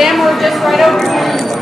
Sam, we're just right over here.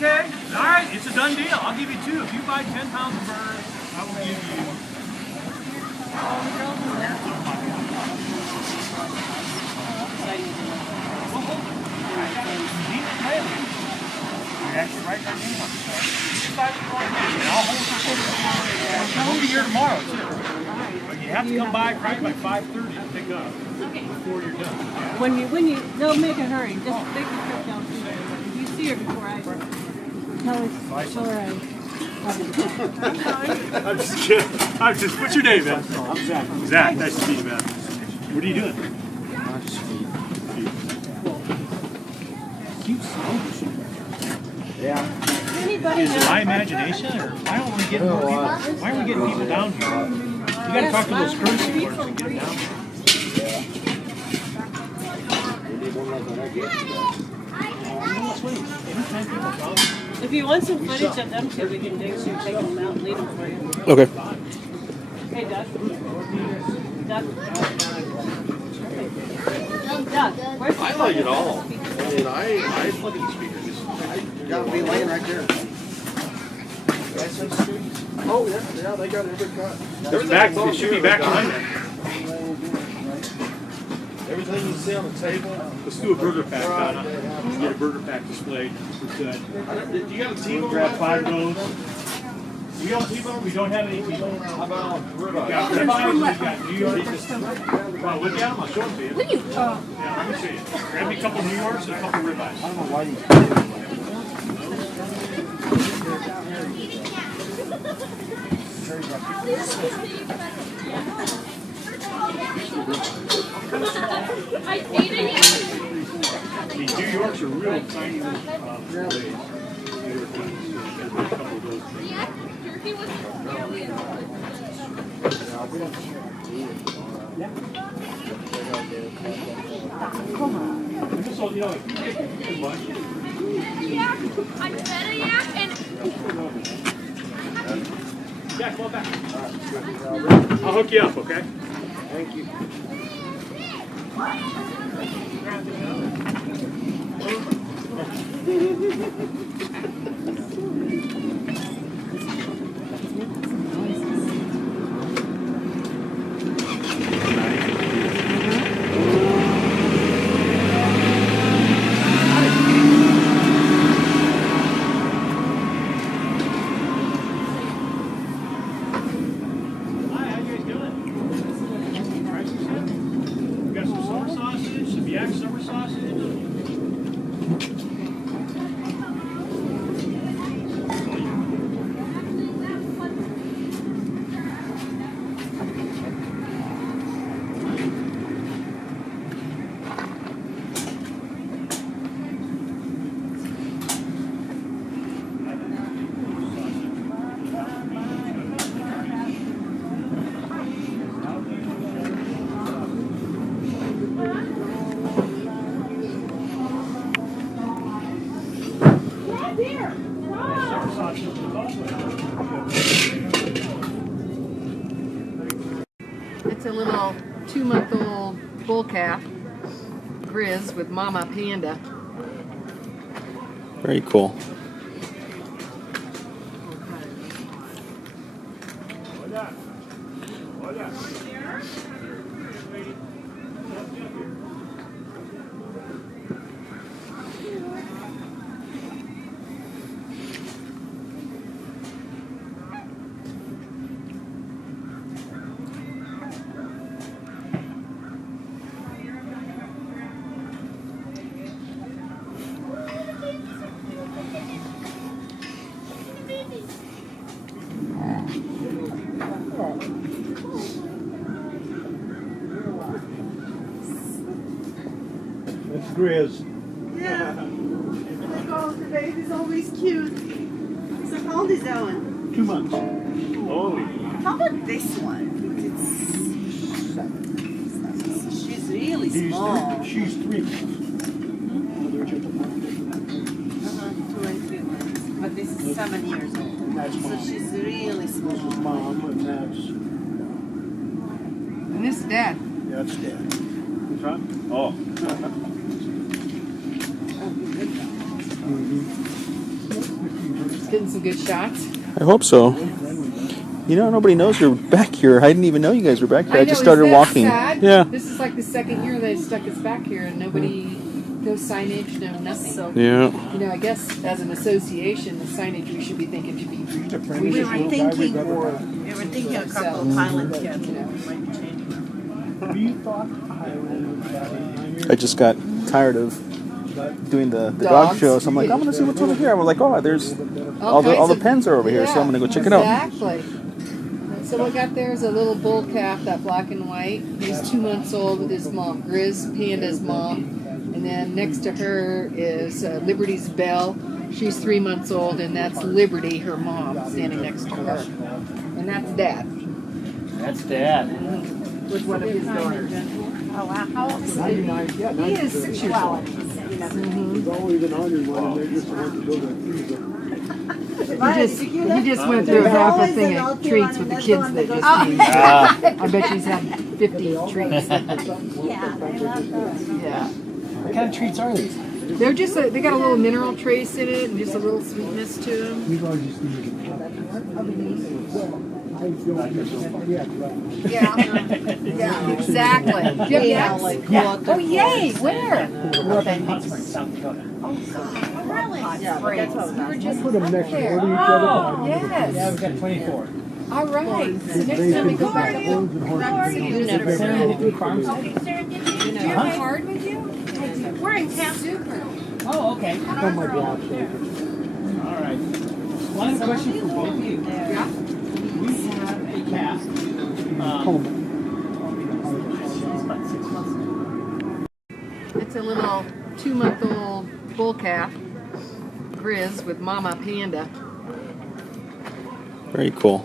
Okay, all right, it's a done deal. I'll give you two. If you buy 10 pounds of burrs, I will give you. Well, hold it. I'm going to be here tomorrow, too. But you have to come by probably by 5:30 to pick up before you're done. They'll make a hurry. Just make the trip down through there. You see her before I tell her I'm just kidding. What's your name, man? I'm Zach. Zach, nice to meet you, man. What are you doing? Cute song. Yeah. Is it my imagination, or why don't we get more people? Why are we getting people down here? You got to talk to those courtesy clerks and get them down here. If you want some footage of them too, we can take them out and leave them for you. Okay. Hey, Doug. Doug, where's the I like it all. I mean, I look at the speakers. You gotta be laying right there. Oh, yeah, they got every cut. It should be back on there. Everything you see on the table. Let's do a burger pack, Donna. Let's get a burger pack displayed. We're good. Do you have a T-bone? We'll grab 5 of those. We don't T-bone. We don't have any T-bone. How about We ribeye? got ribeyes. We got New York. Well, look at them. I'll show them to you. Yeah, let me show you. Grab me a couple New Yorks and a couple ribeyes. I don't know why these. These New Yorks are real tiny little fillets. A couple of those. So, you know, too much. Yeah, come on back. I'll hook you up, okay? Thank you. It's a little 2-month-old bull calf, Grizz, with Mama Panda. Very cool. That's Grizz. Yeah. Oh, the baby's always cute. So how old is that one? 2 months. Holy. How about this one? She's really small. She's 3 months. 2 and 3 months. But this is 7 years old. That's So mom. she's really small. This is mom, and that's, And this is Dad. that's dad. What's that? Oh. Getting some good shots. I hope so. You know, nobody knows you're back here. I didn't even know you guys were back here. I just know, started isn't that walking. sad? Yeah. This is like the second year they stuck us back here, and nobody no signage, no nothing. Yeah. You know, I guess as an association, the signage we should be thinking should be. We were thinking a couple of pilot kids. You know. Might be changing them. I just got tired of doing the dog Dogs. show, so I'm like, I'm gonna see what's over here. I was like, oh, there's all the kinds of- pens are over here, so I'm gonna go check it out. Exactly. So what we got there is a little bull calf, that black and white. He's 2 months old with his mom, Grizz, Panda's mom. And then next to her is Liberty's Belle. She's 3 months old, and that's Liberty, her mom, standing next to her. And that's Dad That's Dad. with one of his daughters. Oh, wow. How old is he? He is 6 years old. He just went through half a thing of treats with the kids that just came. I bet she's had 50 treats. Yeah, I love those. Yeah. What kind of treats are these? They're just they got a little mineral trace in it and just a little sweetness to them. Yeah. Yeah, exactly. Yeah, like what the- Oh yay! Where? Really? Yeah, We were just Put them next there. door to each other. Oh, yes. Yeah, we've got 24. All right. So next time we go back, you never Serendipity Farms? do you have a card with you? We're in town. Super. Oh, okay. Oh my gosh. All right. One question for both of you. Yeah. We have a calf. It's a little 2-month-old bull calf, Grizz, with Mama Panda. Very cool.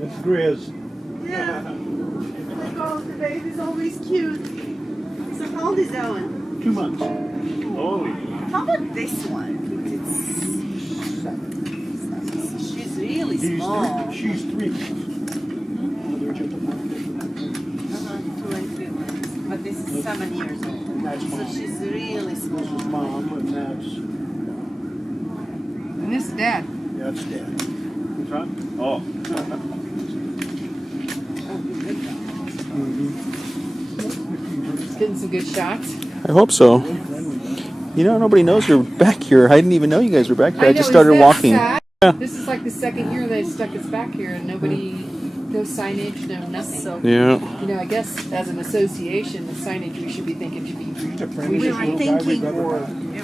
That's Grizz. Yeah. Oh, the baby's always cute. So how old is that one? 2 months. Holy. How about this one? She's really small. She's 3. Uh-huh, 2 and 3 months. But this is 7 years old. That's So mom. she's really small. This is mom, and And this is Dad. that's dad. Oh. Getting some good shots. I hope so. You know, nobody knows you're back here. I didn't even know you guys were back here. I just started isn't that walking. sad? Yeah. This is like the second year they stuck us back here, and nobody, no signage, no nothing. Yeah. You know, I guess as an association, the signage we should be thinking should be. We were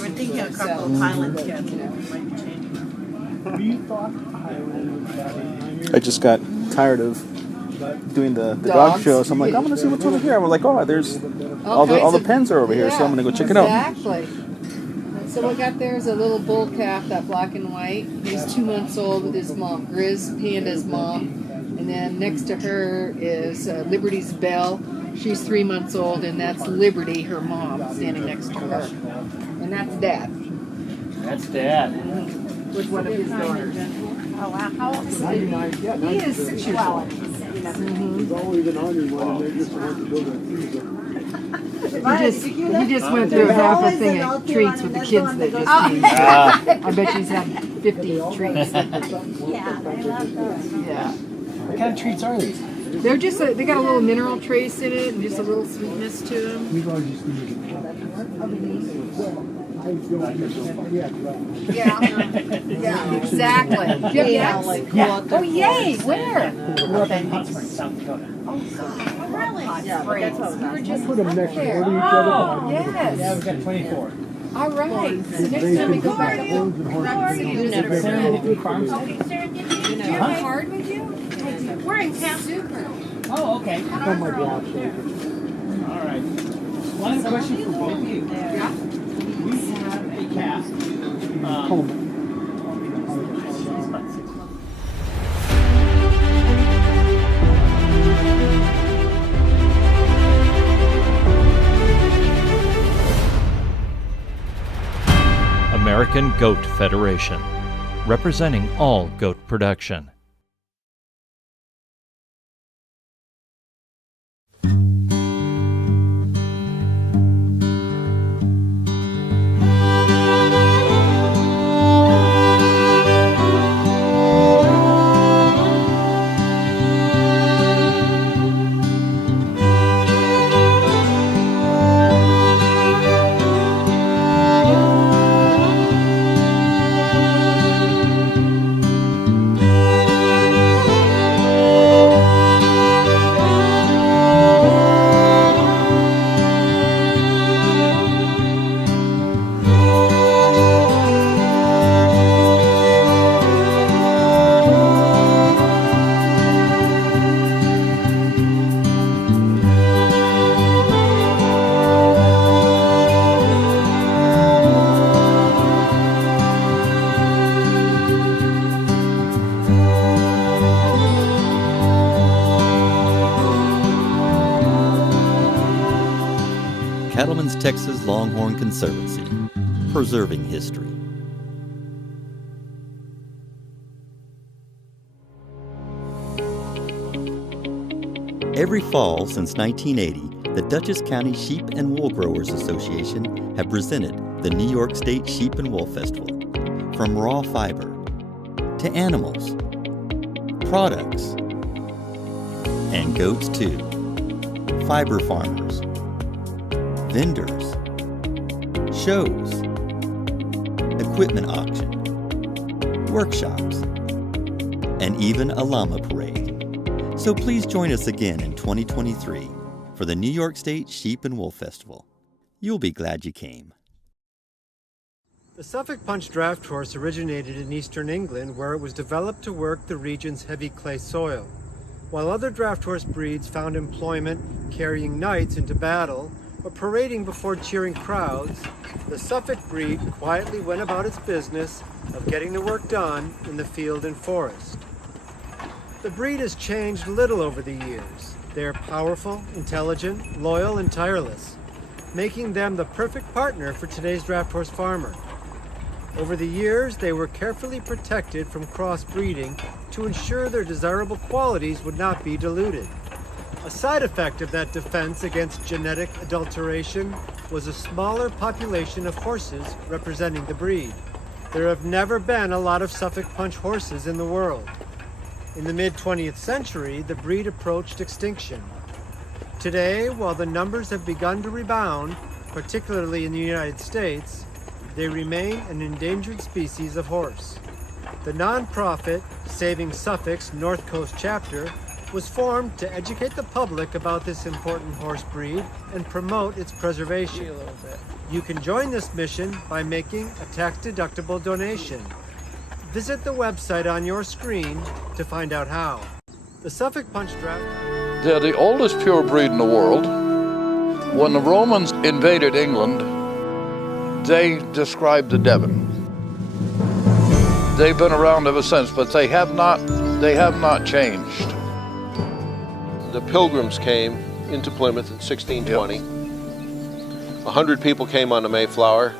thinking a couple of pilot kids. You know. Might be changing them. I just got tired of doing the dog Dogs. show, so I'm like, I'm gonna see what's over here. I was like, oh, there's all kinds the of- pens are over here, so I'm gonna go check it out. Exactly. So what we got there is a little bull calf, that black and white. He's 2 months old with his mom, Grizz, Panda's mom. And then next to her is Liberty's Belle. She's 3 months old, and that's Liberty, her mom, standing next to her. And that's Dad That's Dad. with one of his daughters. Oh, wow. How old is he? He is 6 years old. There's always an onion one, and they just want to build a freezer. He just went through half a thing of treats with the kids that just came. I bet she's had 50 treats. Yeah, I love those. Yeah. What kind of treats are these? They're just they got a little mineral trace in it and just a little sweetness to them. We've always just needed Yeah. Yeah, exactly. Yeah, like what the- Oh yay! Where? Really? Yeah, We were just Put them next door to there. each other. Oh, Yeah, yes. we've got 24. All right. So next time we go back, you never Serendipity Farms? do you have a card with you? We're in town. Super. Oh, okay. Oh my gosh. All right. One question for both of you. Yeah. We have a calf. American Goat Federation, representing all goat production. Cattlemen's Texas Longhorn Conservancy, preserving history. Every fall since 1980, the Dutchess County Sheep and Wool Growers Association have presented the New York State Sheep and Wool Festival. From raw fiber to animals, products, and goats too. Fiber farmers, vendors, shows, equipment auction, workshops, and even a llama parade. So please join us again in 2023 for the New York State Sheep and Wool Festival. You'll be glad you came. The Suffolk Punch draft horse originated in eastern England, where it was developed to work the region's heavy clay soil. While other draft horse breeds found employment carrying knights into battle or parading before cheering crowds, the Suffolk breed quietly went about its business of getting the work done in the field and forest. The breed has changed little over the years. They are powerful, intelligent, loyal, and tireless, making them the perfect partner for today's draft horse farmer. Over the years, they were carefully protected from crossbreeding to ensure their desirable qualities would not be diluted. A side effect of that defense against genetic adulteration was a smaller population of horses representing the breed. There have never been a lot of Suffolk Punch horses in the world. In the mid-20th century, the breed approached extinction. Today, while the numbers have begun to rebound, particularly in the United States, they remain an endangered species of horse. The nonprofit Saving Suffolk's North Coast chapter was formed to educate the public about this important horse breed and promote its preservation. You can join this mission by making a tax-deductible donation. Visit the website on your screen to find out how. The Suffolk Punch draft. They're the oldest pure breed in the world. When the Romans invaded England, they described the Devon. They've been around ever since, but they have not changed. The Pilgrims came into Plymouth in 1620. 100 people came on the Mayflower.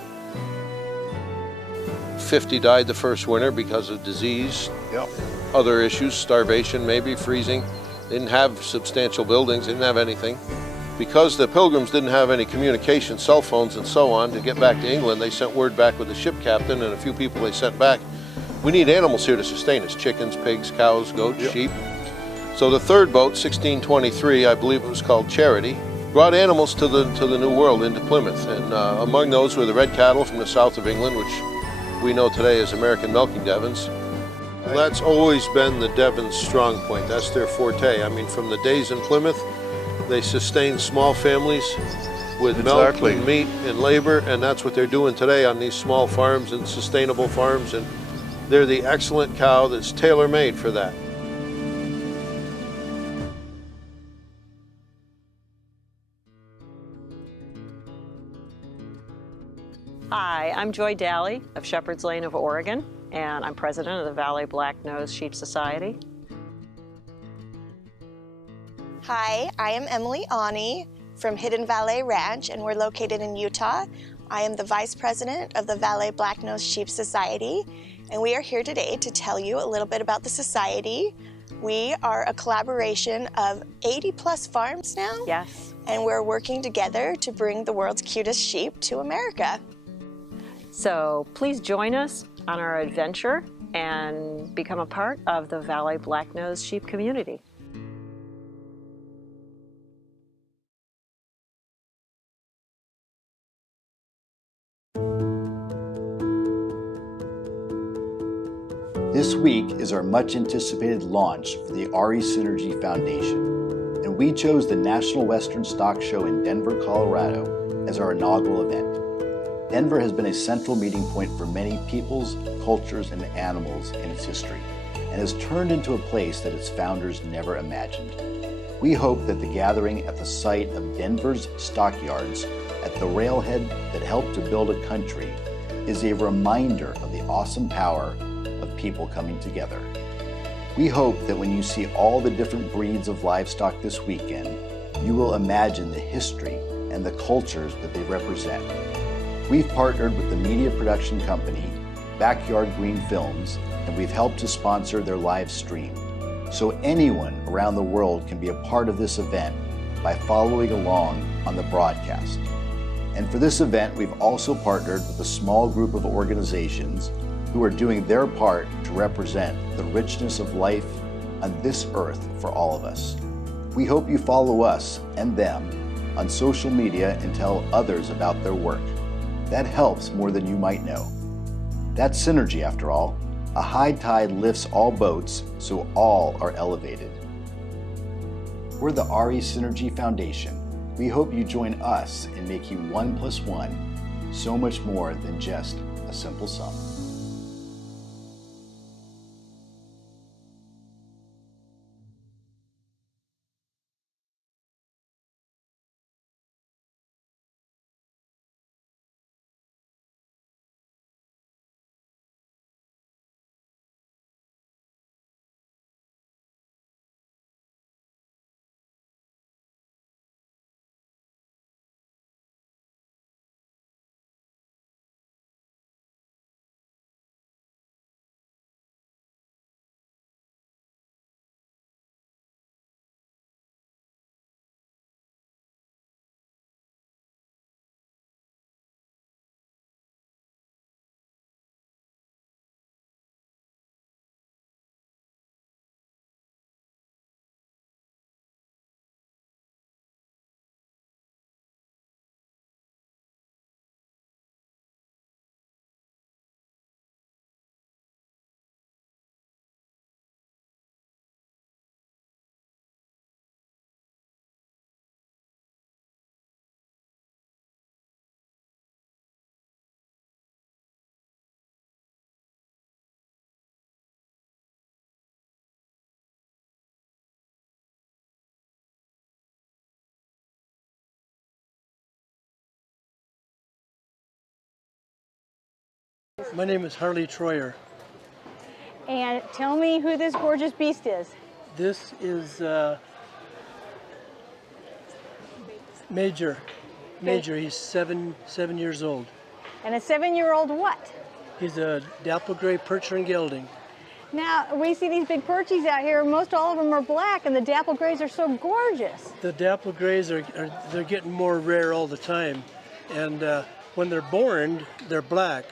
50 died the first winter because of disease, other issues, starvation, maybe freezing. They didn't have substantial buildings, they didn't have anything. Because the Pilgrims didn't have any communication, cell phones and so on, to get back to England, they sent word back with the ship captain and a few people they sent back. We need animals here to sustain us, chickens, pigs, cows, goats, sheep. So the third boat, 1623, I believe it was called Charity, brought animals to the New World, into Plymouth. And among those were the red cattle from the south of England, which we know today as American milking Devons. That's always been the Devon's strong point. That's their forte. I mean, from the days in Plymouth, they sustained small families with milk and meat and labor, and that's what they're doing today on these small farms and sustainable farms, and they're the excellent cow that's tailor-made for that. Hi, I'm Joy Daly of Shepherd's Lane of Oregon, and I'm president of the Valley Black-Nosed Sheep Society. Hi, I am Emily Ani from Hidden Valley Ranch, and we're located in Utah. I am the Vice President of the Valley Black-Nosed Sheep Society, and we are here today to tell you a little bit about the society. We are a collaboration of 80+ farms now. Yes. And we're working together to bring the world's cutest sheep to America. So please join us on our adventure and become a part of the Valley Black-Nosed Sheep community. This week is our much anticipated launch for the RE Synergy Foundation, and we chose the National Western Stock Show in Denver, Colorado as our inaugural event. Denver has been a central meeting point for many peoples, cultures, and animals in its history, and has turned into a place that its founders never imagined. We hope that the gathering at the site of Denver's stockyards, at the railhead that helped to build a country, is a reminder of the awesome power of people coming together. We hope that when you see all the different breeds of livestock this weekend, you will imagine the history and the cultures that they represent. We've partnered with the media production company Backyard Green Films, and we've helped to sponsor their live stream. So anyone around the world can be a part of this event by following along on the broadcast. And for this event, we've also partnered with a small group of organizations who are doing their part to represent the richness of life on this earth for all of us. We hope you follow us and them on social media and tell others about their work. That helps more than you might know. That's synergy, after all. A high tide lifts all boats, so all are elevated. We're the RE Synergy Foundation. We hope you join us in making 1 + 1 so much more than just a simple sum. My name is Harley Troyer. And tell me who this gorgeous beast is. This is Major. Major, he's seven years old. And a 7-year-old what? He's a dapple gray percher and gelding. Now, we see these big perchies out here. Most all of them are black, and the dapple grays are so gorgeous. The dapple grays they're getting more rare all the time. And when they're born, they're black.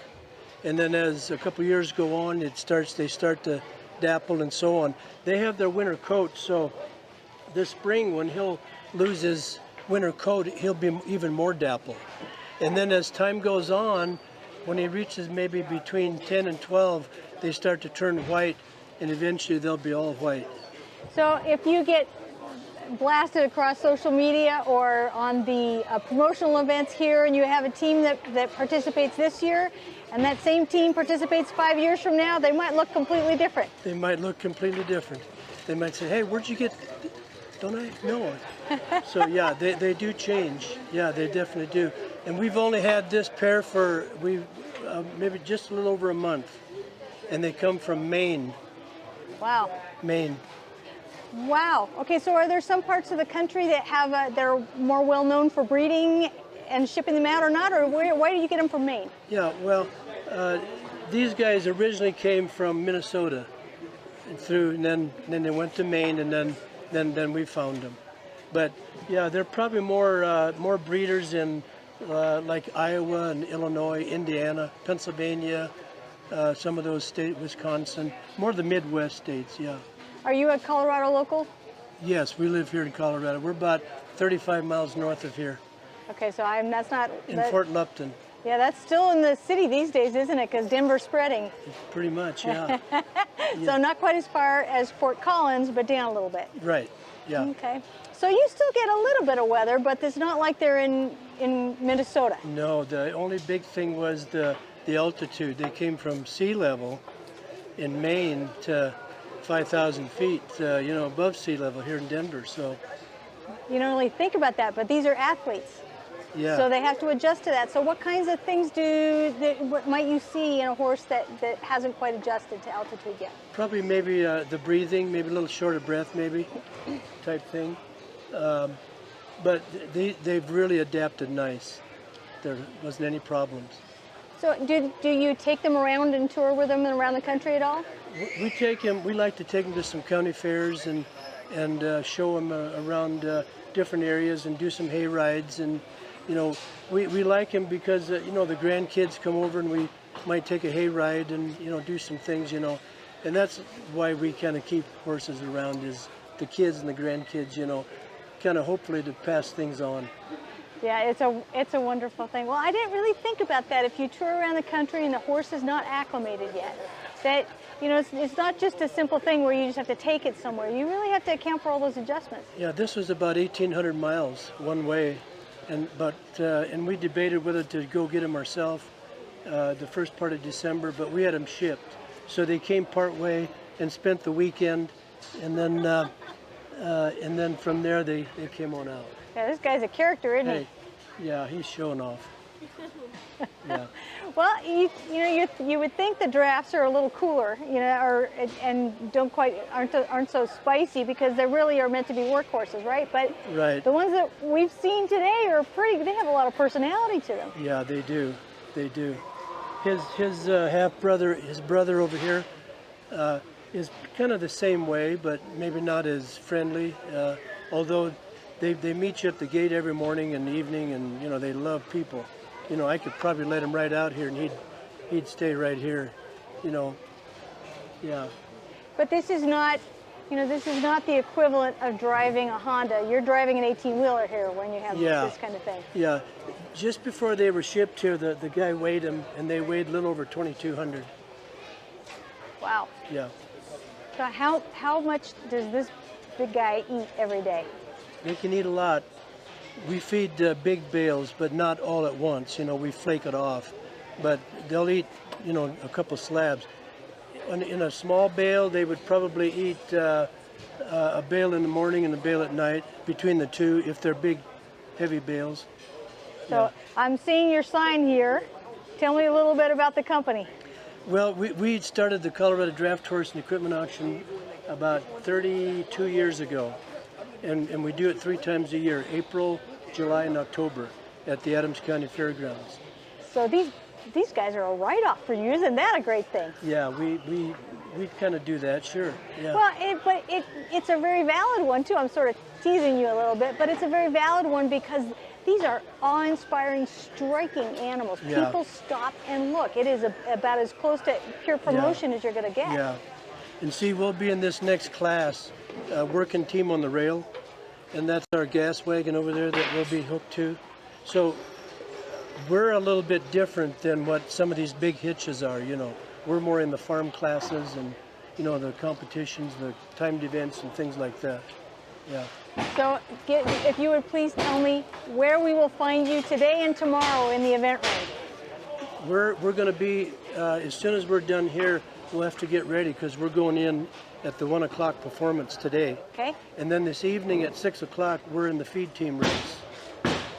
And then as a couple years go on, they start to dapple and so on. They have their winter coat, so this spring when he'll lose his winter coat, he'll be even more dapple. And then as time goes on, when he reaches maybe between 10 and 12, they start to turn white, and eventually they'll be all white. So if you get blasted across social media or on the promotional events here, and you have a team that participates this year, and that same team participates 5 years from now, they might look completely different. They might look completely different. They might say, hey, where'd you get, don't I know it? So yeah, they do change. Yeah, they definitely do. And we've only had this pair for maybe just a little over a month. And they come from Maine. Wow. Maine. Wow. Okay, so are there some parts of the country that have they're more well known for breeding and shipping them out or not, or why do you get them from Maine? Yeah, well, these guys originally came from Minnesota, and then they went to Maine, and then we found them. But yeah, they're probably more breeders in like Iowa and Illinois, Indiana, Pennsylvania, some of those states, Wisconsin, more the Midwest states. Yeah. Are you a Colorado local? Yes, we live here in Colorado. We're about 35 miles north of here. Okay, so that's not in Fort Lupton. Yeah, that's still in the city these days, isn't it? Because Denver's spreading. Pretty much, yeah. So not quite as far as Fort Collins, but down a little bit. Right. Yeah. Okay. So you still get a little bit of weather, but it's not like they're in Minnesota. No, the only big thing was the altitude. They came from sea level in Maine to 5,000 feet, above sea level here in Denver. So you don't really think about that, but these are athletes. Yeah. So they have to adjust to that. So what kinds of things what might you see in a horse that hasn't quite adjusted to altitude yet? Probably maybe the breathing, maybe a little short of breath, maybe type thing. But they've really adapted nice. There wasn't any problems. So do you take them around and tour with them around the country at all? We take them. We like to take them to some county fairs and show them around different areas and do some hay rides. And we like them because the grandkids come over and we might take a hay ride and do some things. And that's why we kind of keep horses around, is the kids and the grandkids. Kind of hopefully to pass things on. Yeah, it's a wonderful thing. Well, I didn't really think about that. If you tour around the country and the horse is not acclimated yet, that it's not just a simple thing where you just have to take it somewhere. You really have to account for all those adjustments. Yeah, this was about 1,800 miles one way, and we debated whether to go get them ourselves the first part of December, but we had them shipped, so they came part way and spent the weekend, and then from there they came on out. Yeah, this guy's a character, isn't he? Yeah, he's showing off. Yeah. Well, you would think the drafts are a little cooler, and aren't so spicy because they really are meant to be workhorses, right? But right. The ones that we've seen today are they have a lot of personality to them. Yeah, they do. They do. His half brother, his brother over here, is kind of the same way, but maybe not as friendly. Although they meet you at the gate every morning and evening, and they love people. I could probably let him right out here, and he'd stay right here. Yeah. But this is not, the equivalent of driving a Honda. You're driving an 18-wheeler here when you have this kind of thing. Yeah. Just before they were shipped here, the guy weighed them, and they weighed a little over 2,200. Wow. Yeah. So how much does this big guy eat every day? They can eat a lot. We feed big bales, but not all at once. We flake it off. But they'll eat, a couple slabs. In a small bale, they would probably eat a bale in the morning and a bale at night, between the two, if they're big, heavy bales. So I'm seeing your sign here. Tell me a little bit about the company. Well, we started the Colorado Draft Horse and Equipment Auction about 32 years ago. And we do it 3 times a year, April, July, and October at the Adams County Fairgrounds. So these guys are a write-off for you. Isn't that a great thing? Yeah, we kind of do that, sure. Yeah. Well, but it's a very valid one, too. I'm sort of teasing you a little bit, but it's a very valid one because these are awe-inspiring, striking animals. Yeah. People stop and look. It is about as close to pure promotion as you're going to get. Yeah. And see, we'll be in this next class, working team on the rail, and that's our gas wagon over there that we'll be hooked to. So we're a little bit different than what some of these big hitches are. We're more in the farm classes and the competitions, the timed events and things like that. Yeah. So if you would please tell me where we will find you today and tomorrow in the event ring. We're going to be, as soon as we're done here, we'll have to get ready because we're going in at the 1 o'clock performance today. Okay. And then this evening at 6 o'clock, we're in the feed team race.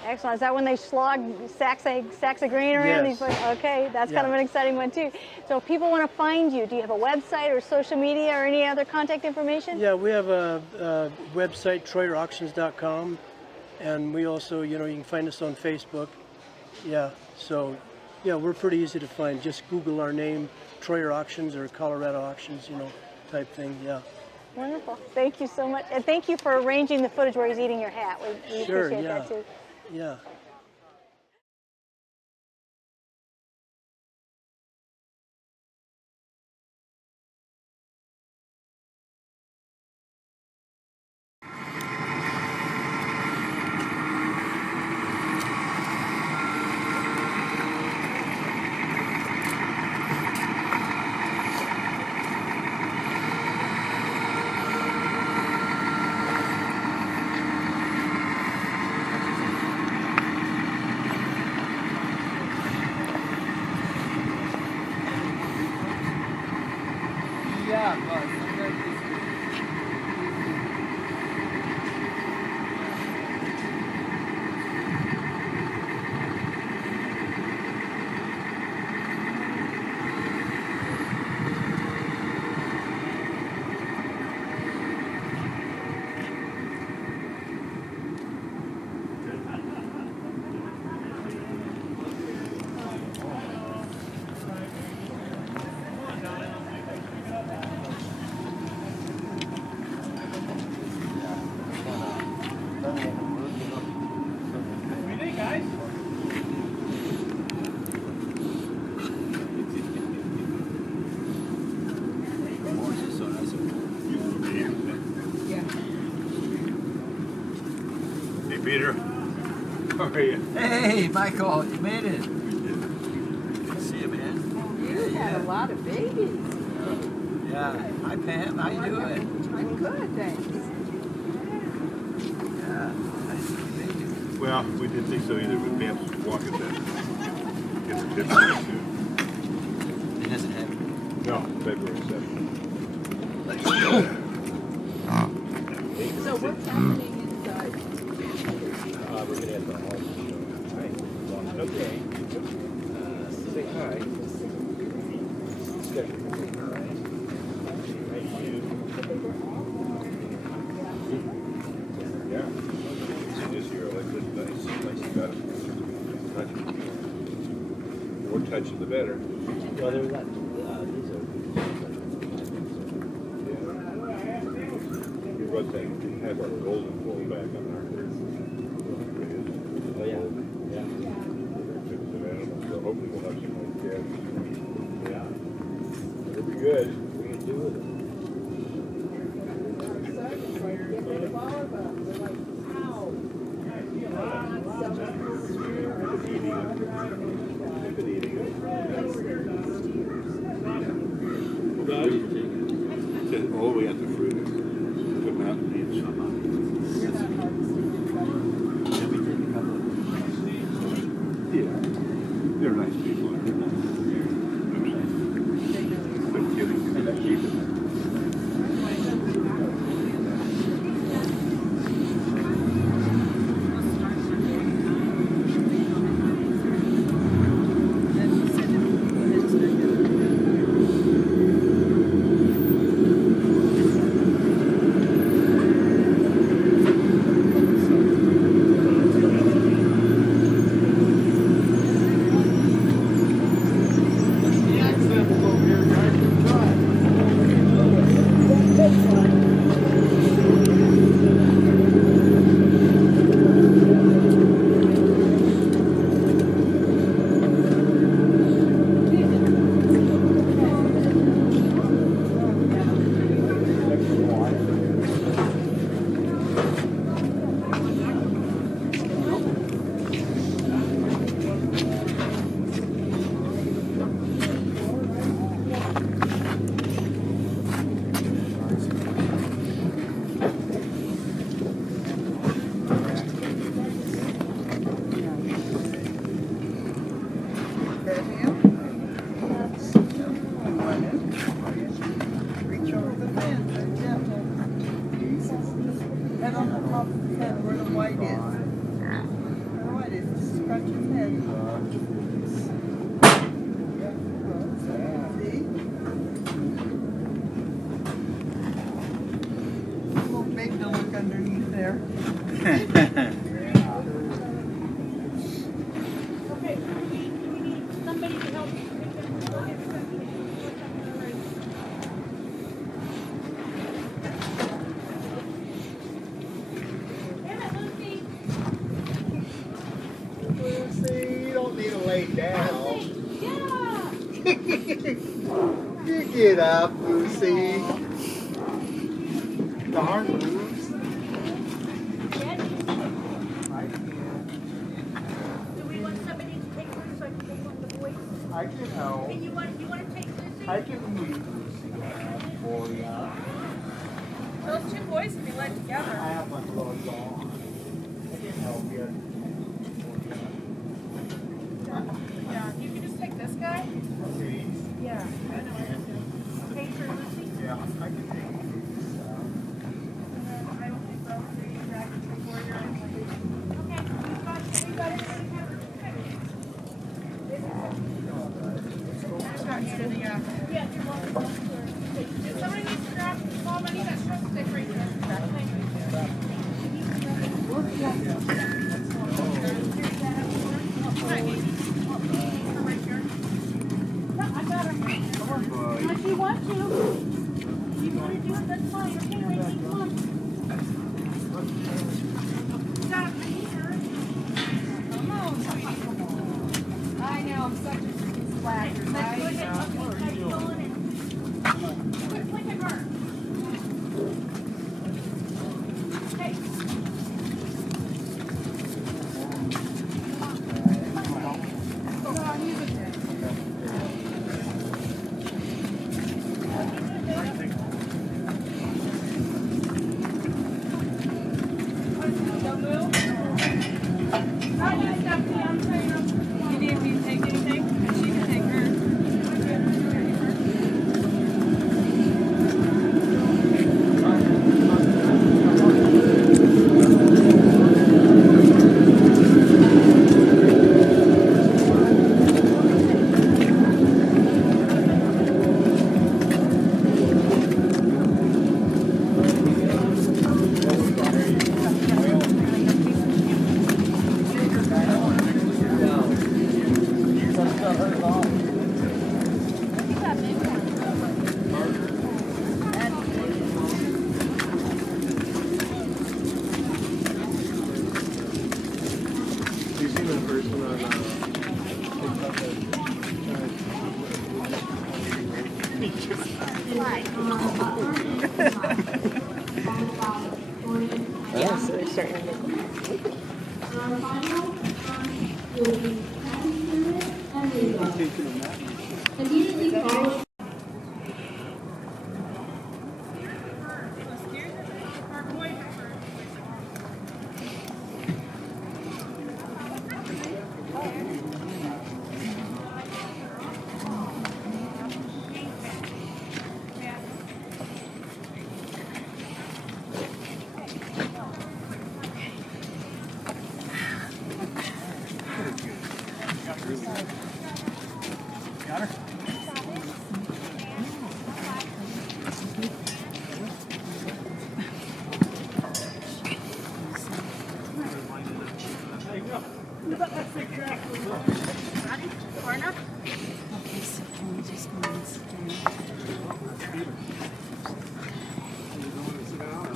Excellent. Is that when they slog sacks of grain around? Yes. Okay, that's kind of an exciting one too. So if people want to find you, do you have a website or social media or any other contact information? Yeah, we have a website, TroyerAuctions.com, and we also, you can find us on Facebook. Yeah, so yeah, we're pretty easy to find. Just Google our name, Troyer Auctions or Colorado Auctions, you know, type thing. Yeah. Wonderful. Thank you so much. And thank you for arranging the footage where he's eating your hat. We Sure, appreciate yeah. that too. Yeah. Peter, how are you? Hey, Michael, you made it. Good to see you, man. You had a lot of babies. Yeah. Hi, Pam. How you doing? I'm good, thanks. Yeah. Nice to meet you. Well, we didn't think so either, but Pam's walking better. Get her tip soon. It doesn't happen. No, February 7th. So what's happening inside? We're going to have the hall show. Right. Okay. Say hi. Schedule. All right. Thank you. Yeah. See this here, I like this. Nice. Got it. The more touching, the better. Well, they're not. These are. We run that, have our golden pull back on our. Oh, yeah. So hopefully we'll have some more gas. Yeah. It'll be good. We can do with it. All the way out to fruit. Good mountain beach. Yeah, they're nice people. But kidding, they're keeping Head on the top of his head where the white is. The white is. Scratch his head. See? A little big to look underneath there. Okay, Get up, Lucy. The heart moves. Do we want somebody to take her so I can take one of the boys? I can help. And you want to take Lucy? I can move Lucy for ya. Those two boys can be led together. I have my gloves on. I can help you. Yeah, you can just take this guy. Okay. Yeah, I know. Okay, for Lucy. Yeah, I can take these. I don't think so. So you drag it before you're in. Okay, we got it. Yeah, you're welcome. Somebody needs to grab, Mom, I need that shrimp stick right there. No, I got her. Unless you want to. You want to do it, that's fine. Okay, lady, come on. Stop, here. Come on, sweetie, come on. I know, I'm such a slacker. Let's go ahead, okay, go on in. Quick, look at her. Hey.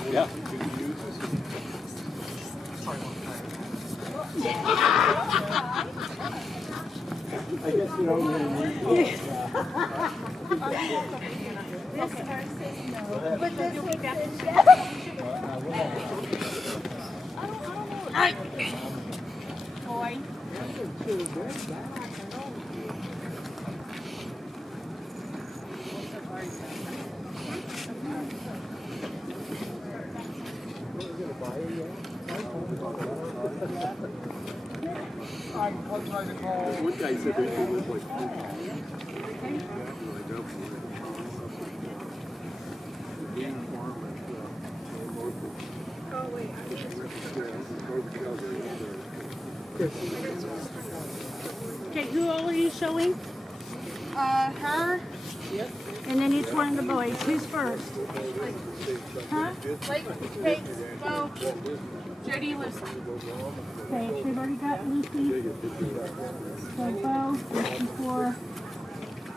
Yeah. I guess you don't really need to. This person, no. But this one says boy. One guy said they could live like Okay, who all are you showing? Her. Yep. And then each one of the boys. Who's first? Huh? Blake, Kate, Bo, Jody, Lucy. Okay, we've already got Lucy. So Bo, before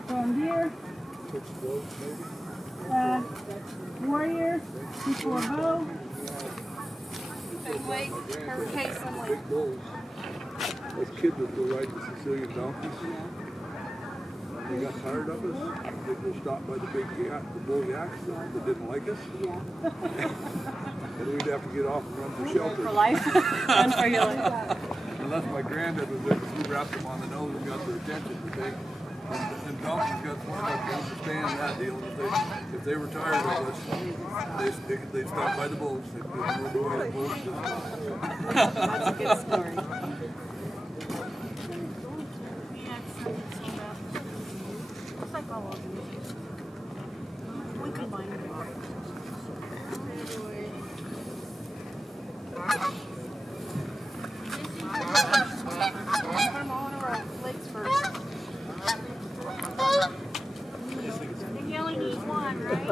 Van Deer. Warrior, before Bo. Blake, her case, and Blake. those kids that go ride the Sicilian donkeys. they got tired of us. They stopped by the big yak, the bull yaks that didn't like us. And we'd have to get off and run for shelter. For life? Run for your life. Unless my granddad was there, we wrapped them on the nose and got their attention. But and donkeys got smart enough to understand that deal. If they were tired of us, they'd stop by the bulls. They'd go to the bulls. That's a good story. Looks like all of these. We combine them. Put them all in a row. Legs first. You only need one, right?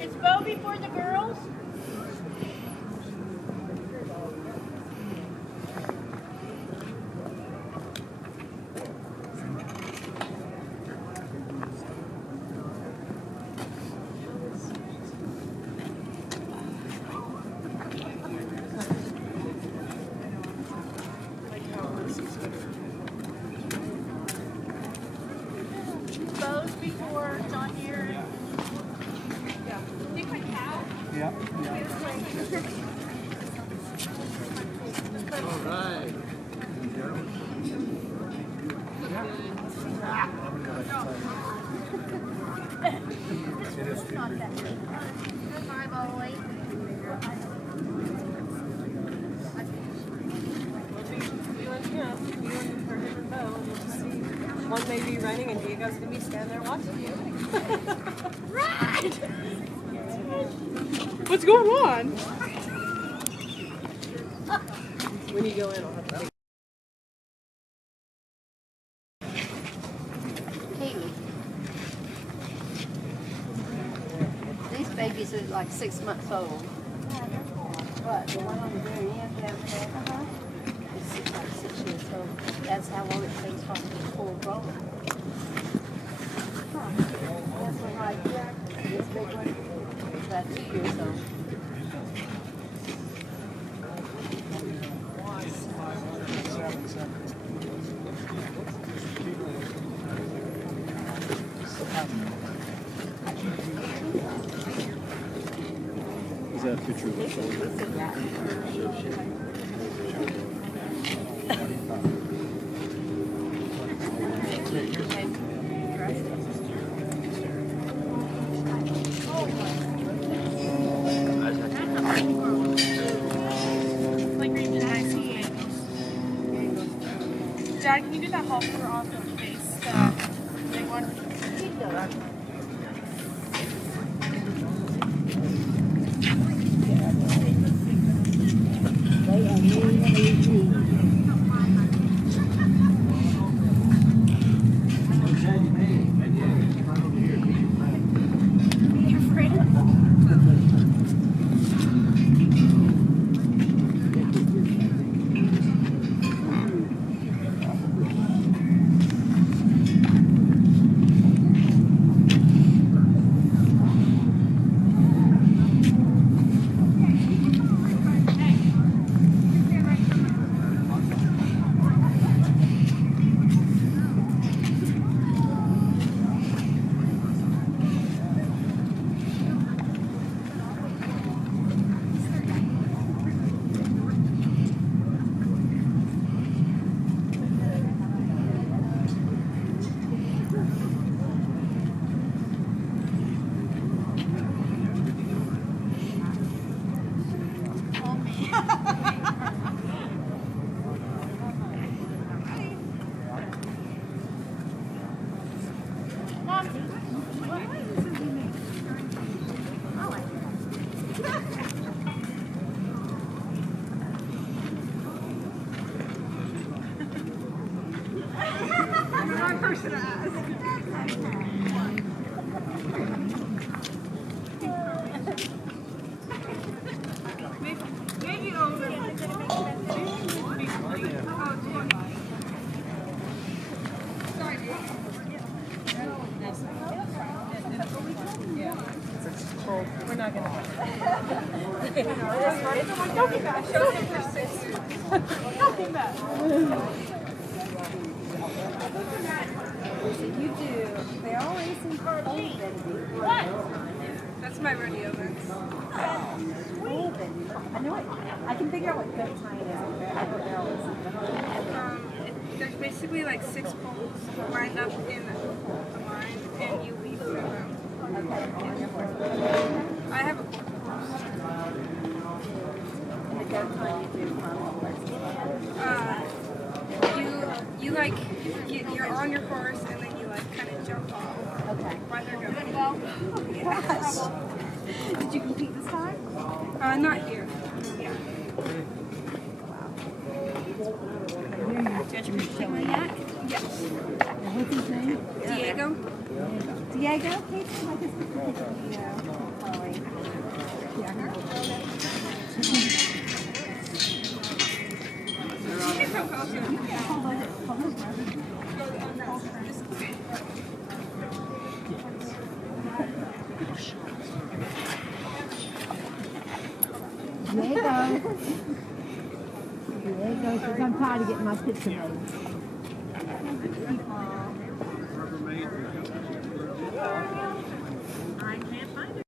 Is Bo before the girls? Bo's before John Deere. Yeah. Think like cow? Yeah. All right. Not that good. Goodbye, boy. One may be running and Diego's going to be standing there watching you. Right! What's going on? When you go in, I'll have to take. These babies are like 6 months old. But the one on the very end down there is like 6 years old. That's how long it takes for them to be full grown. This one right here, this big one, is about 2 years old. Is that a picture of the shoulder? Like Region ICA. Dad, can you do that halter off the face? The big one? You're afraid of person to ask. Maybe over. Sorry, Don't be bad. Don't be bad. You do. They all race in cars. What? That's my rodeo mix. I know it. I can figure out what goat tying is. There's basically like 6 poles lined up in a line, and you weave through them. Okay. I have a horse. And the goat tying you do You like you're on your horse, and then you like kind of jump off. Okay. While they're going. Gosh. Did you compete this time? Not here. Yeah. Judge showing that? Yes. What's his name? Diego. Diego? Hey, like his Diego. Chloe. Diego. Diego says, I'm tired of getting my picture made. I can't find it.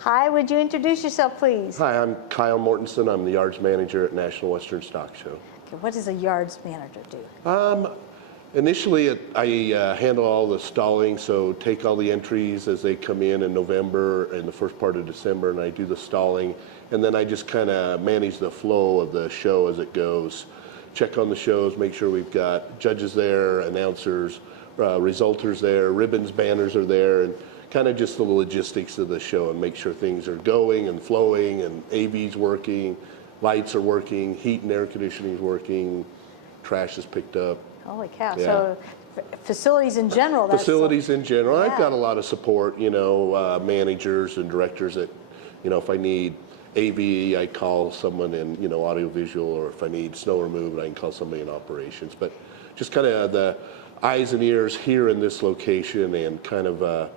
Hi, would you introduce yourself, please? Hi, I'm Kyle Mortensen. I'm the yards manager at National Western Stock Show. Okay, what does a yards manager do? Initially, I handle all the stalling, so take all the entries as they come in November and the first part of December, and I do the stalling, and then I just kind of manage the flow of the show as it goes. Check on the shows, make sure we've got judges there, announcers, resulters there, ribbons, banners are there, and kind of just the logistics of the show and make sure things are going and flowing and AV's working, lights are working, heat and air conditioning is working, trash is picked up. Holy cow. Yeah. So facilities in general. Facilities in general. Yeah. I've got a lot of support, you know, managers and directors that, you know, if I need AV, I call someone in, you know, audiovisual, or if I need snow removed, I can call somebody in operations. But just kind of the eyes and ears here in this location and kind of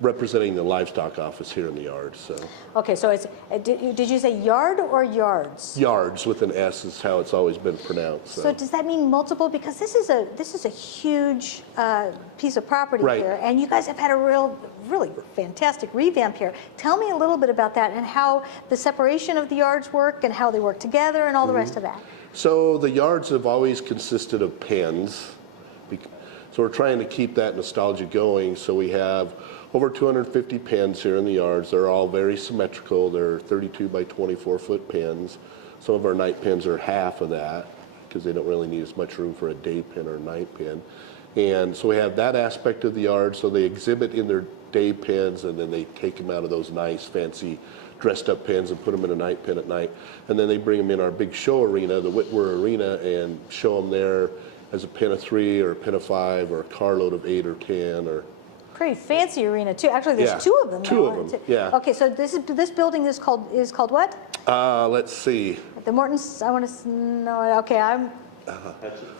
representing the livestock office here in the yard. So. Okay, so it's, did you say yard or yards? Yards with an S is how it's always been pronounced. So does that mean multiple? Because this is a huge piece of property Right. here, and you guys have had a really fantastic revamp here. Tell me a little bit about that and how the separation of the yards work and how they work together and all the rest of that. So the yards have always consisted of pens. So we're trying to keep that nostalgia going. So we have over 250 pens here in the yards. They're all very symmetrical. They're 32 by 24 foot pens. Some of our night pens are half of that because they don't really need as much room for a day pen or a night pen. And so we have that aspect of the yard. So they exhibit in their day pens, and then they take them out of those nice fancy dressed up pens and put them in a night pen at night. And then they bring them in our big show arena, the Whitwer Arena, and show them there as a pen of 3 or a pen of 5 or a carload of 8 or 10 or. Pretty fancy arena too. Actually, there's Yeah, 2 of them. two now, of them, aren't it? yeah. Okay, so this building is called what? Let's see. The Mortons. I want to know it. Okay,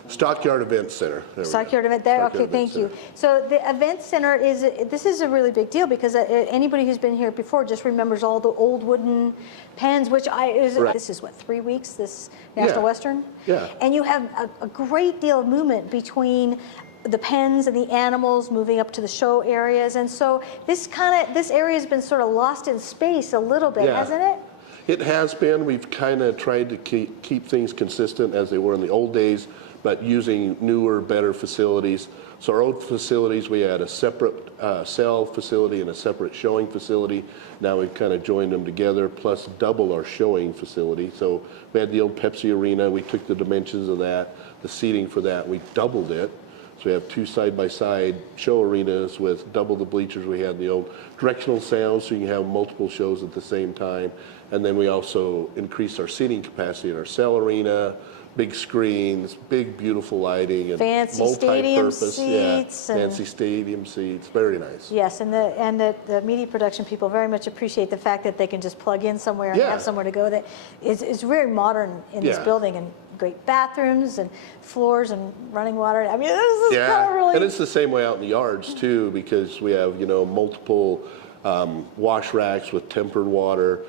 Stockyard Event Center. There we go. Stockyard event there. Stockyard Okay, Event thank you. Center. So the event center this is a really big deal because anybody who's been here before just remembers all the old wooden pens, which this is what, 3 weeks, this National Western? Yeah. And you have a great deal of movement between the pens and the animals moving up to the show areas. And so this area has been sort of lost in space a little bit, hasn't it? It has been. We've kind of tried to keep things consistent as they were in the old days, but using newer, better facilities. So our old facilities, we had a separate sale facility and a separate showing facility. Now we've kind of joined them together, plus double our showing facility. So we had the old Pepsi Arena. We took the dimensions of that, the seating for that. We doubled it. So we have 2 side-by-side show arenas with double the bleachers we had in the old. Directional sound, so you can have multiple shows at the same time. And then we also increased our seating capacity in our cell arena, big screens, big beautiful lighting, and fancy stadium multi-purpose, seats. Fancy stadium seats, very nice. Yes, and the media production people very much appreciate the fact that they can just plug in somewhere and have somewhere to go. That is very modern in this building, and great bathrooms and floors and running water. I mean, this is kind of really. And it's the same way out in the yards too, because we have multiple wash racks with tempered water.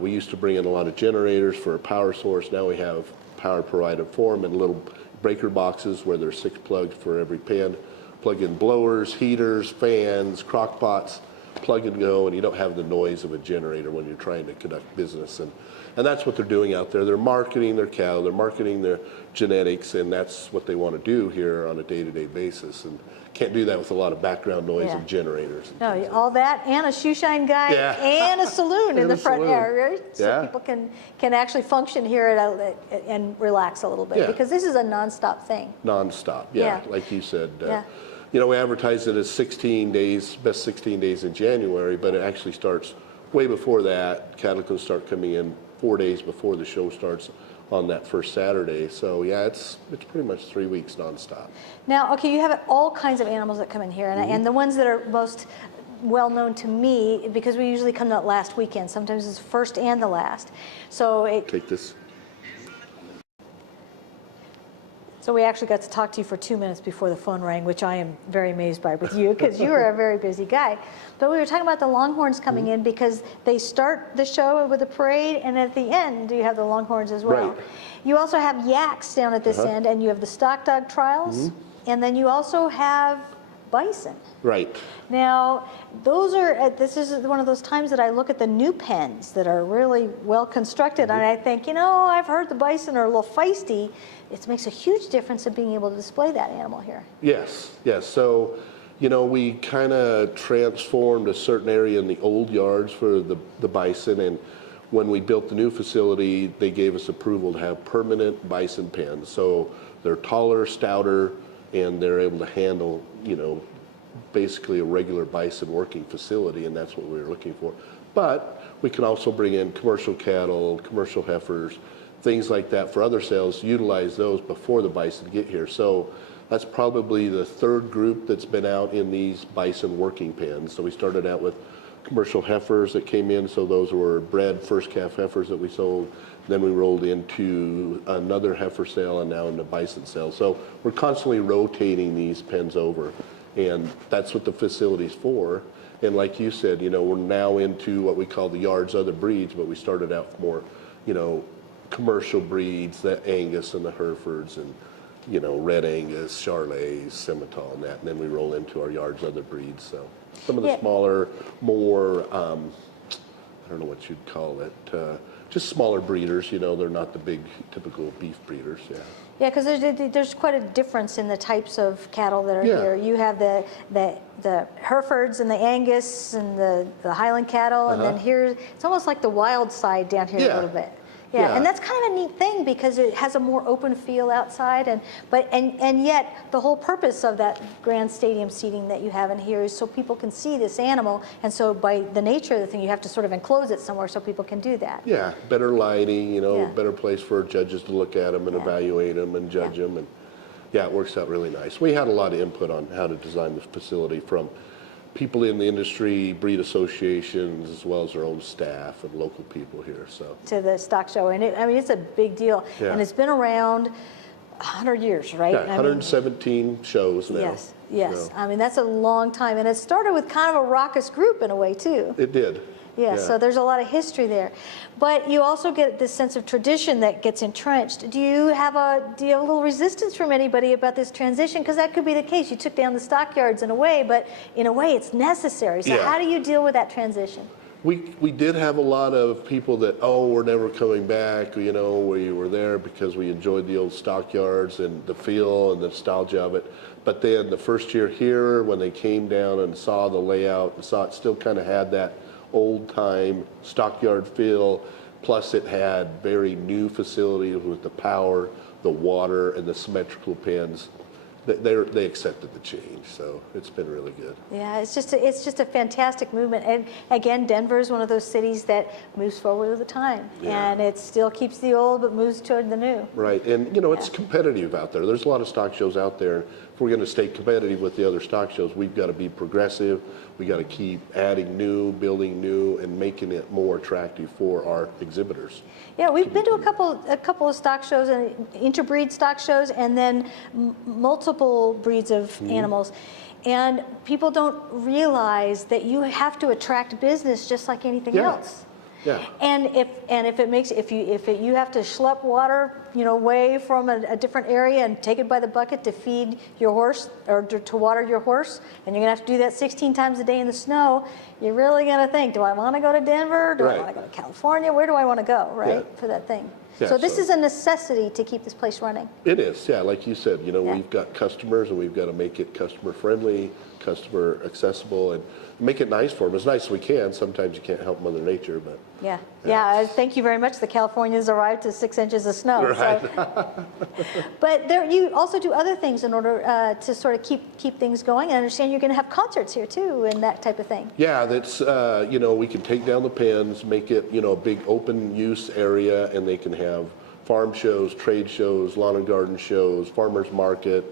We used to bring in a lot of generators for a power source. Now we have power provided for them in little breaker boxes where there's 6 plugs for every pen. Plug in blowers, heaters, fans, crock pots, plug and go, and you don't have the noise of a generator when you're trying to conduct business. And that's what they're doing out there. They're marketing their cattle, they're marketing their genetics, and that's what they want to do here on a day-to-day basis. And can't do that with a lot of background noise of generators. No, all that and a shoe shine guy and a saloon in the front area, so people can actually function here and relax a little bit because this is a nonstop thing. Nonstop, like you said. We advertise it as 16 days, best 16 days in January, but it actually starts way before that. Cattle can start coming in 4 days before the show starts on that first Saturday. So it's pretty much 3 weeks nonstop. Now, okay, you have all kinds of animals that come in here, and the ones that are most well known to me, because we usually come that last weekend. Sometimes it's first and the last. So take this. So we actually got to talk to you for 2 minutes before the phone rang, which I am very amazed by with you, because you are a very busy guy. But we were talking about the Longhorns coming in because they start the show with a parade, and at the end you have the Longhorns as well. Right. You also have yaks down at this end, and you have the stock dog trials, and then you also have bison. Right. Now, this is one of those times that I look at the new pens that are really well constructed, and I think, I've heard the bison are a little feisty. It makes a huge difference in being able to display that animal here. Yes. So, we kind of transformed a certain area in the old yards for the bison, and when we built the new facility, they gave us approval to have permanent bison pens. So they're taller, stouter, and they're able to handle, basically a regular bison working facility, and that's what we were looking for. But we can also bring in commercial cattle, commercial heifers, things like that for other sales, utilize those before the bison get here. So that's probably the 3rd group that's been out in these bison working pens. So we started out with commercial heifers that came in, so those were bred first calf heifers that we sold. Then we rolled into another heifer sale and now into bison sale. So we're constantly rotating these pens over, and that's what the facility's for. And like you said, we're now into what we call the yard's other breeds, but we started out more, commercial breeds, the Angus and the Herefords and, Red Angus, Charolais, Simmental, and that. And then we roll into our yard's other breeds. So some of the smaller, more, I don't know what you'd call it, just smaller breeders, they're not the big typical beef breeders, Yeah, because there's quite a difference in the types of cattle that are here. You have the Herefords and the Angus and the Highland cattle, and then here, it's almost like the wild side down here a little bit. Yeah, and that's kind of a neat thing because it has a more open feel outside, and yet the whole purpose of that grand stadium seating that you have in here is so people can see this animal, and so by the nature of the thing, you have to sort of enclose it somewhere so people can do that. Yeah, better lighting, better place for judges to look at them and evaluate them and judge them, and it works out really nice. We had a lot of input on how to design this facility from people in the industry, breed associations, as well as our own staff and local people here. So to the stock show, and it's a big deal, and it's been around 100 years, right? Yeah, I mean, 117 shows now. yes, yes. So, I mean, that's a long time. And it started with kind of a raucous group in a way, too. it did. Yeah, so there's a lot of history there. But you also get this sense of tradition that gets entrenched. Do you have a little resistance from anybody about this transition? Because that could be the case. You took down the stockyards in a way, but in a way it's necessary. So Yeah. how do you deal with that transition? We did have a lot of people that, oh, we're never coming back. You know, we were there because we enjoyed the old stockyards and the feel and the nostalgia of it. But then the first year here, when they came down and saw the layout and saw it still kind of had that old time stockyard feel, plus it had very new facilities with the power, the water, and the symmetrical pens. They accepted the change, so it's been really good. Yeah, it's just a fantastic movement. And again, Denver is one of those cities that moves forward with the time. Yeah. And it still keeps the old but moves toward the new. Right, and you know, it's competitive out there. There's a lot of stock shows out there. If we're going to stay competitive with the other stock shows, we've got to be progressive. We got to keep adding new, building new, and making it more attractive for our exhibitors. Yeah, we've been to a couple of stock shows and interbreed stock shows, and then multiple breeds of animals. And people don't realize that you have to attract business just like anything else. Yeah. And if you have to schlep water, you know, away from a different area and take it by the bucket to feed your horse or to water your horse, and you're gonna have to do that 16 times a day in the snow, you're really gonna think, do I want to go to Denver? Do I want to go to California? Where do I want to go, right, for that thing? Yeah, so this is a necessity to keep this place running. It is, yeah, like you said, you know, we've got customers and we've got to make it customer friendly, customer accessible, and make it nice for them as nice as we can. Sometimes you can't help Mother Nature, but Yeah. Thank you very much. The Californians arrived to 6 inches of snow. Right. So. But you also do other things in order to sort of keep things going. I understand you're going to have concerts here too, and that type of thing. Yeah, that's you know, we can take down the pens, make it, you know, a big open use area, and they can have farm shows, trade shows, lawn and garden shows, farmers market.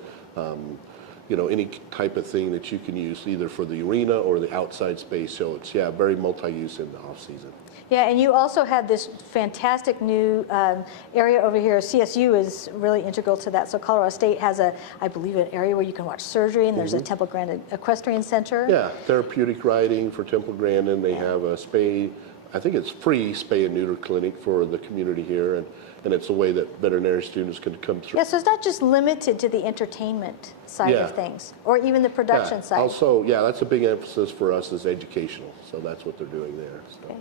You know, any type of thing that you can use either for the arena or the outside space. So it's, very multi-use in the off season. Yeah, and you also have this fantastic new area over here. CSU is really integral to that. So Colorado State has I believe, an area where you can watch surgery, and there's a Temple Grandin Equestrian Center. Yeah, therapeutic riding for Temple Grandin. They have a I think it's free spay and neuter clinic for the community here, and it's a way that veterinary students can come through. Yeah, so it's not just limited to the entertainment side of things, or even the production side. Also, that's a big emphasis for us is educational, so that's what they're doing there. So. Okay.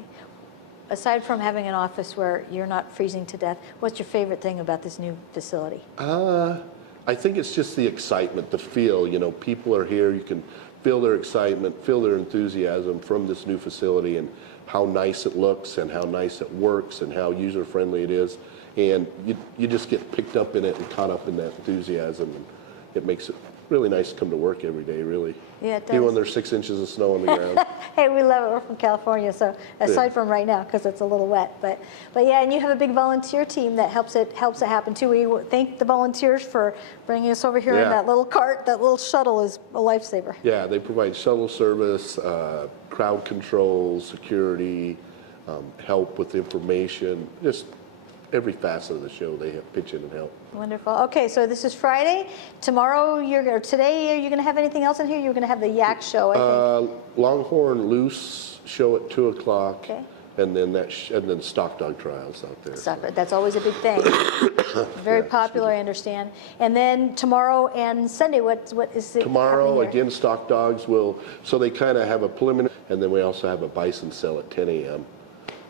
Aside from having an office where you're not freezing to death, what's your favorite thing about this new facility? I think it's just the excitement, the feel. You know, people are here. You can feel their excitement, feel their enthusiasm from this new facility, and how nice it looks, and how nice it works, and how user-friendly it is. And you just get picked up in it and caught up in that enthusiasm. And it makes it really nice to come to work every day, really. Yeah, it does. Even when there's 6 inches of snow on the ground. Hey, we love it. We're from California, so aside from right now, because it's a little wet. But yeah, and you have a big volunteer team that helps it happen too. We thank the volunteers for bringing us over here in that little cart. That little shuttle is a lifesaver. Yeah, they provide shuttle service, crowd control, security, help with information, just every facet of the show they pitch in and help. Wonderful. Okay, so this is Friday. Tomorrow, today, are you going to have anything else in here? You're going to have the yak show, I think. Longhorn Loose show at 2 o'clock. Okay. And then stock dog trials out there. That's always a big thing. Very popular, I understand. And then tomorrow and Sunday, what is it? Tomorrow, again, stock dogs so they kind of have a preliminary, and then we also have a bison sale at 10 a.m.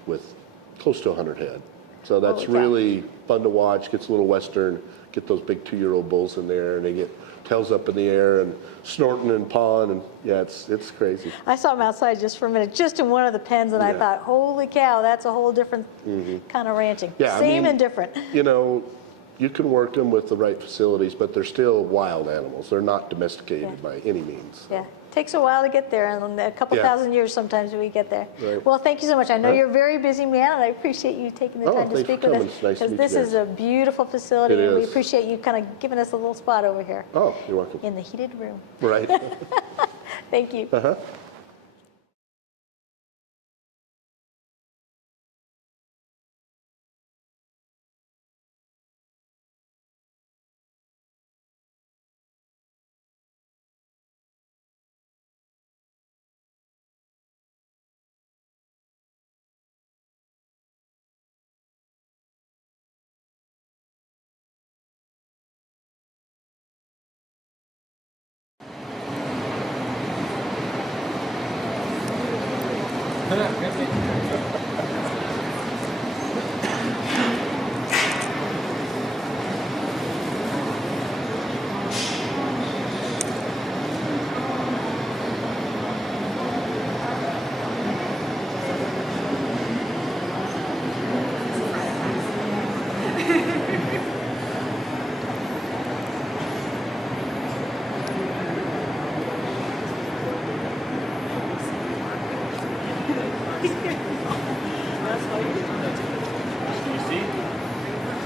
with close to 100 head. So that's really fun to watch. Gets a little Western. Get those big 2-year-old bulls in there, and they get tails up in the air and snorting and pawing, and it's crazy. I saw them outside just for a minute, just in one of the pens, and I thought, holy cow, that's a whole different kind of ranching. Yeah, Same and different. You know, you can work them with the right facilities, but they're still wild animals. They're not domesticated by any means. Yeah. Takes a while to get there, and a couple thousand years sometimes we get there. Right. Well, thank you so much. I know you're a very busy man, and I appreciate you taking the time to speak with us. It's nice to meet you this is a beautiful facility, and we appreciate you kind of giving us a little spot over here. Oh, you're welcome. In the heated room. Right. Thank you.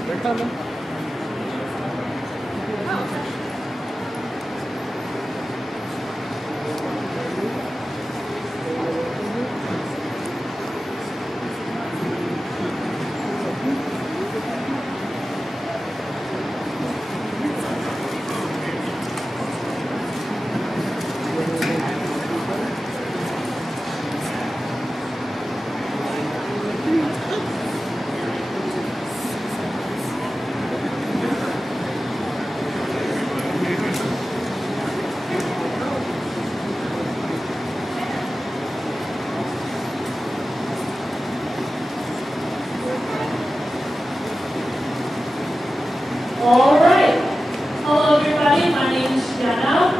They're coming. All right. Hello, everybody. My name is Jenna.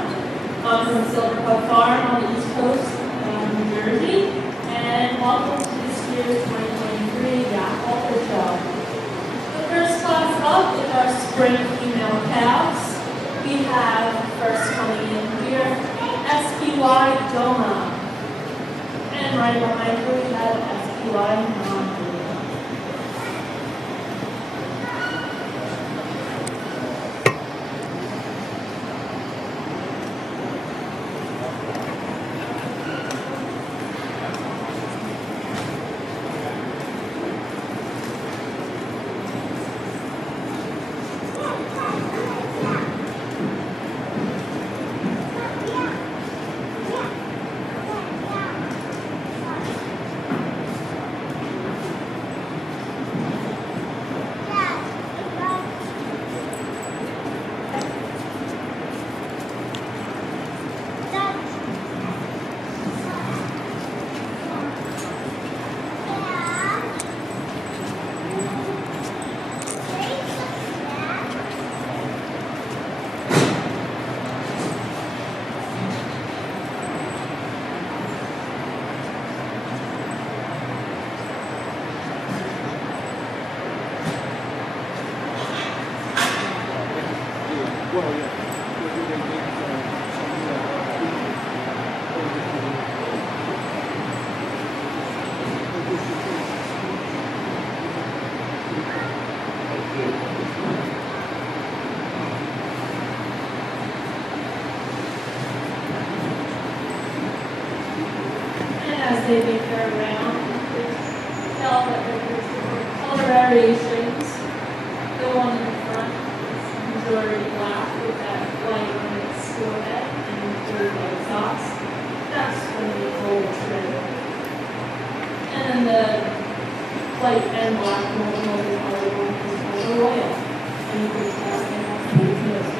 I'm from Silver Cup Farm on the East Coast of New Jersey. And welcome to this year's 2023 Yak Ultra Show. The first class up is our spring female calves. We have first coming in here, SPY Doma. And right behind her, we have SPY Mom. As they make their round, you can tell that there's different color variations. The one in the front is majority black with that white on its forehead and blue white socks. That's going to be gold trim. And then the white and black one, the other one is called royal. And you can tell they have pink noses.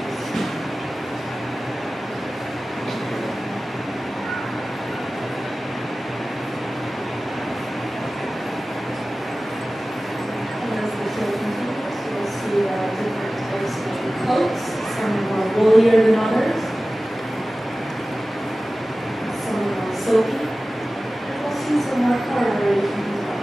Different types of coats. Some are woollier than others. Some are silky. And we'll see some more color variations as well.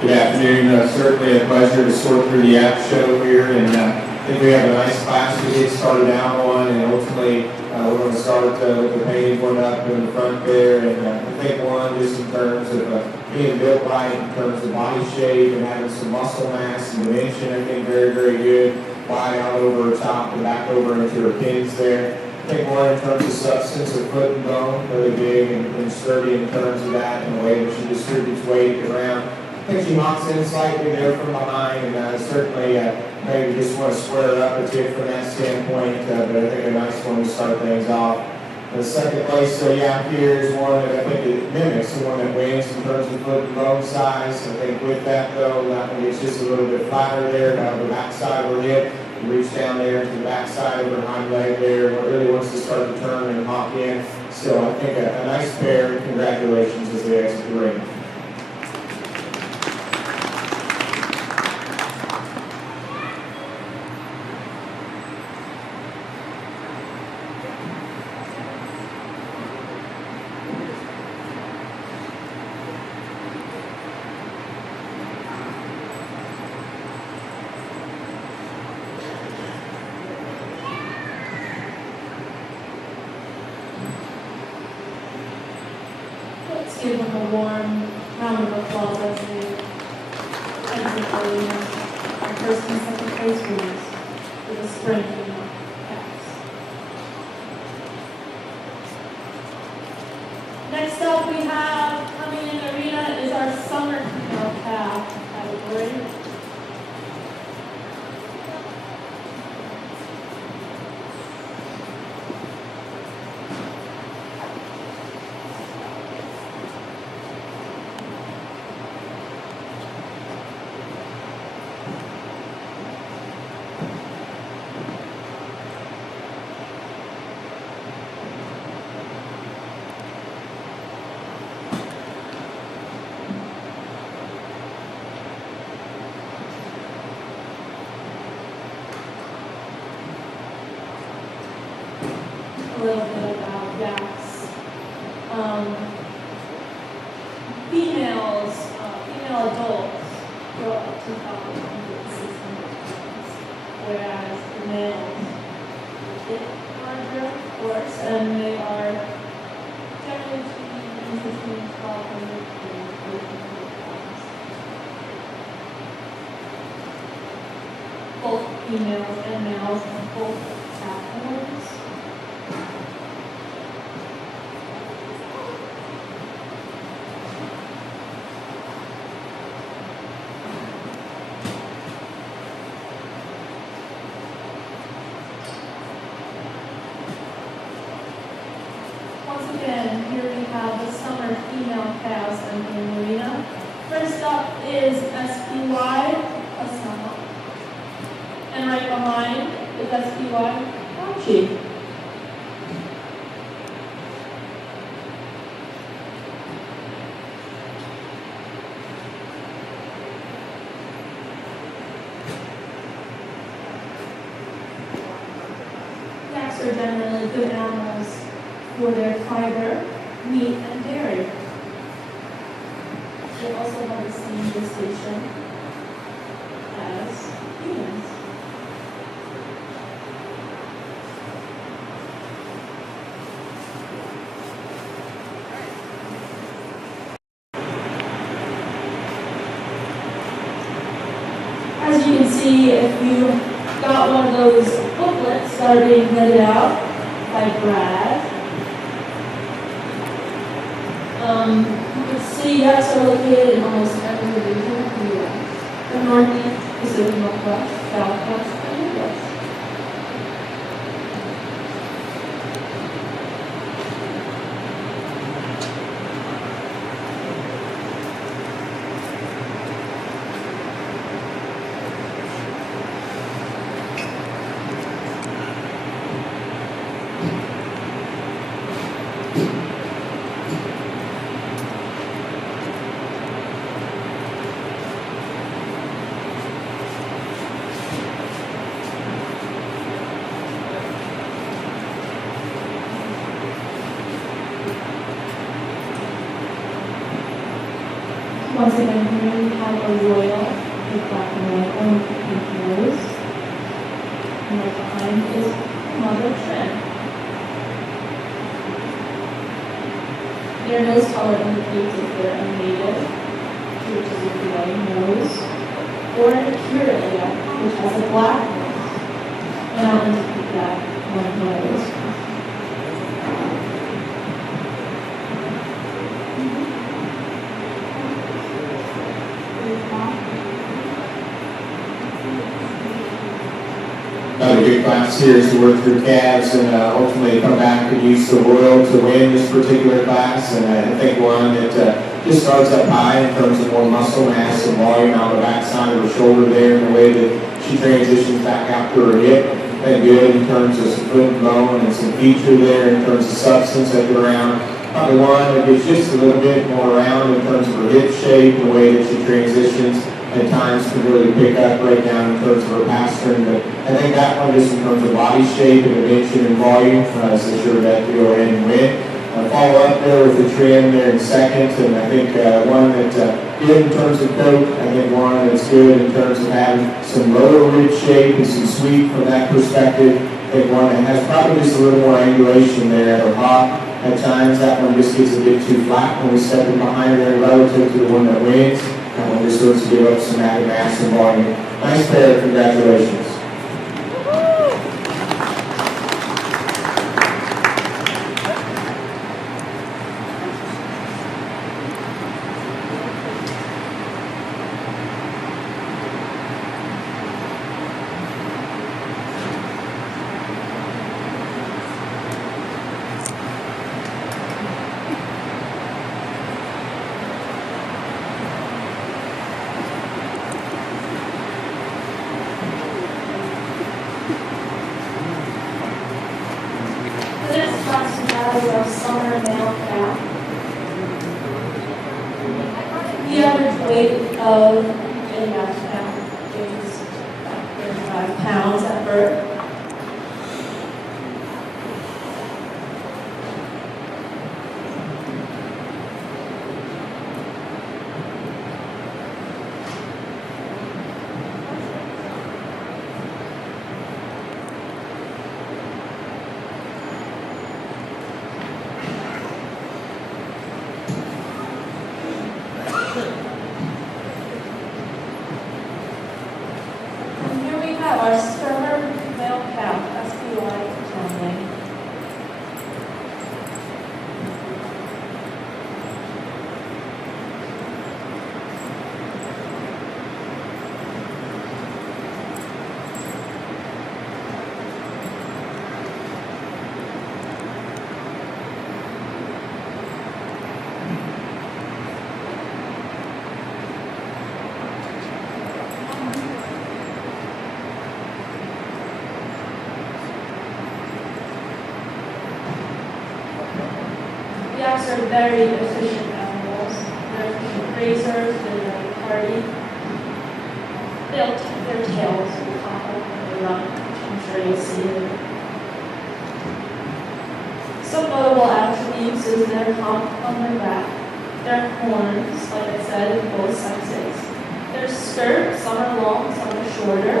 Good afternoon. Certainly a pleasure to sort through the app show here, and I think we have a nice class to get started out on, and ultimately we're going to start with the painting one up in the front there, and I think one just in terms of being built right, in terms of body shape and having some muscle mass and dimension. I think very, very good. Wide out over top and back over into her pins there. I think one in terms of substance of foot and bone, really big and sturdy in terms of that, and the way that she distributes weight around. I think she knocks in slightly there from behind, and certainly maybe just want to square her up a tick from that standpoint, but I think a nice one to start things off. The second place yak here is one that I think it mimics the one that Wayne's in terms of foot and bone size. I think with that though, that one gets just a little bit flatter there, down the back side of her hip. Reach down there to the back side of her hind leg there. What really wants to start to turn and hop in. So I think a nice pair. Congratulations as they exit the ring. Let's give them a warm round of applause as they exit our first and second place winners for the spring female calves. Next up we have coming in the arena is our summer female calf category. A little bit about yaks. Female adults grow up to about 160 pounds, whereas the males get larger, of course, and they are generally between 1,200 and 1,400 pounds. Both females and males have both calf horns. Once again, here we have the summer female calves in the arena. First up is SPY, Asama. And right behind is SPY, Archie. Yaks are generally good animals for their fiber, meat, and dairy. They also have the same gestation as humans. As you can see, if you got one of those booklets that are being handed out by Brad, you can see yaks are located in almost every region of the U.S. The Northeast, Pacific Northwest, Southwest, and Midwest. Once again, here we have a royal with black and white on pink nose. And right behind is Mother Trin. Their nose color indicates if they're a native, which is a white nose, or a curate yak, which has a black nose. And I'll indicate that one nose. another good class here is to work through calves and ultimately come back and use the oil to win this particular class. And I think one that just starts up high in terms of more muscle mass and volume out the backside of her shoulder there in the way that she transitions back out to her hip. I think good in terms of some foot and bone and some feature there in terms of substance at the ground. Probably one that gets just a little bit more round in terms of her hip shape, the way that she transitions at times can really pick up right down in terms of her pastern. But I think that one just in terms of body shape and dimension and volume, so sure that to go ahead and win. Follow up there with the trim there in second, and I think one that good in terms of coat. I think one that's good in terms of having some lower rib shape and some sweep from that perspective. I think one that has probably just a little more angulation there at her hop. At times that one just gets a bit too flat when we step in behind her relative to the one that wins. That one just starts to give up some added mass and volume. Nice pair, congratulations. Summer male calf. The average weight of a male calf is about 35 pounds at birth. Our sperm male calf, SPY family. Yaks are very efficient animals. They're efficient grazers, they're very hardy. They'll tuck their tails will pop up when they run. I'm sure you'll see it. Some notable attributes is their hump on their back, their horns, like I said, in both sexes. Their skirt, some are long, some are shorter.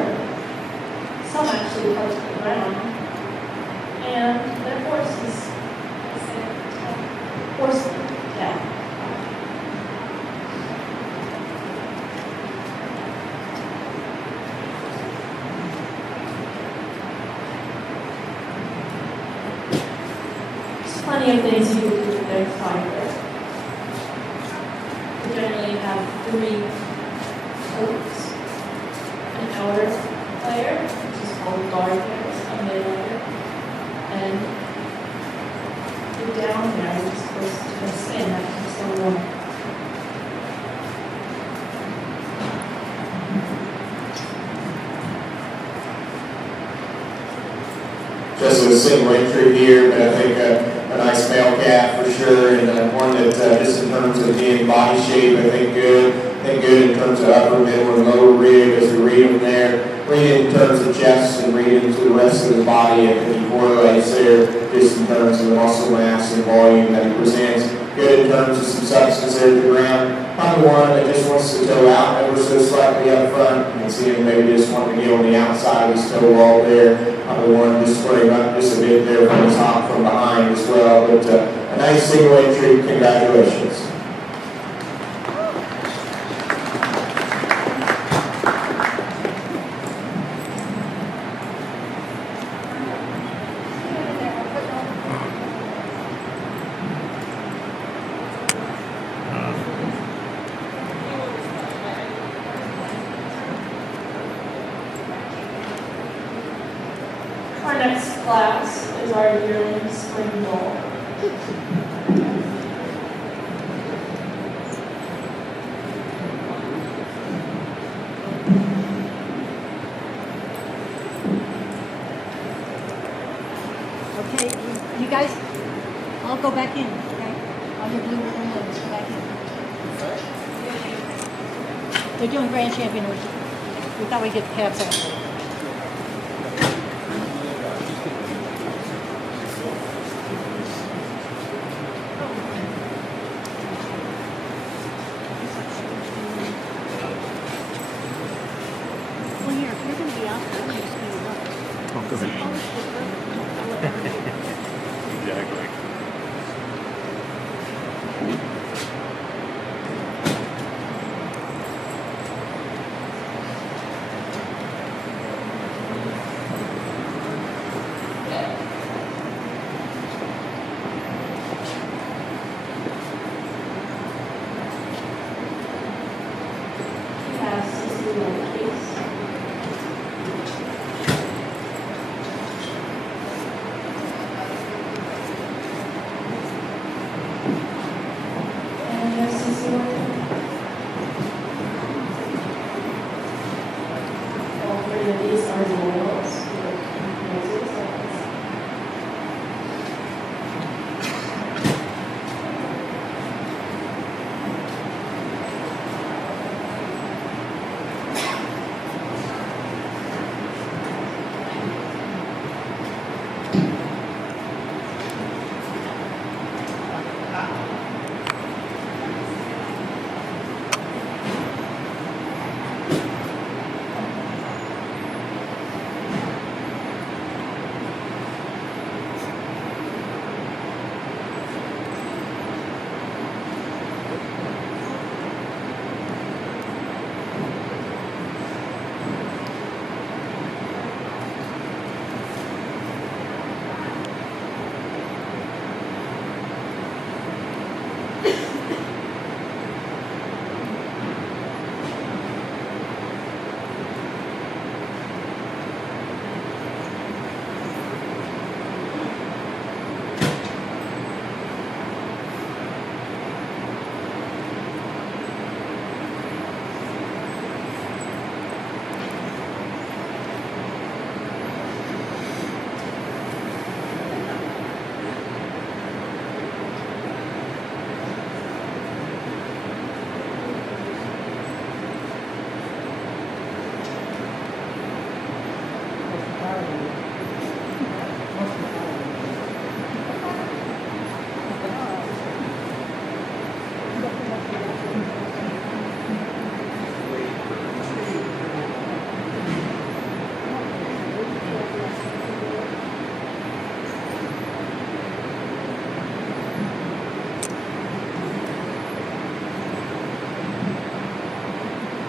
Some actually touch the ground. And their horses. Horse, yeah. There's plenty of things you can do with their fiber. We generally have 3 coats. An outer layer, which is called guard layers, a mid layer, and down there is supposed to skin that keeps them warm. Just a single entry here, but I think a nice male calf for sure, and one that just in terms of being body shape, I think good. I think good in terms of upper, middle, and lower rib as we read them there. Read in terms of chest and read into the rest of the body and he correlates there just in terms of the muscle mass and volume that he presents. Good in terms of some substance there at the ground. Probably one that just wants to toe out ever so slightly up front. You can see him maybe just wanting to get on the outside of his toe wall there. Probably one just squaring up just a bit there from the top from behind as well. But a nice single entry. Congratulations. our next class is our yearling spring bowl. Okay, you guys, I'll go back in, okay? I'll get blue ribbon and go back in. They're doing grand champion. We thought we'd get the caps out. Well, here, if you're going to be out there, I'm just going to look. Oh, go ahead. Exactly. These are the oils.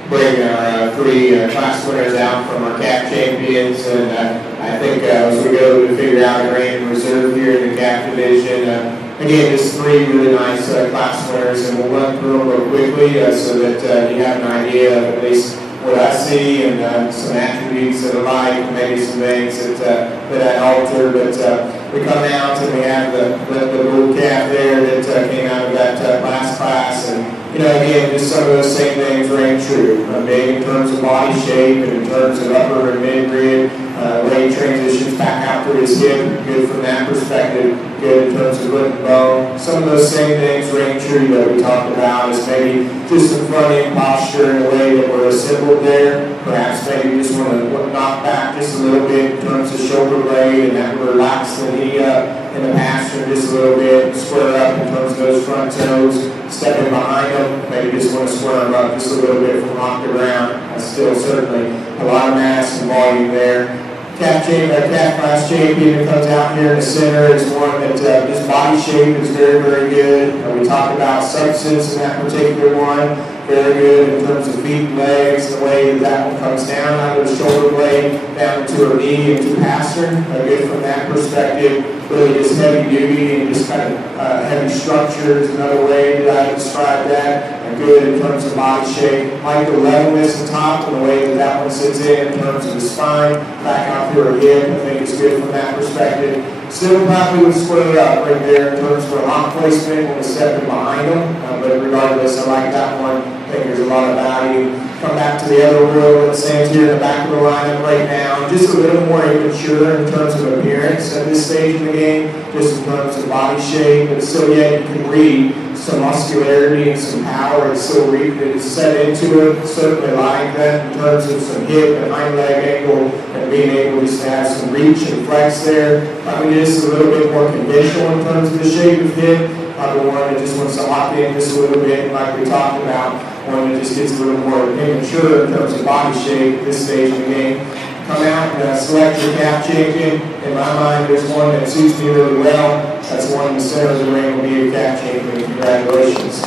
Bring our three class winners out from our CAP champions, and I think as we go to figure out a grand reserve here in the CAP division, again, just three really nice class winners, and we'll run through them real quickly so that you have an idea of at least what I see and some attributes that I like, maybe some things that I alter, but we come out and we have the blue cap there that came out of that class, and you know, again, just some of those same things ring true. Big in terms of body shape and in terms of upper and mid rib. Ray transitions back out through his hip, good from that perspective. Good in terms of foot and bone. Some of those same things ring true that we talked about is maybe just some front end posture in a way that we're assembled there. Perhaps maybe you just want to knock back just a little bit in terms of shoulder blade and that relax the knee up in the pasture just a little bit, square up in terms of those front toes, stepping behind them, maybe just want to square them up just a little bit from off the ground. That's still certainly a lot of mass and volume there. CAP class champion that comes out here in the center is one that his body shape is very, very good. We talked about substance in that particular one. Very good in terms of feet and legs, the way that one comes down out of the shoulder blade, down to her knee and to pastern. Good from that perspective. Really just heavy duty and just kind of heavy structure is another way that I describe that. good in terms of body shape. Like the levelness on top and the way that that one sits in terms of the spine, back out through her hip. I think it's good from that perspective. Still probably would square up right there in terms of her hop placement when we step in behind them. But regardless, I like that one. I think there's a lot of value. Come back to the other row that stands here in the back of the lineup right now. Just a little more immature in terms of appearance at this stage in the game, just in terms of body shape, but still yet you can read some muscularity and some power. It's still it's set into it. Certainly like that in terms of some hip and hind leg angle and being able just to have some reach and flex there. Probably just a little bit more conventional in terms of the shape of hip. Probably one that just wants to hop in just a little bit, like we talked about. One that just gets a little more immature in terms of body shape at this stage in the game. Come out and select your cap champion. In my mind, there's one that suits me really well. That's one in the center of the ring will be your cap champion. Congratulations.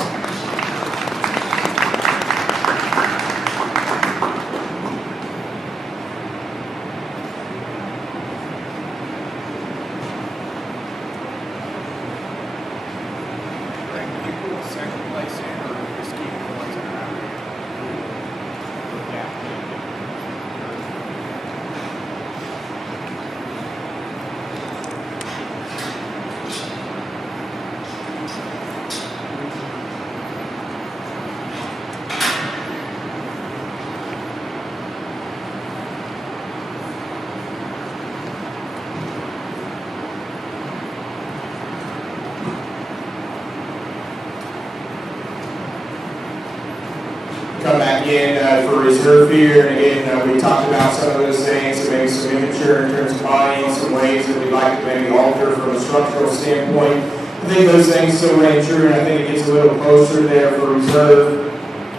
Come back in for reserve here, and again, we talked about some of those things, so maybe some immature in terms of body, some ways that we'd like to maybe alter from a structural standpoint. I think those things still reign true, and I think it gets a little closer there for reserve.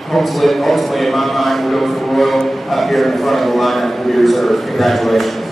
Ultimately, in my mind, we'll go for Royal up here in the front of the lineup will be reserve. Congratulations.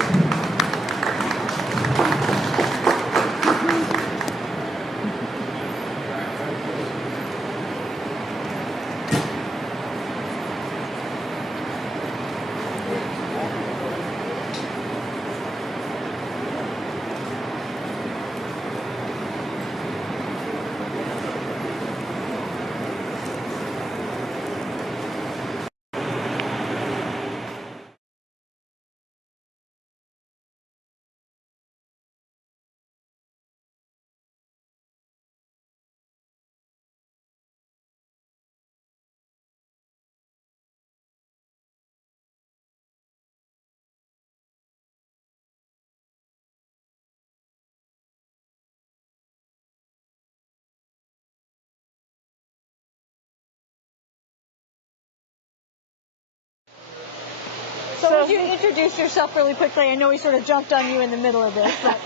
So would you introduce yourself really quickly? I know we sort of jumped on you in the middle of this, but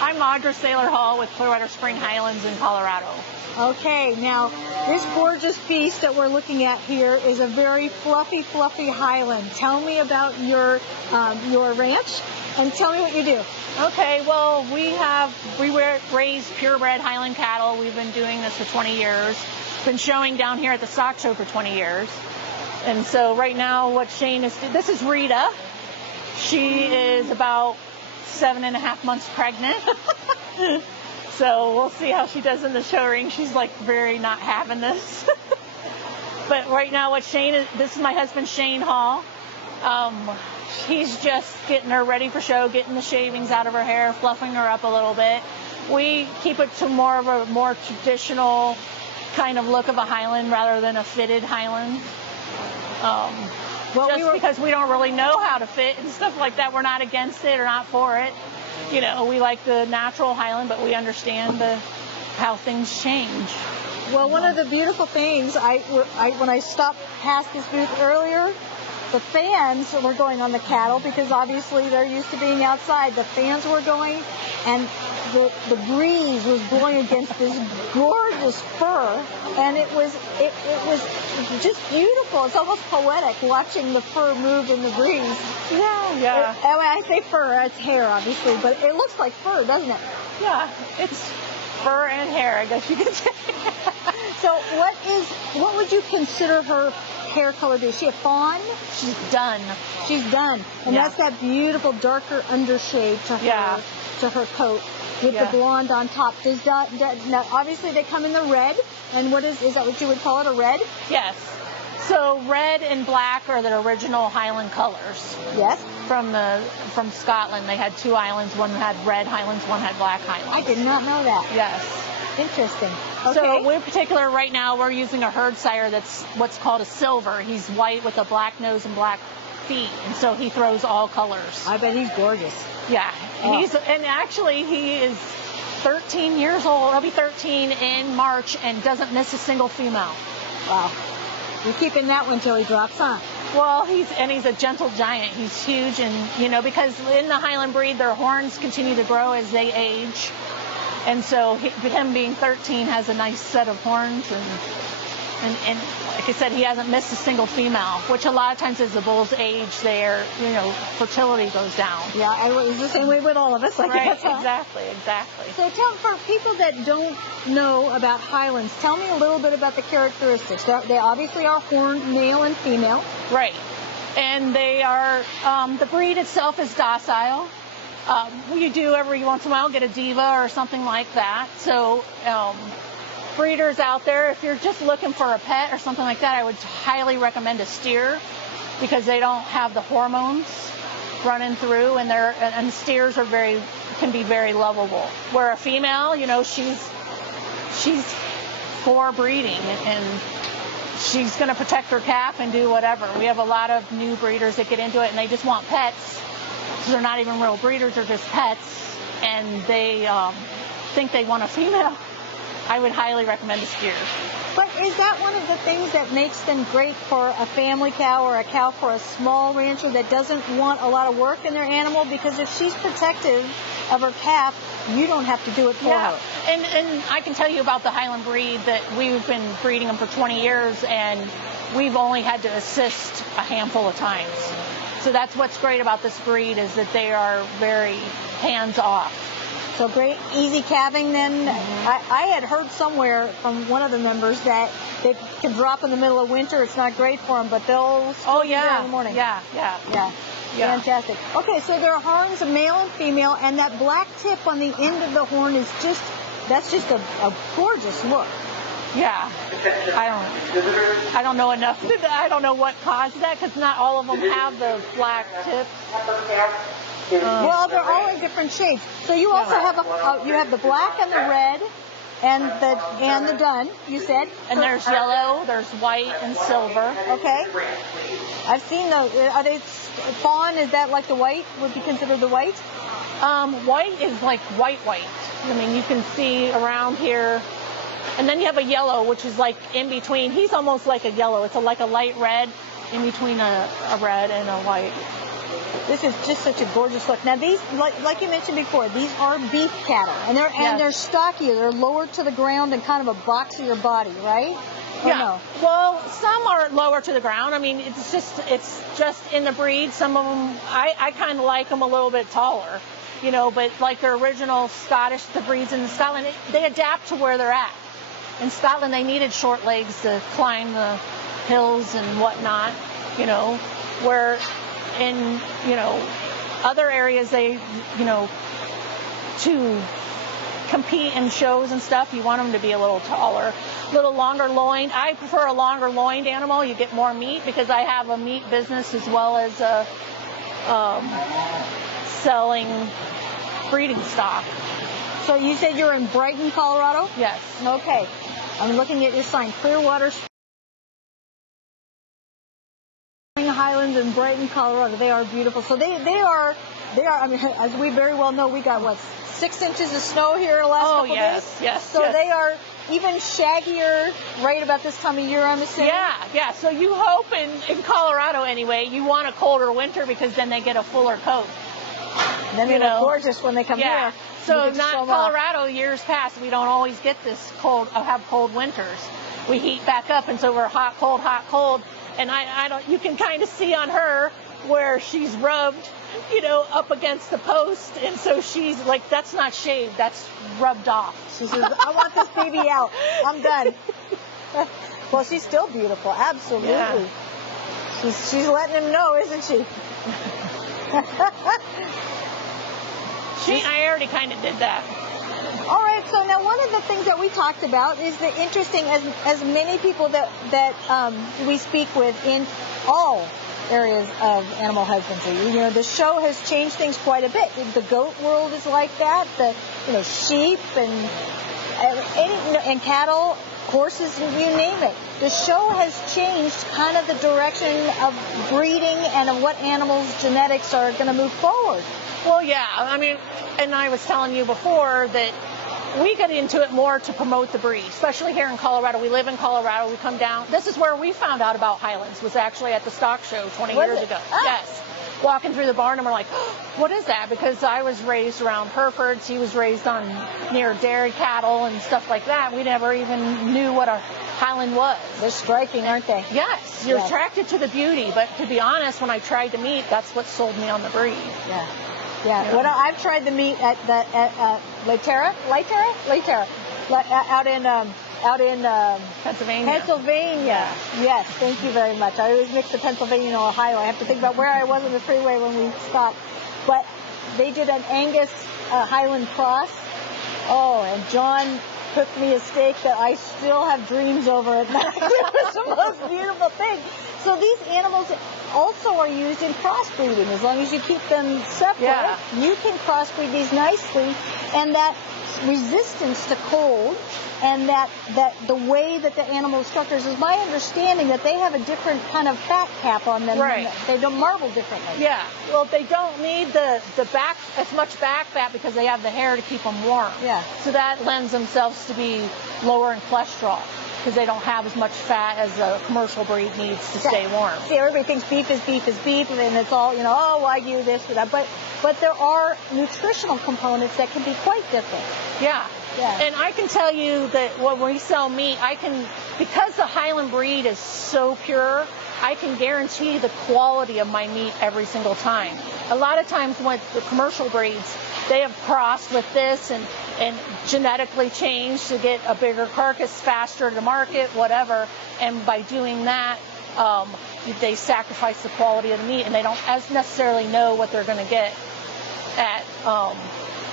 I'm Audra Saylor Hall with Clearwater Spring Highlands in Colorado. Okay, now this gorgeous beast that we're looking at here is a very fluffy Highland. Tell me about your ranch and tell me what you do. Okay, well, we raise purebred Highland cattle. We've been doing this for 20 years. Been showing down here at the stock show for 20 years. And so right now what Shane is, this is Rita. She is about 7.5 months pregnant. So we'll see how she does in the show ring. She's like very not having this. But right now what Shane is, this is my husband Shane Hall. He's just getting her ready for show, getting the shavings out of her hair, fluffing her up a little bit. We keep it to more of a more traditional kind of look of a Highland rather than a fitted Highland. Because we don't really know how to fit and stuff like that. We're not against it or not for it. You know, we like the natural Highland, but we understand how things change. Well, one of the beautiful things, when I stopped past this booth earlier, the fans were going on the cattle because obviously they're used to being outside. The fans were going, and the breeze was blowing against this gorgeous fur, and it was just beautiful. It's almost poetic watching the fur move in the breeze. Yeah. And when I say fur, it's hair, obviously, but it looks like fur, doesn't it? Yeah, it's fur and hair, I guess you could say. So what would you consider her hair color be? Is she a fawn? She's done. She's done. And that's that beautiful darker undershade to her coat. with Yeah. the blonde on top. Now, obviously they come in the red, and is that what you would call it, a red? Yes. So red and black are the original Highland colors. Yes. From Scotland. They had 2 islands. One had red Highlands, one had black Highlands. I did not know that. Yes. Interesting. Okay. So we're particular right now, we're using a herd sire that's what's called a silver. He's white with a black nose and black feet, and so he throws all colors. I bet he's gorgeous. Yeah. Oh. And actually he is 13 years old. He'll be 13 in March and doesn't miss a single female. Wow. You're keeping that one till he drops, huh? Well, he's a gentle giant. He's huge, and because in the Highland breed, their horns continue to grow as they age, and so him being 13 has a nice set of horns, and like I said, he hasn't missed a single female. Which a lot of times, as the bulls age, their fertility goes down. Yeah, it's the same way with all of us. I Right, guess, huh? exactly. So for people that don't know about Highlands, tell me a little bit about the characteristics. They obviously are horned, male and female. Right. And they are, the breed itself is docile. We do every once in a while get a diva or something like that. So breeders out there, if you're just looking for a pet or something like that, I would highly recommend a steer because they don't have the hormones running through, and steers can be very lovable. Where a female, she's for breeding and she's going to protect her calf and do whatever. We have a lot of new breeders that get into it and they just want pets. So they're not even real breeders, they're just pets, and they think they want a female. I would highly recommend a steer. But is that one of the things that makes them great for a family cow or a cow for a small rancher that doesn't want a lot of work in their animal? Because if she's protective of her calf, you don't have to do it for her. And I can tell you about the Highland breed that we've been breeding them for 20 years, and we've only had to assist a handful of times. So that's what's great about this breed is that they are very hands-off. So great, easy calving then. I had heard somewhere from one of the members that they can drop in the middle of winter. It's not great for them, but they'll still be there in the morning. Yeah. Fantastic. Okay, so there are horns, a male and female, and that black tip on the end of the horn is that's just a gorgeous look. Yeah, I don't know enough. I don't know what caused that because not all of them have the black tip. Well, they're all in different shades. So you also have you have the black and the red, and the dun. You said. And there's yellow, there's white, and silver. Okay. I've seen those. Are they fawn? Is that like the white? Would be considered the white? White is like white. I mean, you can see around here. And then you have a yellow, which is like in between. He's almost like a yellow. It's like a light red in between a red and a white. This is just such a gorgeous look. Now these, like you mentioned before, these are beef cattle, and they're stockier. They're lower to the ground and kind of a boxier body, right? Or Yeah. no? Well, some are lower to the ground. I mean, it's just in the breed. Some of them, I kind of like them a little bit taller, But like the original Scottish, the breeds in Scotland, they adapt to where they're at. In Scotland, they needed short legs to climb the hills and whatnot, where in, other areas they, to compete in shows and stuff, you want them to be a little taller, a little longer loined. I prefer a longer loined animal. You get more meat because I have a meat business as well as a selling breeding stock. So you said you're in Brighton, Colorado? Yes. Okay. I'm looking at your sign, Clearwater Highlands in Brighton, Colorado. They are beautiful. So they are. I mean, as we very well know, we got 6 inches of snow here the last couple days. Yes. So they are even shaggier right about this time of year, I'm assuming. Yeah. So you hope in Colorado anyway, you want a colder winter because then they get a fuller coat. And then they look gorgeous when they come here. So Colorado, years past, we don't always get this cold, have cold winters. We heat back up, and so we're hot, cold. And you can kind of see on her where she's rubbed, up against the post. And so she's like, that's not shaved, that's rubbed off. She says, I want this baby out. I'm done. Well, she's still beautiful. Absolutely. Yeah. She's letting him know, isn't she? I already kind of did that. All right, so now one of the things that we talked about is the interesting, as many people that we speak with in all areas of animal husbandry. You know, the show has changed things quite a bit. The goat world is like that. The sheep and cattle, horses, you name it. The show has changed kind of the direction of breeding and of what animals' genetics are going to move forward. Well, yeah. I mean, and I was telling you before that we get into it more to promote the breed, especially here in Colorado. We live in Colorado. We come down. This is where we found out about Highlands, was actually at the stock show 20 years ago. Ah. Yes. Walking through the barn, and we're like, oh, what is that? Because I was raised around Herefords. He was raised on near dairy cattle and stuff like that. We never even knew what a Highland was. They're striking, aren't they? Yes. You're attracted to the beauty. But to be honest, when I tried the meat, that's what sold me on the breed. Yeah. Yeah. Well, I've tried the meat at Latera, out in Pennsylvania. Pennsylvania. Yes, thank you very much. I always mix the Pennsylvania and Ohio. I have to think about where I was on the freeway when we stopped. But they did an Angus Highland cross. Oh, and John cooked me a steak that I still have dreams over at night. It was the most beautiful thing. So these animals also are used in crossbreeding. As long as you keep them separate, you can crossbreed these nicely. And that resistance to cold and that the way that the animal is structured is my understanding that they have a different kind of fat cap on them. Right. They don't marble differently. Yeah. Well, they don't need the back as much back fat because they have the hair to keep them warm. Yeah. So that lends themselves to be lower in cholesterol because they don't have as much fat as a commercial breed needs to stay warm. See, everybody thinks beef is beef is beef, and it's all, oh, Wagyu, this or that. But there are nutritional components that can be quite different. Yeah. Yeah. And I can tell you that when we sell meat, because the Highland breed is so pure, I can guarantee the quality of my meat every single time. A lot of times with the commercial breeds, they have crossed with this and genetically changed to get a bigger carcass faster to market, whatever. And by doing that, they sacrifice the quality of the meat, and they don't necessarily know what they're going to get at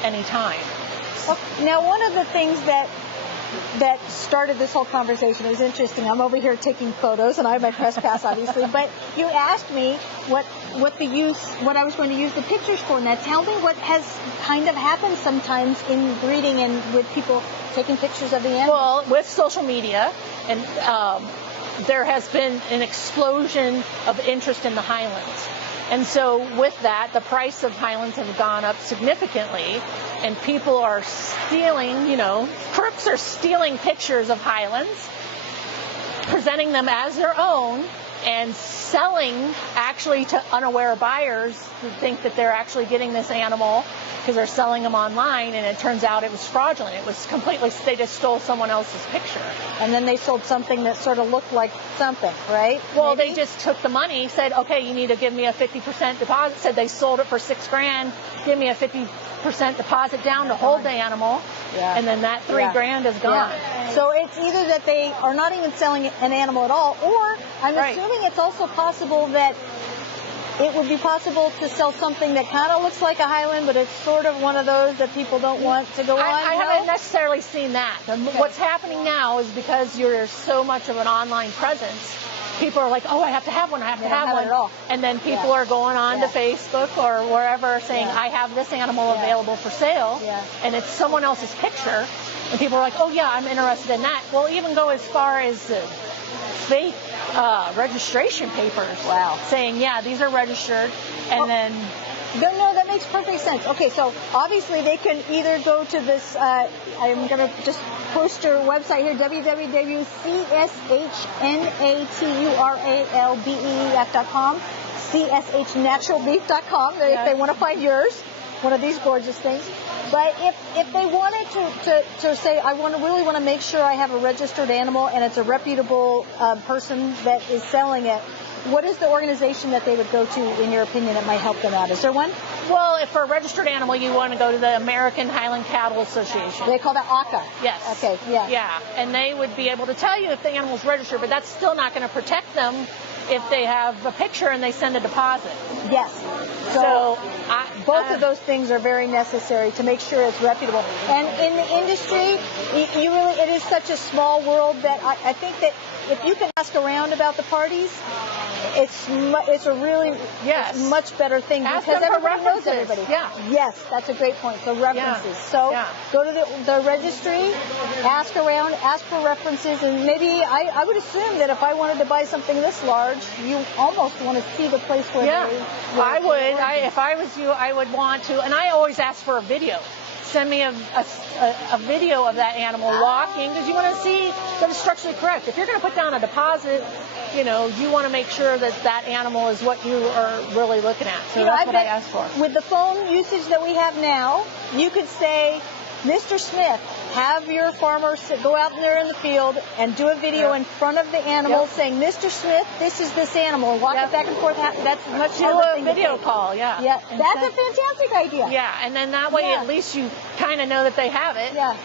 any time. Now, one of the things that started this whole conversation, it was interesting. I'm over here taking photos, and I have my press pass, obviously. But you asked me what I was going to use the pictures for. Now, tell me what has kind of happened sometimes in breeding and with people taking pictures of the animals. Well, with social media, and there has been an explosion of interest in the Highlands. And so with that, the price of Highlands have gone up significantly, and people are stealing, crooks are stealing pictures of Highlands, presenting them as their own, and selling actually to unaware buyers who think that they're actually getting this animal because they're selling them online, and it turns out it was fraudulent. It was they just stole someone else's picture. And then they sold something that sort of looked like something, right? Well, Maybe? they just took the money, said, okay, you need to give me a 50% deposit, said they sold it for $6,000, give me a 50% deposit down to hold the animal, and then that $3,000 is gone. Yeah. So it's either that they are not even selling an animal at all, or I'm assuming it's also possible that it would be possible to sell something that kind of looks like a Highland, but it's sort of one of those that people don't want to go on. I haven't necessarily seen that. What's happening now is because you're so much of an online presence, people are like, oh, I have to have one, I have to have one. At all. And then people are going on to Facebook or wherever saying, I have this animal available for sale, and it's someone else's picture, and people are like, oh yeah, I'm interested in that. Well, even go as far as fake registration papers. Wow. Saying, yeah, these are registered, and then... No, that makes perfect sense. Okay, so obviously they can either go to this, I'm going to just post your website here, www.cshnaturalbeef.com, cshnaturalbeef.com, if they want to find yours, one of these gorgeous things. But if they wanted to say, I really want to make sure I have a registered animal and it's a reputable person that is selling it, what is the organization that they would go to, in your opinion, that might help them out? Is there one? Well, if for a registered animal, you want to go to the American Highland Cattle Association. They call that AHCA? Yes. Okay, yeah. Yeah, and they would be able to tell you if the animal's registered, but that's still not going to protect them if they have a picture and they send a deposit. Yes. So both of those things are very necessary to make sure it's reputable. And in the industry, it is such a small world that I think that if you can ask around about the parties, it's a really much better thing Ask because them for everybody knows references. everybody. Yeah. Yes, that's a great point. So references. So go to the registry, ask around, ask for references, and maybe I would assume that if I wanted to buy something this large, you almost want to see the place where I would. If I was you, I would want to, and I always ask for a video. Send me a video of that animal walking because you want to see that it's structurally correct. If you're going to put down a deposit, you want to make sure that that animal is what you are really looking at. So that's what I ask for. With the phone usage that we have now, you could say, Mr. Smith, have your farmer go out there in the field and do a video in front of the animal saying, Mr. Smith, this is this animal. Walk it back and forth. That's much do a video call, Yeah, that's a fantastic idea. Yeah, and then that way at least you kind of know that they have it. Yeah.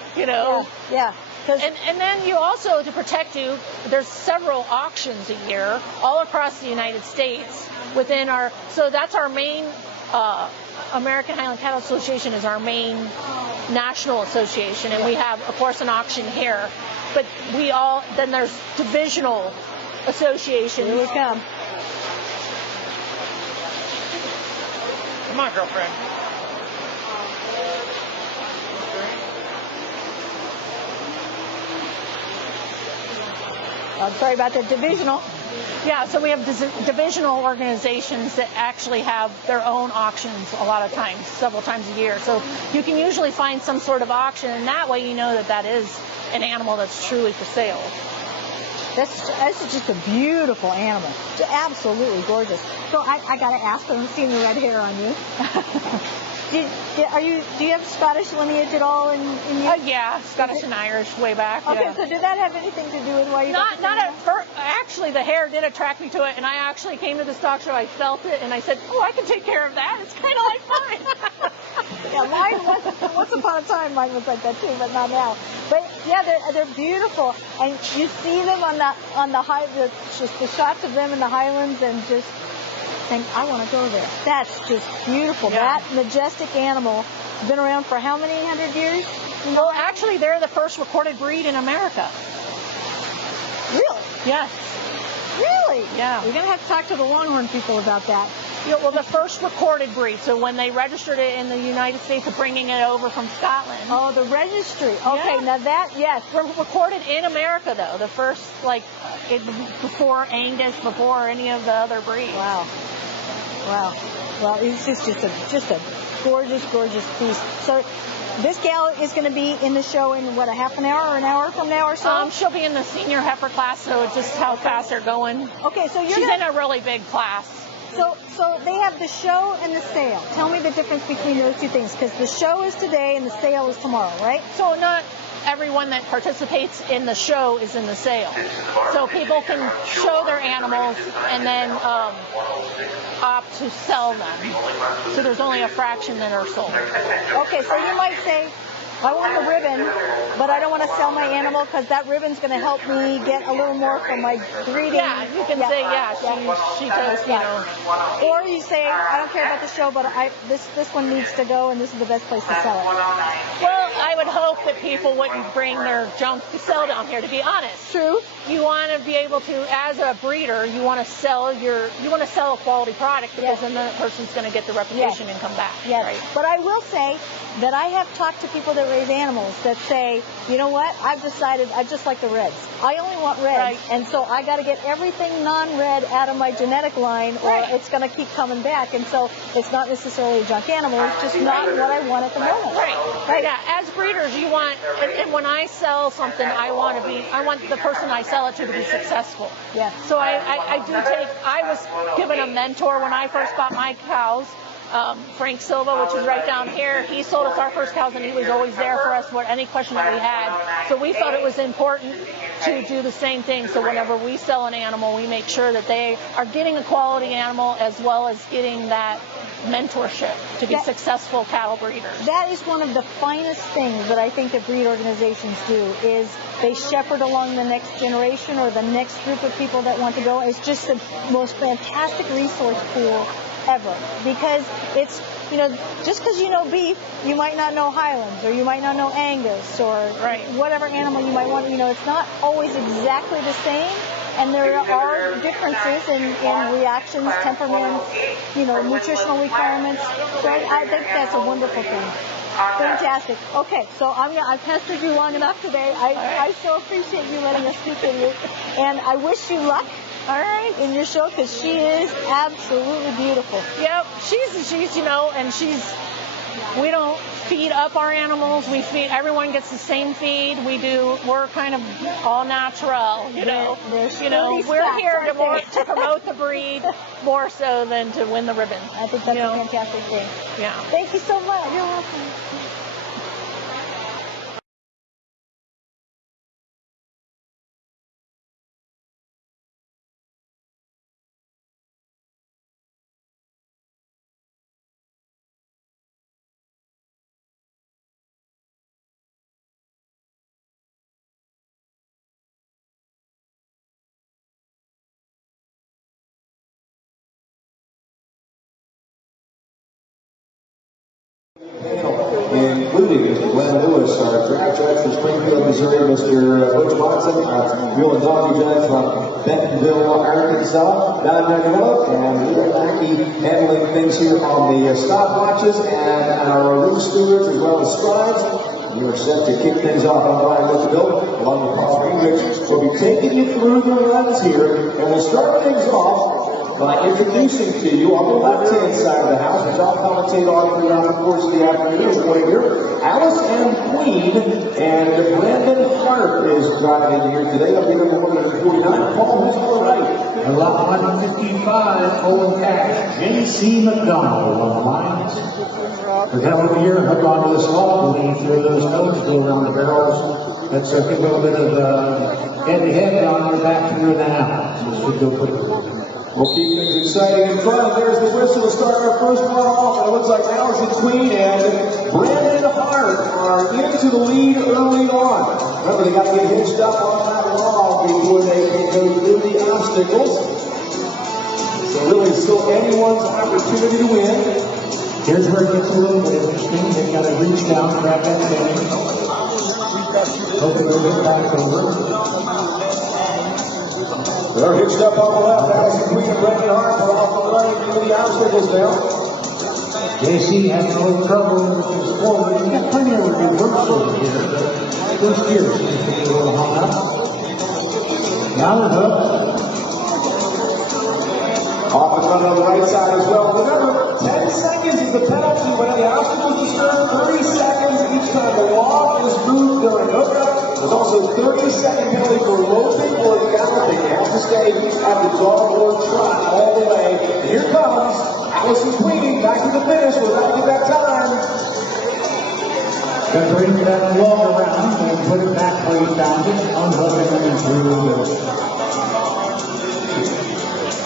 Yeah. And then you also, to protect you, there's several auctions a year all across the United States within so that's our main, American Highland Cattle Association is our main national association, and we have, of course, an auction here. But then there's divisional associations. Here we come. Come on, girlfriend. I'm sorry about the divisional. Yeah, so we have divisional organizations that actually have their own auctions a lot of times, several times a year. So you can usually find some sort of auction, and that way you know that that is an animal that's truly for sale. That's just a beautiful animal. Absolutely gorgeous. So I got to ask, I'm seeing the red hair on you. Do you have Scottish lineage at all in you? Yeah, Scottish and Irish way back. Okay, yeah. so did that have anything to do with why you not at first? Actually, the hair did attract me to it, and I actually came to the stock show. I felt it, and I said, "Oh, I can take care of that. It's kind of like mine." Yeah, mine was, once upon a time, mine was like that too, but not now. But yeah, they're beautiful, and you see them on the high, just the shots of them in the Highlands, and just think, I want to go there. That's just beautiful. Yeah. That majestic animal has been around for how many 100 years? Well, actually, they're the first recorded breed in America. Really? Yes. Really? Yeah. We're going to have to talk to the Longhorn people about that. Yeah, well, the first recorded breed. So when they registered it in the United States, of bringing it over from Scotland. Oh, the registry. Okay, Yeah. now that, yes. We're recorded in America, though. The first, before Angus, before any of the other breeds. Wow. Wow. Well, it's just a gorgeous, gorgeous piece. So this gal is going to be in the show in, what, a half an hour or an hour from now or so? She'll be in the senior heifer class, so it's just how fast they're going. Okay, so she's in a really big class. So they have the show and the sale. Tell me the difference between those two things, because the show is today and the sale is tomorrow, right? So not everyone that participates in the show is in the sale. So people can show their animals and then opt to sell them. So there's only a fraction that are sold. Okay, so you might say, I want the ribbon, but I don't want to sell my animal because that ribbon's going to help me get a little more from my breeding. Yeah, you can say, she goes, you know. Or you say, I don't care about the show, but this one needs to go, and this is the best place to sell it. Well, I would hope that people wouldn't bring their junk to sell down here, to be honest. True. You want to be able to, as a breeder, you want to sell a quality product because then the person's going to get the reputation and come back. Yes. Right? But I will say that I have talked to people that raise animals that say, you know what, I've decided I just like the reds. I only want reds, and so I got to get everything non-red out of my genetic line, or it's going to keep coming back. And so it's not necessarily a junk animal; it's just not what I want at the moment. Right. Yeah. As breeders, you want, and when I sell something, I want the person I sell it to be successful. Yeah. So I was given a mentor when I first bought my cows. Frank Silva, which is right down here. He sold us our first cows, and he was always there for us for any question that we had. So we thought it was important to do the same thing. So whenever we sell an animal, we make sure that they are getting a quality animal as well as getting that mentorship to be successful cattle breeders. That is one of the finest things that I think that breed organizations do, is they shepherd along the next generation or the next group of people that want to go. It's just the most fantastic resource pool ever, because it's, just because you know beef, you might not know Highlands, or you might not know Angus, or whatever animal you might want. It's not always exactly the same, and there are differences in reactions, temperament, nutritional requirements. So I think that's a wonderful thing. Fantastic. Okay, so I've pestered you long enough today. I so appreciate you letting us speak with you, and I wish you luck. All right, in your show, because she is absolutely beautiful. Yep, she's we don't feed up our animals. Everyone gets the same feed. We're kind of all natural, We're here to promote the breed more so than to win the ribbon. I think that's a fantastic thing. Yeah. Thank you so much. You're welcome. Including Mr. Glenn Lewis, our track judge from Springfield, Missouri, Mr. Butch Watson, our mule and donkey judge from Bentonville, Arkansas, Don Magnolo, and Will Lackey handling things here on the stopwatches, and our room stewards as well as scribes. We are set to kick things off on Brian Littlefield, along with Paul Greenrich. We'll be taking you through the runs here, and we'll start things off by introducing to you on the left-hand side of the house, which I'll commentate on throughout the course of the afternoon. We're here, Alice M. Queen, and Brandon Hart is driving here today. I'll be number 149. Paul, who's on the right? And lot 155, Owen Cash, J.C. McDonald on the lines. We're down over here, hook onto this wall, lean through those noses, go around the barrels. Let's get a little bit of head-to-head on your back through the house. This should go quickly. We'll keep things exciting in front. There's the whistle to start our first one off. And it looks like Allison Queen and Brandon Hart are into the lead early on. Remember, they got to get hitched up on that wall before they can go through the obstacles. So really still anyone's opportunity to win. Here's where it gets a little bit interesting. They've got to reach down, grab that thing. Hoping they'll get back over. They're hitched up on the left. Allison Queen and Brandon Hart are off the line through the obstacles now. JC having a little trouble with his forward. He's got plenty of reverse over here. First gear seems to be a little hung up. Now we're hooked. Off the front on the right side as well. Remember, 10 seconds is the penalty when the obstacles disturb. 30 seconds each time the log is moved during hookup. There's also a 30-second penalty for loping or galloping. You have to stay at the dog or trot all the way. And here comes Allison Queen back to the finish without getting that time. Then bring that log around and put it back where you found it, unhook it and through the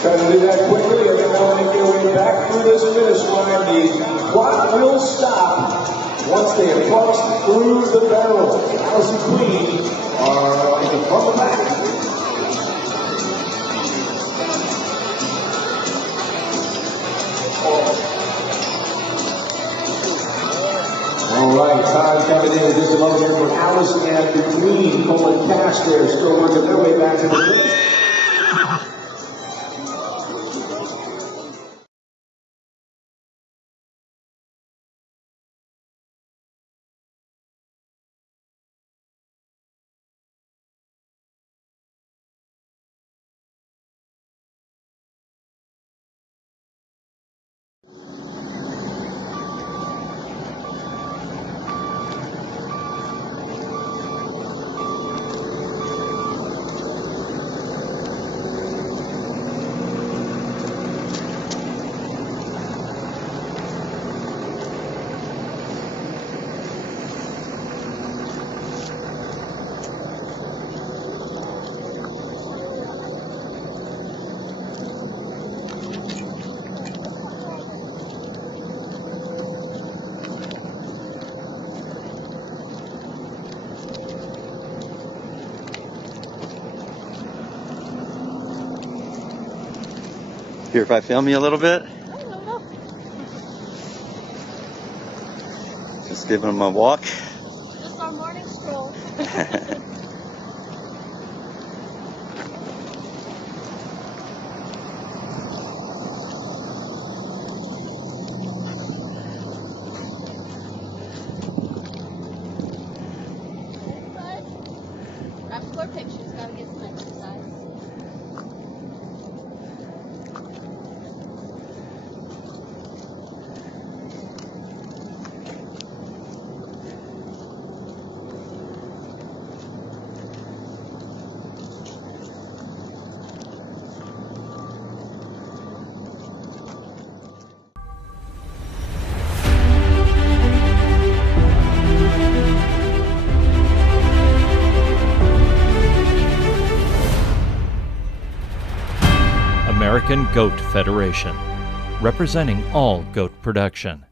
Try to do that quickly, and then they'll make their way back through this finish line. The clock will stop once they have crossed through the barrels. Allison Queen are in the front of the back. All right, time coming in just a moment here for Alice and Queen. Colin Cash there, still working their way back to the finish. Here, if I film you a little bit. Just giving them a walk. Just our morning stroll. Grab some more pictures, gotta get some exercise. American Goat Federation, representing all goat production.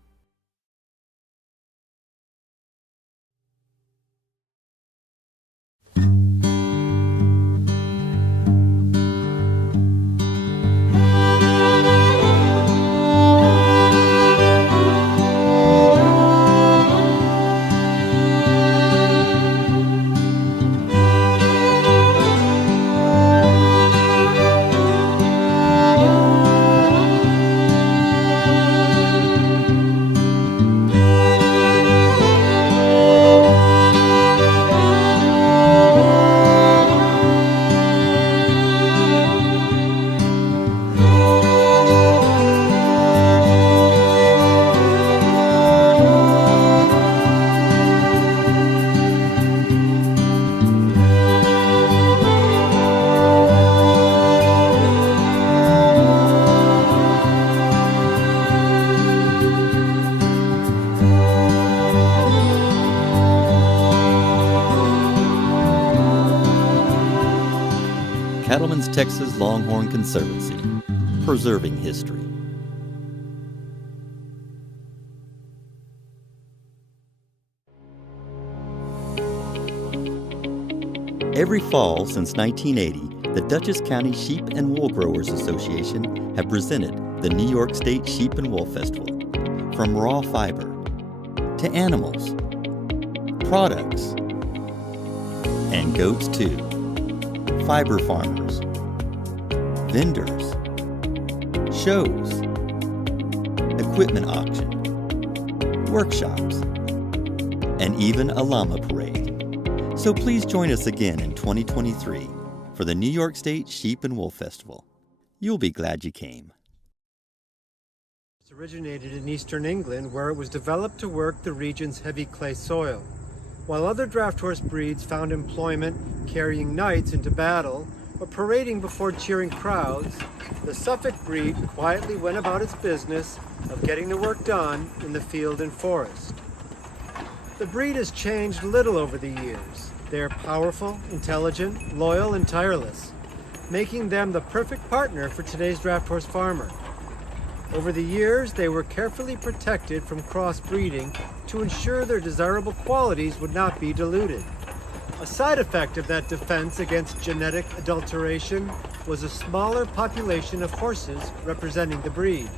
Cattlemen's Texas Longhorn Conservancy, preserving history. Every fall since 1980, the Dutchess County Sheep and Wool Growers Association have presented the New York State Sheep and Wool Festival. From raw fiber to animals, products, and goats too. Fiber farmers, vendors, shows, equipment auction, workshops, and even a llama parade. So please join us again in 2023 for the New York State Sheep and Wool Festival. You'll be glad you came. It originated in eastern England, where it was developed to work the region's heavy clay soil. While other draft horse breeds found employment carrying knights into battle or parading before cheering crowds, the Suffolk breed quietly went about its business of getting the work done in the field and forest. The breed has changed little over the years. They are powerful, intelligent, loyal, and tireless, making them the perfect partner for today's draft horse farmer. Over the years, they were carefully protected from crossbreeding to ensure their desirable qualities would not be diluted. A side effect of that defense against genetic adulteration was a smaller population of horses representing the breed.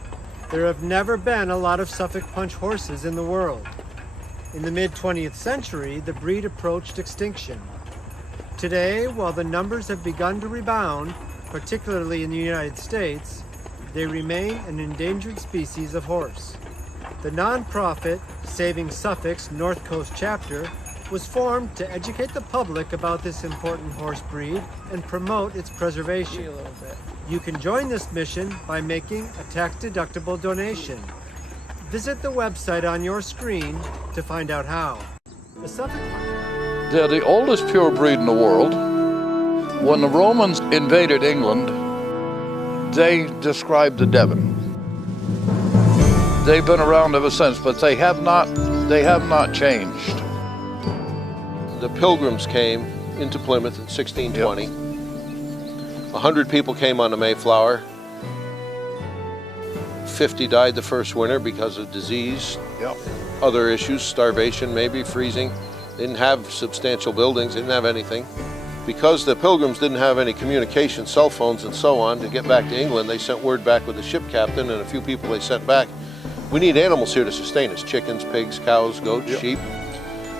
There have never been a lot of Suffolk Punch horses in the world. In the mid-20th century, the breed approached extinction. Today, while the numbers have begun to rebound, particularly in the United States, they remain an endangered species of horse. The nonprofit Saving Suffolk's North Coast chapter was formed to educate the public about this important horse breed and promote its preservation. You can join this mission by making a tax-deductible donation. Visit the website on your screen to find out how. The Suffolk They're the oldest pure breed in the world. When the Romans invaded England, they described the Devon. They've been around ever since, but they have not changed. The Pilgrims came into Plymouth in 1620. 100 people came on the Mayflower. 50 died the first winter because of disease, other issues, starvation, maybe freezing. They didn't have substantial buildings, didn't have anything. Because the Pilgrims didn't have any communication, cell phones and so on, to get back to England, they sent word back with the ship captain and a few people they sent back. We need animals here to sustain us, chickens, pigs, cows, goats, sheep.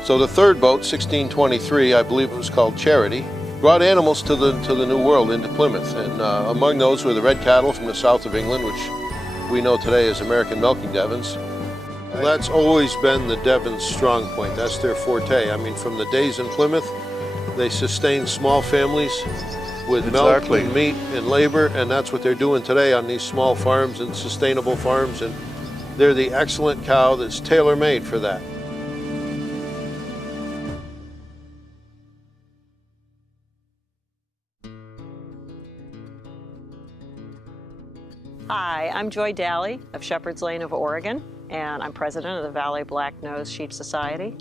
So the third boat, 1623, I believe it was called Charity, brought animals to the New World, into Plymouth. And among those were the red cattle from the south of England, which we know today as American milking Devons. That's always been the Devons' strong point. That's their forte. I mean, from the days in Plymouth, they sustained small families with milk and meat and labor, and that's what they're doing today on these small farms and sustainable farms, and they're the excellent cow that's tailor-made for that. Hi, I'm Joy Daly of Shepherd's Lane of Oregon, and I'm president of the Valley Black-Nosed Sheep Society.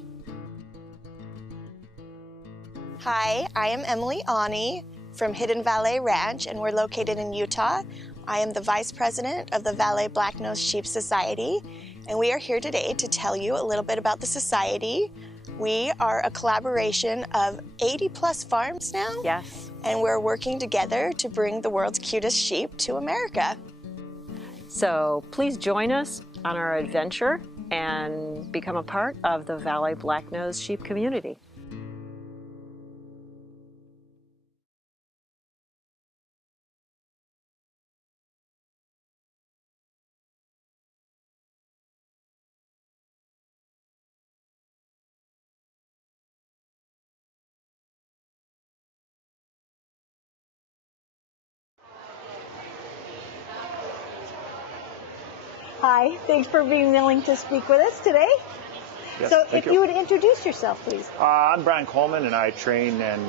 Hi, I am Emily Ani from Hidden Valley Ranch, and we're located in Utah. I am the vice president of the Valley Black-Nosed Sheep Society, and we are here today to tell you a little bit about the society. We are a collaboration of 80+ farms now. Yes. And we're working together to bring the world's cutest sheep to America. So please join us on our adventure and become a part of the Valley Black-Nosed Sheep community. Hi, thanks for being willing to speak with us today. Yes, so thank if you would introduce yourself, please. I'm Brian Coleman, and I train and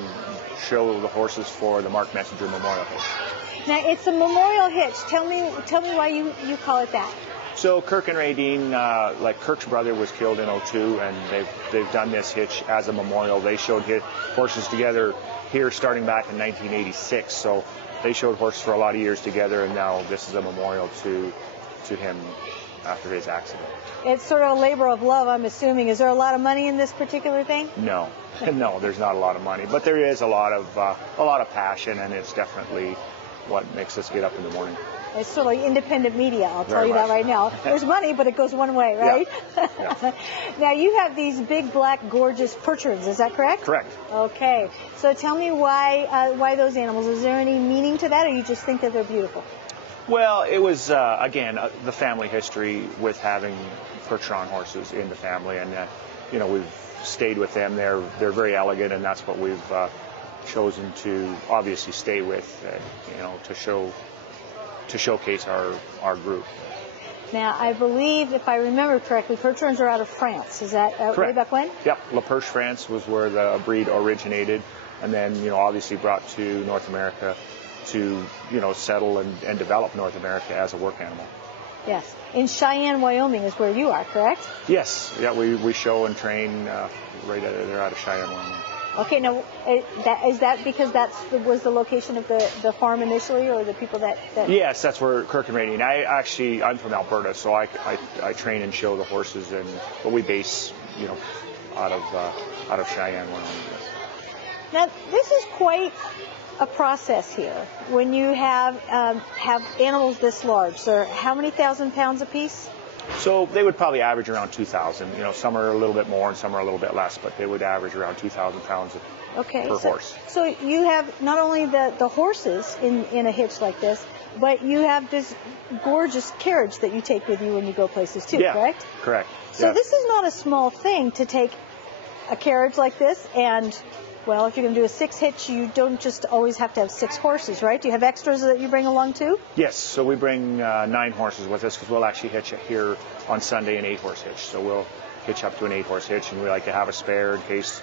show the horses for the Mark Messenger Memorial Hitch. Now, it's a memorial hitch. Tell me why you call it that. So Kirk and Radine, like Kirk's brother was killed in '02, and they've done this hitch as a memorial. They showed horses together here starting back in 1986. So they showed horses for a lot of years together, and now this is a memorial to him after his accident. It's sort of a labor of love, I'm assuming. Is there a lot of money in this particular thing? No, no, there's not a lot of money, but there is a lot of passion, and it's definitely what makes us get up in the morning. It's sort of like independent media, I'll tell Very you much. that right now. There's money, but it goes one way, right? Yeah. Now, you have these big, black, gorgeous Percherons, is that correct? Correct. Okay. So tell me why those animals. Is there any meaning to that, or you just think that they're beautiful? Well, it was, again, the family history with having Percheron horses in the family, and, we've stayed with them. They're very elegant, and that's what we've chosen to obviously stay with, to showcase our group. Now, I believe, if I remember correctly, Percherons are out of France. Is that way Correct. back when? Yep, La Perche, France was where the breed originated, and then, obviously brought to North America to, settle and develop North America as a work animal. Yes. In Cheyenne, Wyoming is where you are, correct? Yes. Yeah, we show and train right out of Cheyenne, Wyoming. Okay, now, is that because was the location of the farm initially, or the people that... Yes, that's where Kirk and Radine. I'm from Alberta, so I train and show the horses, but we base, out of Cheyenne, Wyoming. Now, this is quite a process here. When you have animals this large, so how many thousand pounds apiece? So they would probably average around 2,000. Some are a little bit more and some are a little bit less, but they would average around 2,000 pounds per horse. So you have not only the horses in a hitch like this, but you have this gorgeous carriage that you take with you when you go places too, correct? Correct. So this is not a small thing to take a carriage like this and... Well, if you're going to do a 6 hitch, you don't just always have to have 6 horses, right? Do you have extras that you bring along too? Yes, so we bring 9 horses with us because we'll actually hitch it here on Sunday an 8-horse hitch. So we'll hitch up to an 8-horse hitch, and we like to have a spare in case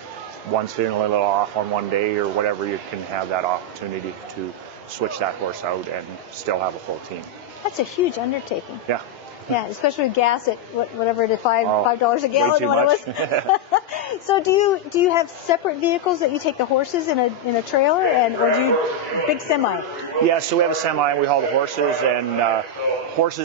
one's feeling a little off on one day or whatever. You can have that opportunity to switch that horse out and still have a full team. That's a huge undertaking. Yeah. Yeah, especially with gas at whatever it is, $5 a Way gallon too or what much. it was. So do you have separate vehicles that you take the horses in a trailer, or do you big semi? Yeah, so we have a semi and we haul the horses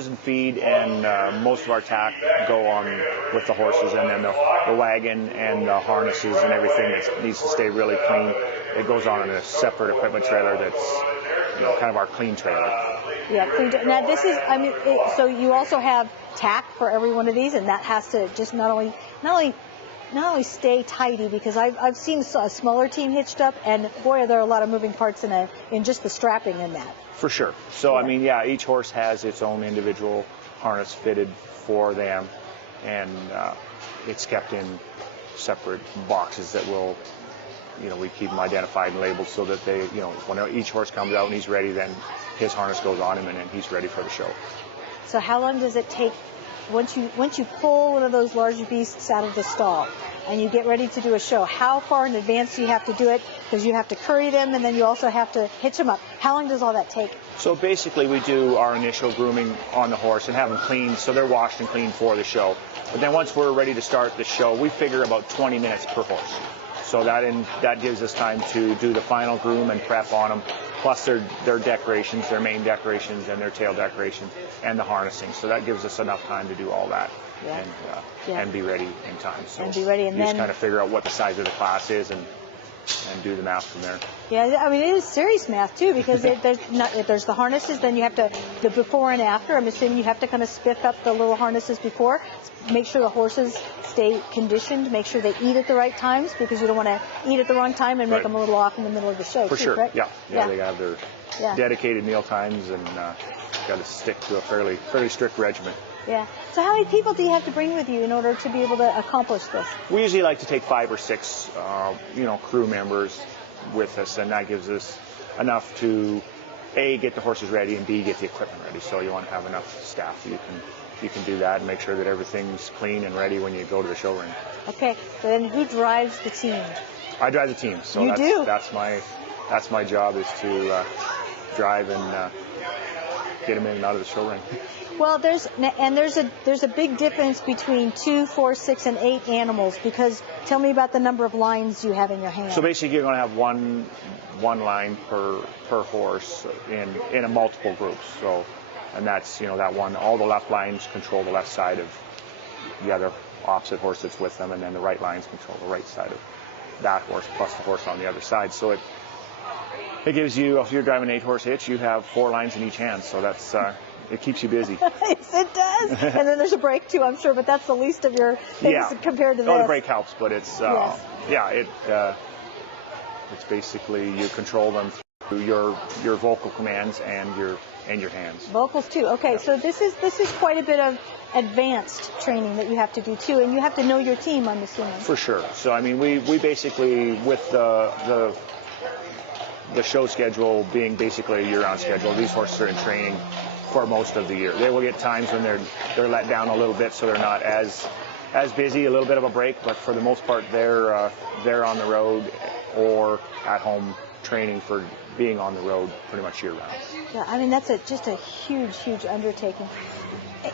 and feed, and most of our tack go on with the horses, and then the wagon and the harnesses and everything that needs to stay really clean, it goes on in a separate equipment trailer that's kind of our clean trailer. Yeah, clean. Now this is, I mean, so you also have tack for every one of these, and that has to just not only stay tidy, because I've seen a smaller team hitched up, and boy, are there a lot of moving parts in just the strapping in that. For sure. So, I mean, yeah, each horse has its own individual harness fitted for them, and it's kept in separate boxes that will, we keep them identified and labeled so that they, when each horse comes out and he's ready, then his harness goes on him and then he's ready for the show. So how long does it take once you pull one of those large beasts out of the stall and you get ready to do a show? How far in advance do you have to do it? Because you have to curry them and then you also have to hitch them up. How long does all that take? So basically we do our initial grooming on the horse and have them cleaned so they're washed and cleaned for the show. But then once we're ready to start the show, we figure about 20 minutes per horse. So that gives us time to do the final groom and prep on them, plus their decorations, their main decorations and their tail decorations and the harnessing. So that gives us enough time to do all that and be ready in time. So and be ready, and you then just kind of figure out what the size of the class is and do the math from there. Yeah, I mean, it is serious math too, because there's the harnesses, then you have to, the before and after. I'm assuming you have to kind of spiff up the little harnesses before, make sure the horses stay conditioned, make sure they eat at the right times, because you don't want to eat at the wrong time and make them a little off in the middle of the show. For too, sure, correct? yeah, they have their dedicated meal times and got to stick to a fairly strict regimen. Yeah. So how many people do you have to bring with you in order to be able to accomplish this? We usually like to take 5 or 6, crew members with us, and that gives us enough to A, get the horses ready, and B, get the equipment ready. So you want to have enough staff that you can do that and make sure that everything's clean and ready when you go to the show ring. Okay. So then who drives the team? I drive the team. So that's my job, is to drive and get them in and out of the show ring. Well, there's a big difference between 2, 4, 6, and 8 animals, because tell me about the number of lines you have in your hand. So basically, you're going to have one line per horse in a multiple groups. So, and that's that one. All the left lines control the left side of the other opposite horse that's with them, and then the right lines control the right side of that horse plus the horse on the other side. So it gives you, if you're driving an 8-horse hitch, you have 4 lines in each hand. So that's it keeps you busy. Yes, it does. And then there's a brake too, I'm sure, but that's the least of your things compared to this. The brake helps, but it's it's basically you control them through your vocal commands and your hands. Vocals too. Okay, so this is quite a bit of advanced training that you have to do too, and you have to know your team, I'm assuming. For sure. So I mean, we basically, with the show schedule being basically a year-round schedule, these horses are in training for most of the year. They will get times when they're let down a little bit, so they're not as busy, a little bit of a break, but for the most part they're on the road or at home training for being on the road pretty much year-round. Yeah, I mean, that's just a huge undertaking.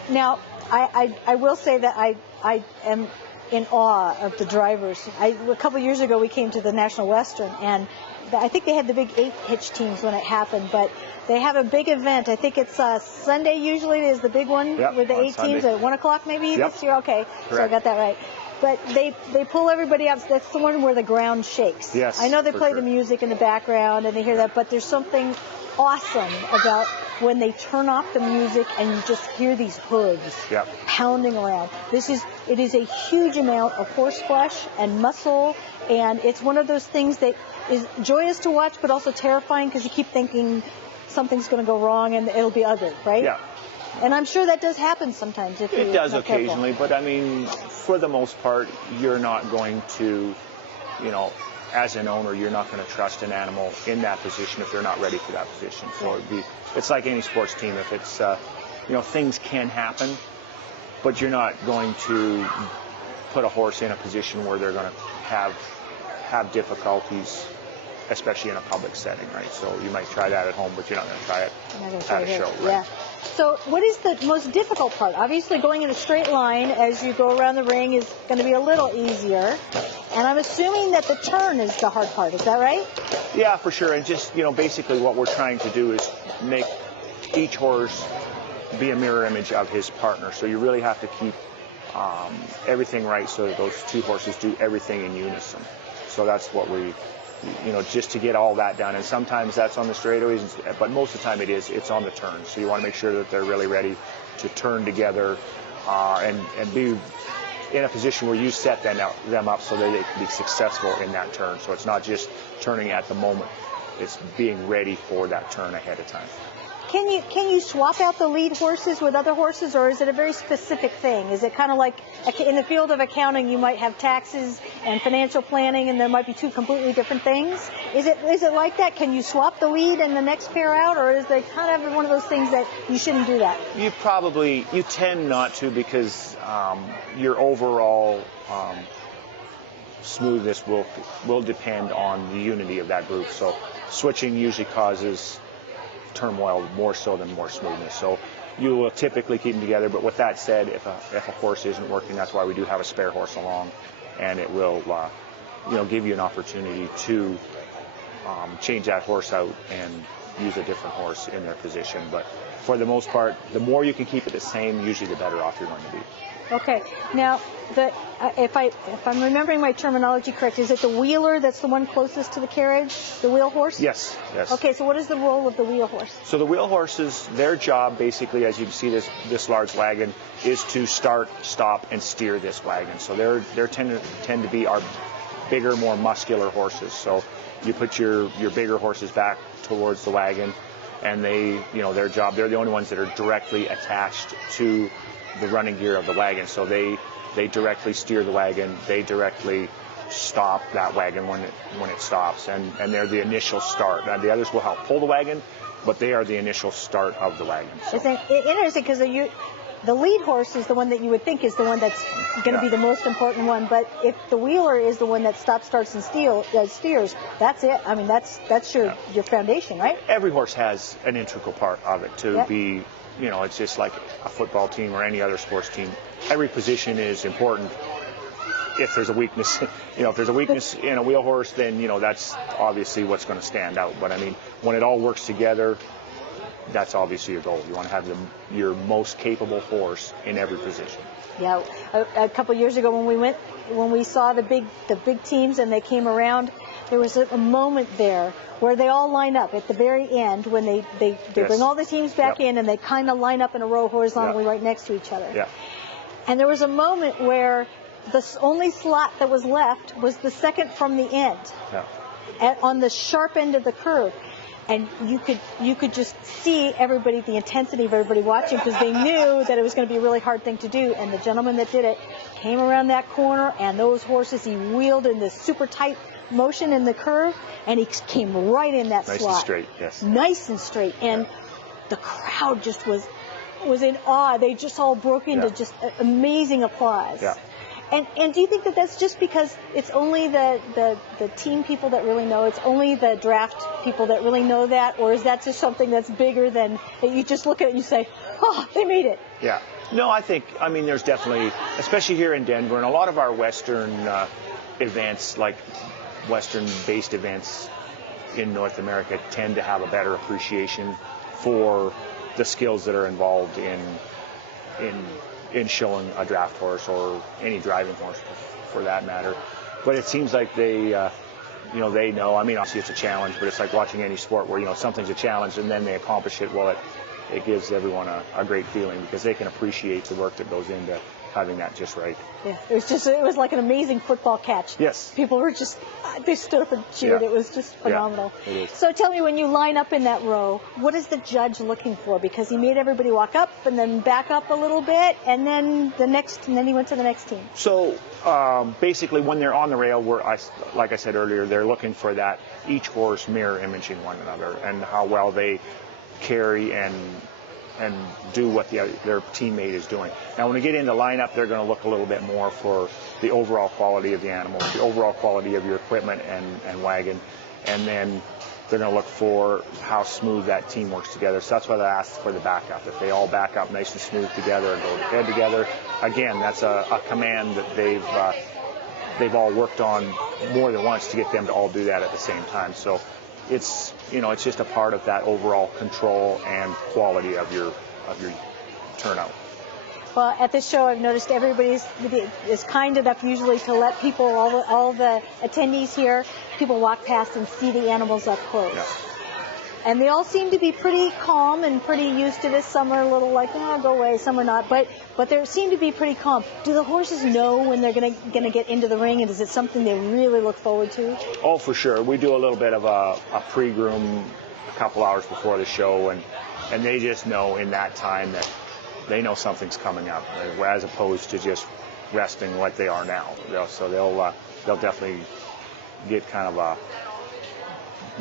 Now, I will say that I am in awe of the drivers. A couple of years ago we came to the National Western, and I think they had the big 8-hitch teams when it happened, but they have a big event. I think it's Sunday usually is the big one with the 8 teams at 1 o'clock maybe this year. Okay, correct. So I got that right. But they pull everybody out. That's the one where the ground shakes. Yes, I know they play the music in the background and they hear that, but there's something awesome about when they turn off the music and you just hear these hooves pounding around. It is a huge amount of horse flesh and muscle, and it's one of those things that is joyous to watch, but also terrifying because you keep thinking something's going to go wrong and it'll be ugly, right? Yeah. And I'm sure that does happen sometimes. It does occasionally, but I mean, for the most part, you're not going to, as an owner, you're not going to trust an animal in that position if they're not ready for that position. So it's like any sports team. If it's, things can happen, but you're not going to put a horse in a position where they're going to have difficulties especially in a public setting, right? So you might try that at home, but you're not going to try it Not gonna at try a it here. show, right? Yeah. So what is the most difficult part? Obviously going in a straight line as you go around the ring is going to be a little easier. And I'm assuming that the turn is the hard part. Is that right? Yeah, for sure. And just, you know, basically what we're trying to do is make each horse be a mirror image of his partner. So you really have to keep everything right so that those two horses do everything in unison. So that's what we, you know, just to get all that done. And sometimes that's on the straightaways, but most of the time it's on the turn. So you want to make sure that they're really ready to turn together and be in a position where you set them up so that they can be successful in that turn. So it's not just turning at the moment, it's being ready for that turn ahead of time. Can you swap out the lead horses with other horses, or is it a very specific thing? Is it kind of like in the field of accounting, you might have taxes and financial planning, and there might be two completely different things? Is it like that? Can you swap the lead and the next pair out, or is it kind of one of those things that you shouldn't do that? You tend not to, because your overall smoothness will depend on the unity of that group. So switching usually causes turmoil more so than more smoothness. So you will typically keep them together. But with that said, if a horse isn't working, that's why we do have a spare horse along, and it will give you an opportunity to change that horse out and use a different horse in their position. But for the most part, the more you can keep it the same, usually the better off you're going to be. Okay. Now, if I'm remembering my terminology correct, is it the wheeler that's the one closest to the carriage, the wheel horse? Yes. Okay, so what is the role of the wheel horse? So the wheel horses, their job basically, as you can see this large wagon, is to start, stop, and steer this wagon. So they tend to be our bigger, more muscular horses. So you put your bigger horses back towards the wagon, and their job, they're the only ones that are directly attached to the running gear of the wagon. So they directly steer the wagon, they directly stop that wagon when it stops, and they're the initial start. Now the others will help pull the wagon, but they are the initial start of the wagon. So. It's interesting because the lead horse is the one that you would think is the one that's going to be the most important one, but if the wheeler is the one that stops, starts, and steers, that's it. I mean, that's your foundation, right? Every horse has an integral part of it to be. It's just like a football team or any other sports team. Every position is important. If there's a weakness, if there's a weakness in a wheel horse, then, that's obviously what's going to stand out. But I mean, when it all works together, that's obviously your goal. You want to have your most capable horse in every position. Yeah, a couple years ago when we saw the big teams and they came around, there was a moment there where they all line up at the very end when they bring all the teams back in, and they kind of line up in a row horizontally right next to each other. Yeah. And there was a moment where the only slot that was left was the second from the end, on the sharp end of the curve. And you could just see everybody, the intensity of everybody watching, because they knew that it was going to be a really hard thing to do. And the gentleman that did it came around that corner, and those horses, he wheeled in this super tight motion in the curve, and he came right in that slot. Nice and straight, yes. Nice and straight. And the crowd just was in awe. They just all broke into just amazing applause. Yeah. And do you think that that's just because it's only the team people that really know, it's only the draft people that really know that, or is that just something that's bigger than, that you just look at it and you say, oh, they made it? Yeah. No, I mean, there's definitely, especially here in Denver, and a lot of our Western events, like Western-based events in North America, tend to have a better appreciation for the skills that are involved in showing a draft horse or any driving horse for that matter. But it seems like they know. I mean, obviously it's a challenge, but it's like watching any sport where, something's a challenge and then they accomplish it. Well, it gives everyone a great feeling because they can appreciate the work that goes into having that just right. Yeah, it was like an amazing football catch. Yes. People were they stood up and cheered. Yeah. It was just phenomenal. Yeah, it is. So tell me, when you line up in that row, what is the judge looking for? Because he made everybody walk up and then back up a little bit, and then he went to the next team. So basically, when they're on the rail, like I said earlier, they're looking for that each horse mirror imaging one another and how well they carry and do what their teammate is doing. Now, when we get into lineup, they're going to look a little bit more for the overall quality of the animal, the overall quality of your equipment and wagon, and then they're going to look for how smooth that team works together. So that's why they ask for the backup. If they all back up nice and smooth together and go to bed together, again, that's a command that they've all worked on more than once to get them to all do that at the same time. So it's it's just a part of that overall control and quality of your turnout. Well, at this show, I've noticed everybody is kind enough usually to let people, all the attendees here, people walk past and see the animals up close. Yeah. And they all seem to be pretty calm and pretty used to this. Some are a little like, oh, go away. Some are not. But they seem to be pretty calm. Do the horses know when they're gonna get into the ring, and is it something they really look forward to? Oh, for sure. We do a little bit of a pre-groom a couple hours before the show, and they just know in that time that they know something's coming up, as opposed to just resting like they are now. So they'll definitely get kind of a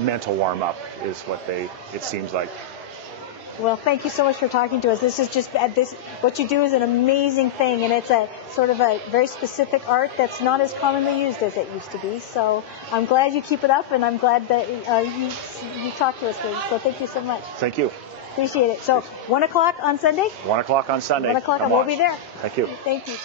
mental warm-up is what it seems like. Well, thank you so much for talking to us. This is just what you do is an amazing thing, and it's a sort of a very specific art that's not as commonly used as it used to be. So I'm glad you keep it up, and I'm glad that you talked to us. So thank you so much. Thank you. Appreciate it. So 1 o'clock on Sunday? 1 o'clock on Sunday. 1 o'clock, and we'll be there. Thank you. Thank you.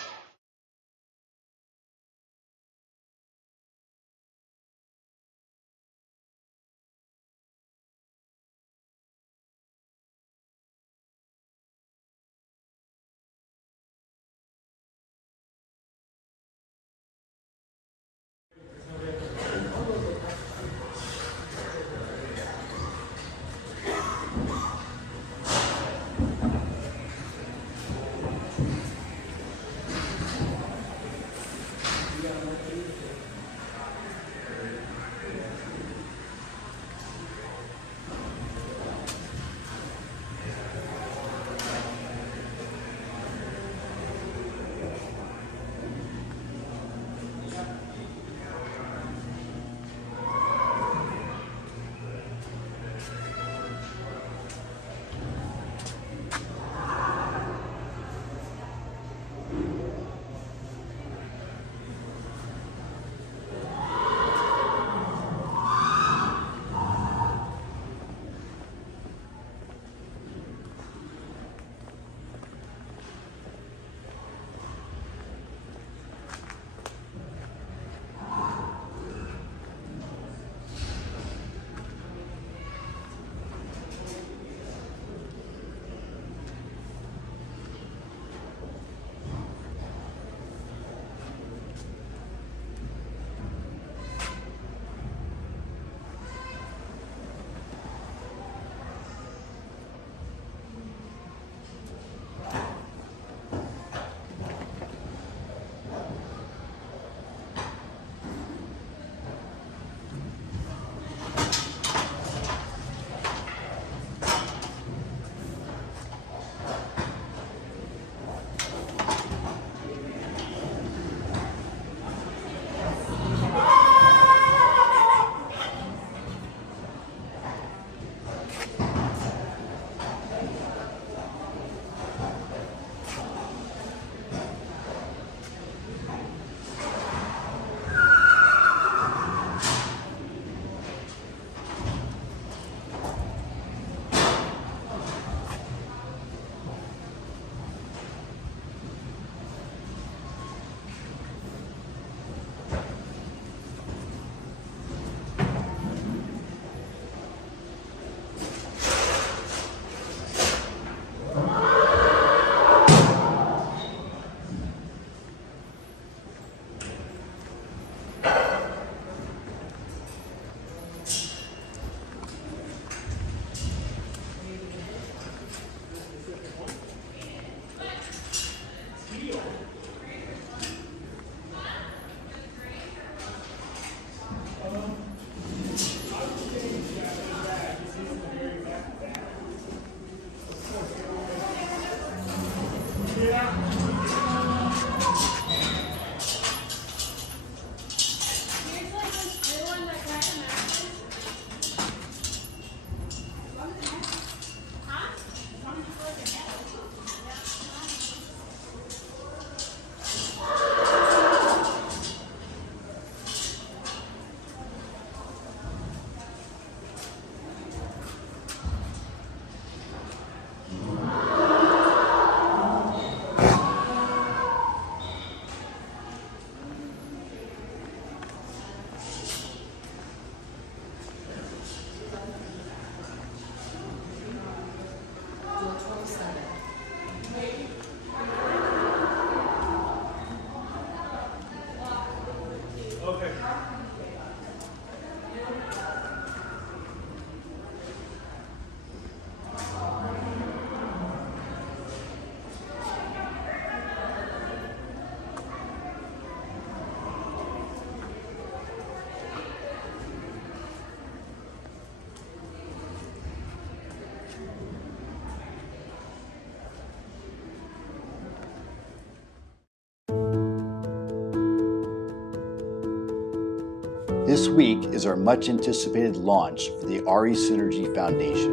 This week is our much anticipated launch for the RE Synergy Foundation,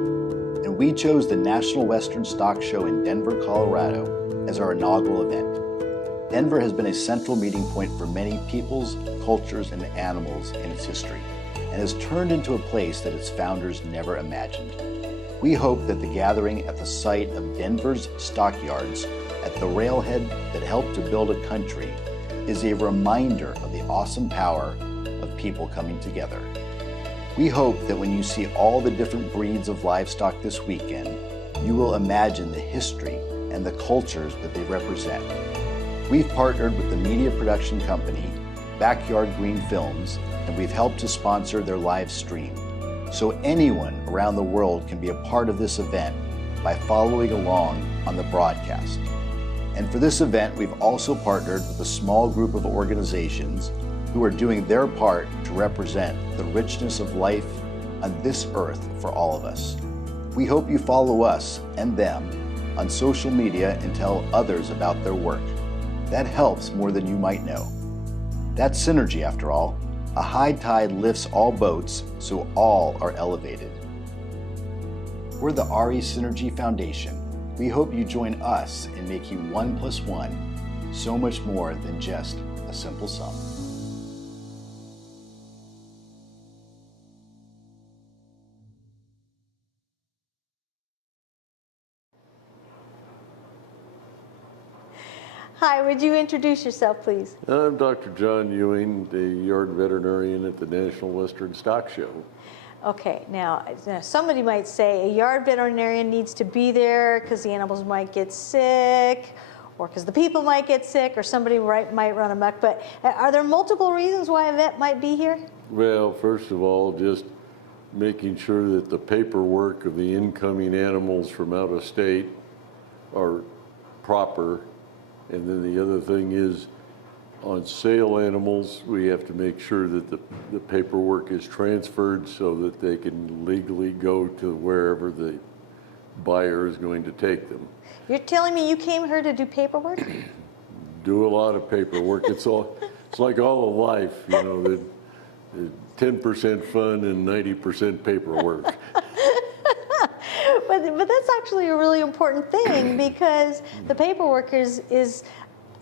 and we chose the National Western Stock Show in Denver, Colorado as our inaugural event. Denver has been a central meeting point for many peoples, cultures, and animals in its history, and has turned into a place that its founders never imagined. We hope that the gathering at the site of Denver's stockyards, at the railhead that helped to build a country, is a reminder of the awesome power of people coming together. We hope that when you see all the different breeds of livestock this weekend, you will imagine the history and the cultures that they represent. We've partnered with the media production company, Backyard Green Films, and we've helped to sponsor their live stream. So anyone around the world can be a part of this event by following along on the broadcast. And for this event, we've also partnered with a small group of organizations who are doing their part to represent the richness of life on this earth for all of us. We hope you follow us and them on social media and tell others about their work. That helps more than you might know. That's synergy, after all. A high tide lifts all boats, so all are elevated. We're the RE Synergy Foundation. We hope you join us in making 1 + 1 so much more than just a simple sum. Hi, would you introduce yourself, please? I'm Dr. John Ewing, the yard veterinarian at the National Western Stock Show. Okay, now somebody might say a yard veterinarian needs to be there because the animals might get sick, or because the people might get sick, or somebody might run amok, but are there multiple reasons why a vet might be here? Well, first of all, just making sure that the paperwork of the incoming animals from out of state are proper. And then the other thing is, on sale animals, we have to make sure that the paperwork is transferred so that they can legally go to wherever the buyer is going to take them. You're telling me you came here to do paperwork? Do a lot of paperwork. It's like all of life, you know, the 10% fun and 90% paperwork. But that's actually a really important thing, because the paperwork is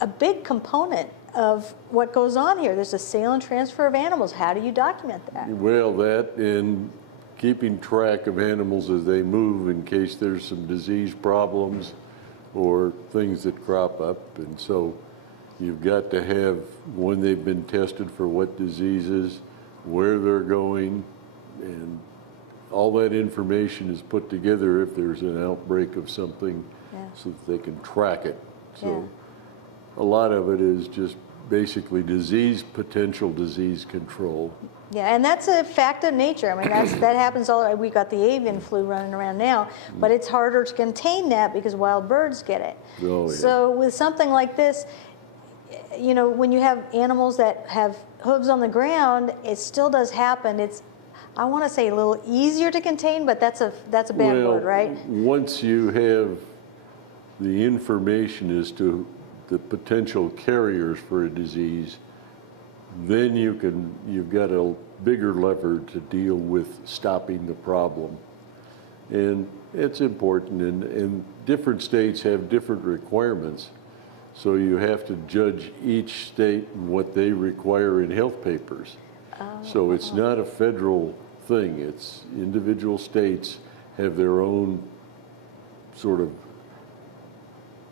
a big component of what goes on here. There's a sale and transfer of animals. How do you document that? Well, that and keeping track of animals as they move in case there's some disease problems or things that crop up. And so you've got to have when they've been tested for what diseases, where they're going, and all that information is put together if there's an outbreak of something, so that they can track it. So a lot of it is just basically potential disease control. Yeah, and that's a fact of nature. I mean, that happens all. We got the avian flu running around now, but it's harder to contain that because wild birds get it. Oh, yeah. So with something like this, you know, when you have animals that have hooves on the ground, it still does happen. It's, I want to say, a little easier to contain, but that's a bad word, right? Once you have the information as to the potential carriers for a disease, then you've got a bigger lever to deal with stopping the problem. And it's important, and different states have different requirements. So you have to judge each state and what they require in health papers. So it's not a federal thing. It's individual states have their own sort of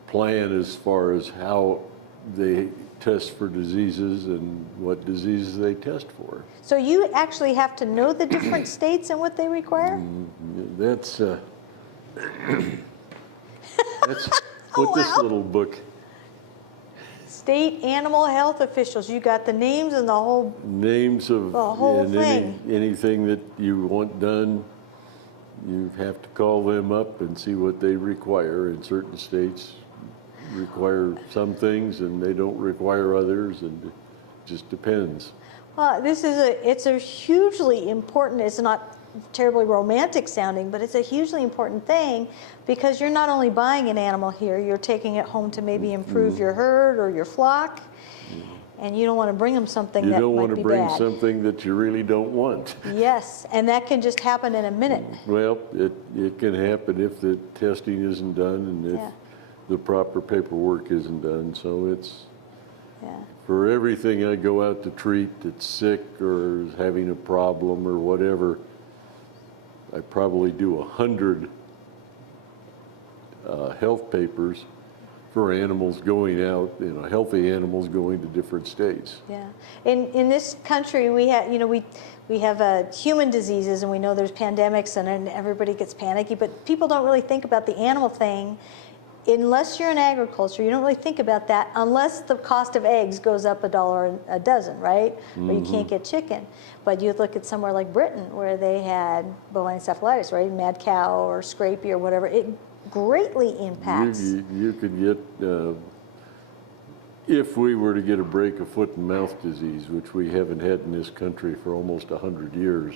plan as far as how they test for diseases and what diseases they test for. So you actually have to know the different states and what they require? That's what this little book. State animal health officials. You got the names and the whole Names of the whole and thing. anything that you want done, you have to call them up and see what they require. In certain states require some things and they don't require others, and it just depends. Well, it's a hugely important, it's not terribly romantic sounding, but it's a hugely important thing, because you're not only buying an animal here, you're taking it home to maybe improve your herd or your flock. and you don't want to bring them something You that don't might want to be bring bad. something that you really don't want. Yes, and that can just happen in a minute. Well, it can happen if the testing isn't done and if Yeah. the proper paperwork isn't done. So it's, Yeah. for everything I go out to treat that's sick or is having a problem or whatever, I probably do 100 health papers for animals going out, healthy animals going to different states. Yeah. In this country, we have, we have human diseases, and we know there's pandemics, and everybody gets panicky. But people don't really think about the animal thing, unless you're in agriculture. You don't really think about that unless the cost of eggs goes up $1 a dozen, right? Or you can't get chicken. But you look at somewhere like Britain, where they had bovine encephalitis, right? Mad cow or scrapie or whatever. It greatly impacts. You could get, if we were to get a break of foot and mouth disease, which we haven't had in this country for almost 100 years,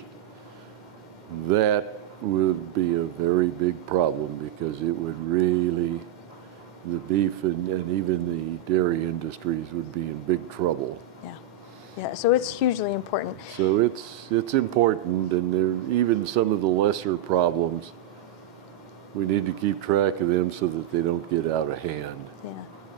that would be a very big problem, because it would really, the beef and even the dairy industries would be in big trouble. Yeah, so it's hugely important. So it's important, and there, even some of the lesser problems, we need to keep track of them so that they don't get out of hand.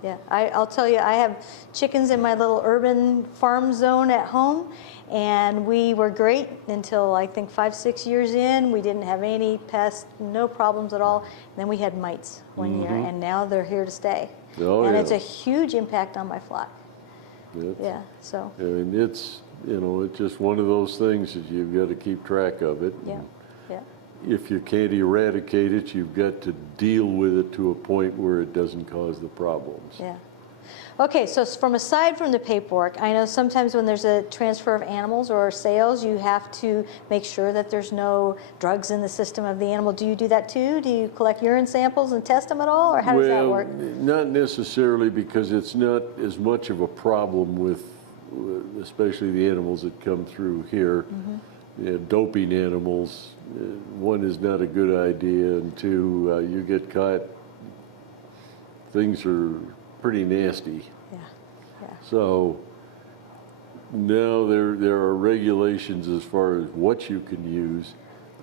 Yeah. I'll tell you, I have chickens in my little urban farm zone at home, and we were great until I think 5-6 years in. We didn't have any pests, no problems at all. And then we had mites one year, and now they're here to stay. And it's a huge impact on my flock. So. And it's just one of those things that you've got to keep track of it. Yeah. If you can't eradicate it, you've got to deal with it to a point where it doesn't cause the problems. Yeah. Okay, so aside from the paperwork, I know sometimes when there's a transfer of animals or sales, you have to make sure that there's no drugs in the system of the animal. Do you do that too? Do you collect urine samples and test them at all, or how does that work? Not necessarily, because it's not as much of a problem with especially the animals that come through here. Doping animals, one, is not a good idea, and two, you get caught, things are pretty nasty. So now there are regulations as far as what you can use.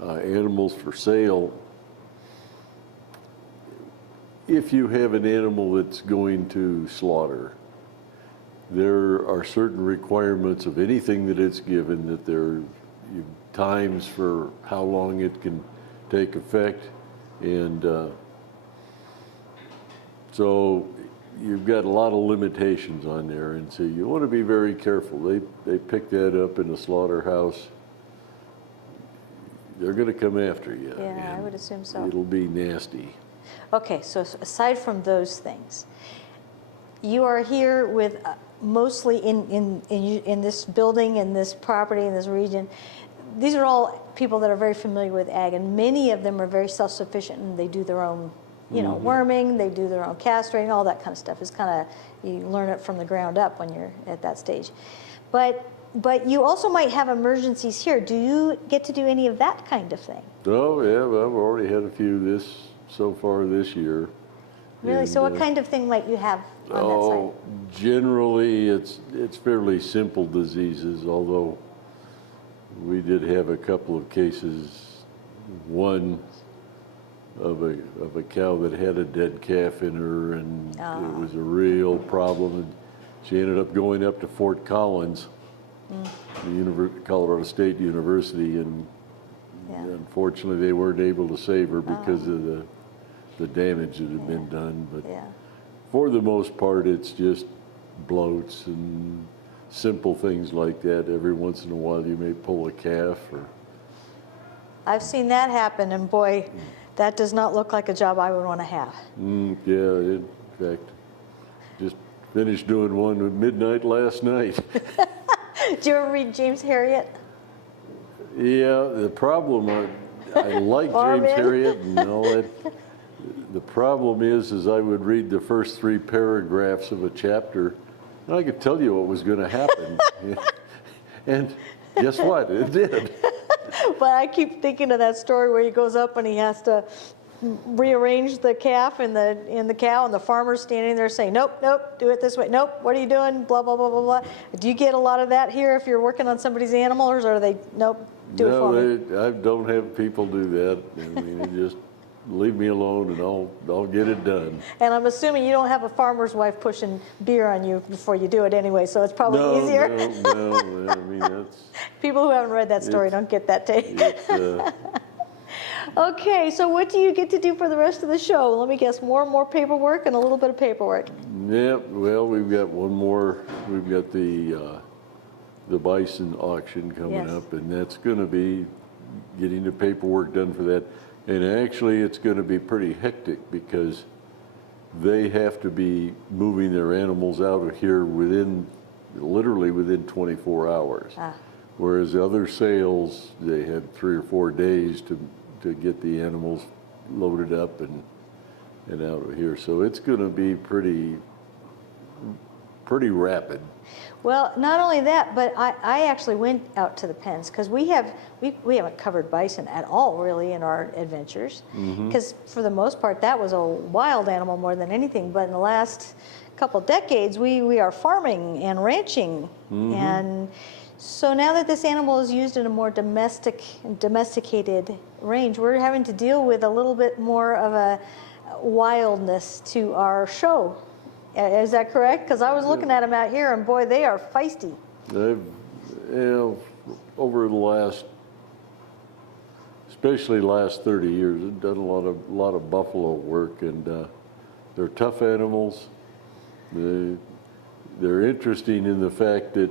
Animals for sale, if you have an animal that's going to slaughter, there are certain requirements of anything that it's given, that there are times for how long it can take effect, and so you've got a lot of limitations on there, and so you want to be very careful. They pick that up in a slaughterhouse, they're going to come after you. Yeah, I would assume so. It'll be nasty. Okay, so aside from those things, you are here with mostly in this building, in this property, in this region. These are all people that are very familiar with ag, and many of them are very self-sufficient, and they do their own, worming, they do their own castrating, all that kind of stuff. It's kind of, you learn it from the ground up when you're at that stage. But you also might have emergencies here. Do you get to do any of that kind of thing? Oh yeah, well, I've already had a few so far this year. Really? And, so what kind of thing might you have on that side? Generally it's fairly simple diseases, although we did have a couple of cases, one of a cow that had a dead calf in her, and it was a real problem, and she ended up going up to Fort Collins, the Colorado State University, and unfortunately they weren't able to save her because of the damage that had been done. But for the most part, it's just bloats and simple things like that. Every once in a while you may pull a calf. I've seen that happen, and boy, that does not look like a job I would want to have. Yeah, in fact, just finished doing one at midnight last night. Do you ever read James Herriot? Yeah, the problem, I like James Herriot and all that. The problem is I would read the first 3 paragraphs of a chapter, and I could tell you what was going to happen. And guess what? It did. But I keep thinking of that story where he goes up and he has to rearrange the calf and the cow, and the farmer's standing there saying, nope, nope, do it this way. Nope, what are you doing? Blah, blah, blah, blah, blah. Do you get a lot of that here if you're working on somebody's animals, or are they, nope, do it for me? I don't have people do that. I mean, you just leave me alone and I'll get it done. And I'm assuming you don't have a farmer's wife pushing beer on you before you do it anyway, so it's probably easier. No, I mean, that's... People who haven't read that story don't get that take. Okay, so what do you get to do for the rest of the show? Let me guess, more and more paperwork and a little bit of paperwork. Yeah, well, we've got one more. We've got the bison auction coming up, and that's going to be getting the paperwork done for that. And actually, it's going to be pretty hectic because they have to be moving their animals out of here literally within 24 hours. Whereas other sales, they had 3 or 4 days to get the animals loaded up and out of here. So it's going to be pretty rapid. Well, not only that, but I actually went out to the pens because we haven't covered bison at all really in our adventures, because for the most part that was a wild animal more than anything. But in the last couple decades we are farming and ranching, and so now that this animal is used in a more domesticated range, we're having to deal with a little bit more of a wildness to our show. Is that correct? Because I was looking at them out here, and boy, they are feisty. They've, over the last, especially the last 30 years, they've done a lot of buffalo work, and they're tough animals. They're interesting in the fact that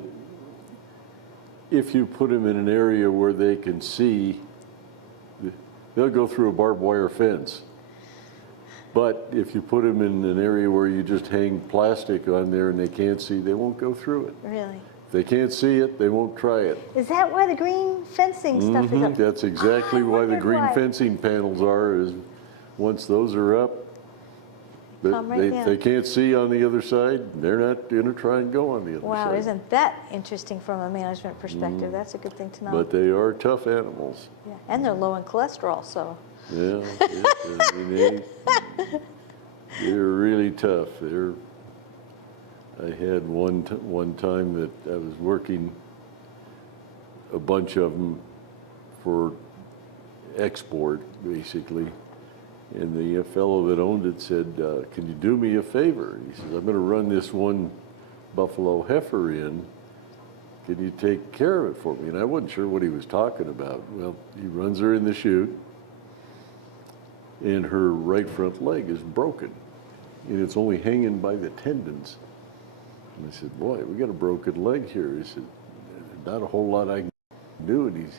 if you put them in an area where they can see, they'll go through a barbed wire fence. But if you put them in an area where you just hang plastic on there and they can't see, they won't go through it. Really? If they can't see it, they won't try it. Is that why the green fencing stuff is up? That's exactly why the green fencing panels are, is once those are up, they can't see on the other side, they're not going to try and go on the other side. Wow, isn't that interesting from a management perspective? That's a good thing to know. But they are tough animals. Yeah, and they're low in cholesterol, so. Yeah, they're really tough. I had one time that I was working a bunch of them for export, basically, and the fellow that owned it said, "Can you do me a favor?" He says, "I'm going to run this one buffalo heifer in. Can you take care of it for me?" And I wasn't sure what he was talking about. Well, he runs her in the chute, and her right front leg is broken, and it's only hanging by the tendons. And I said, "Boy, we got a broken leg here." He said, "Not a whole lot I can do." And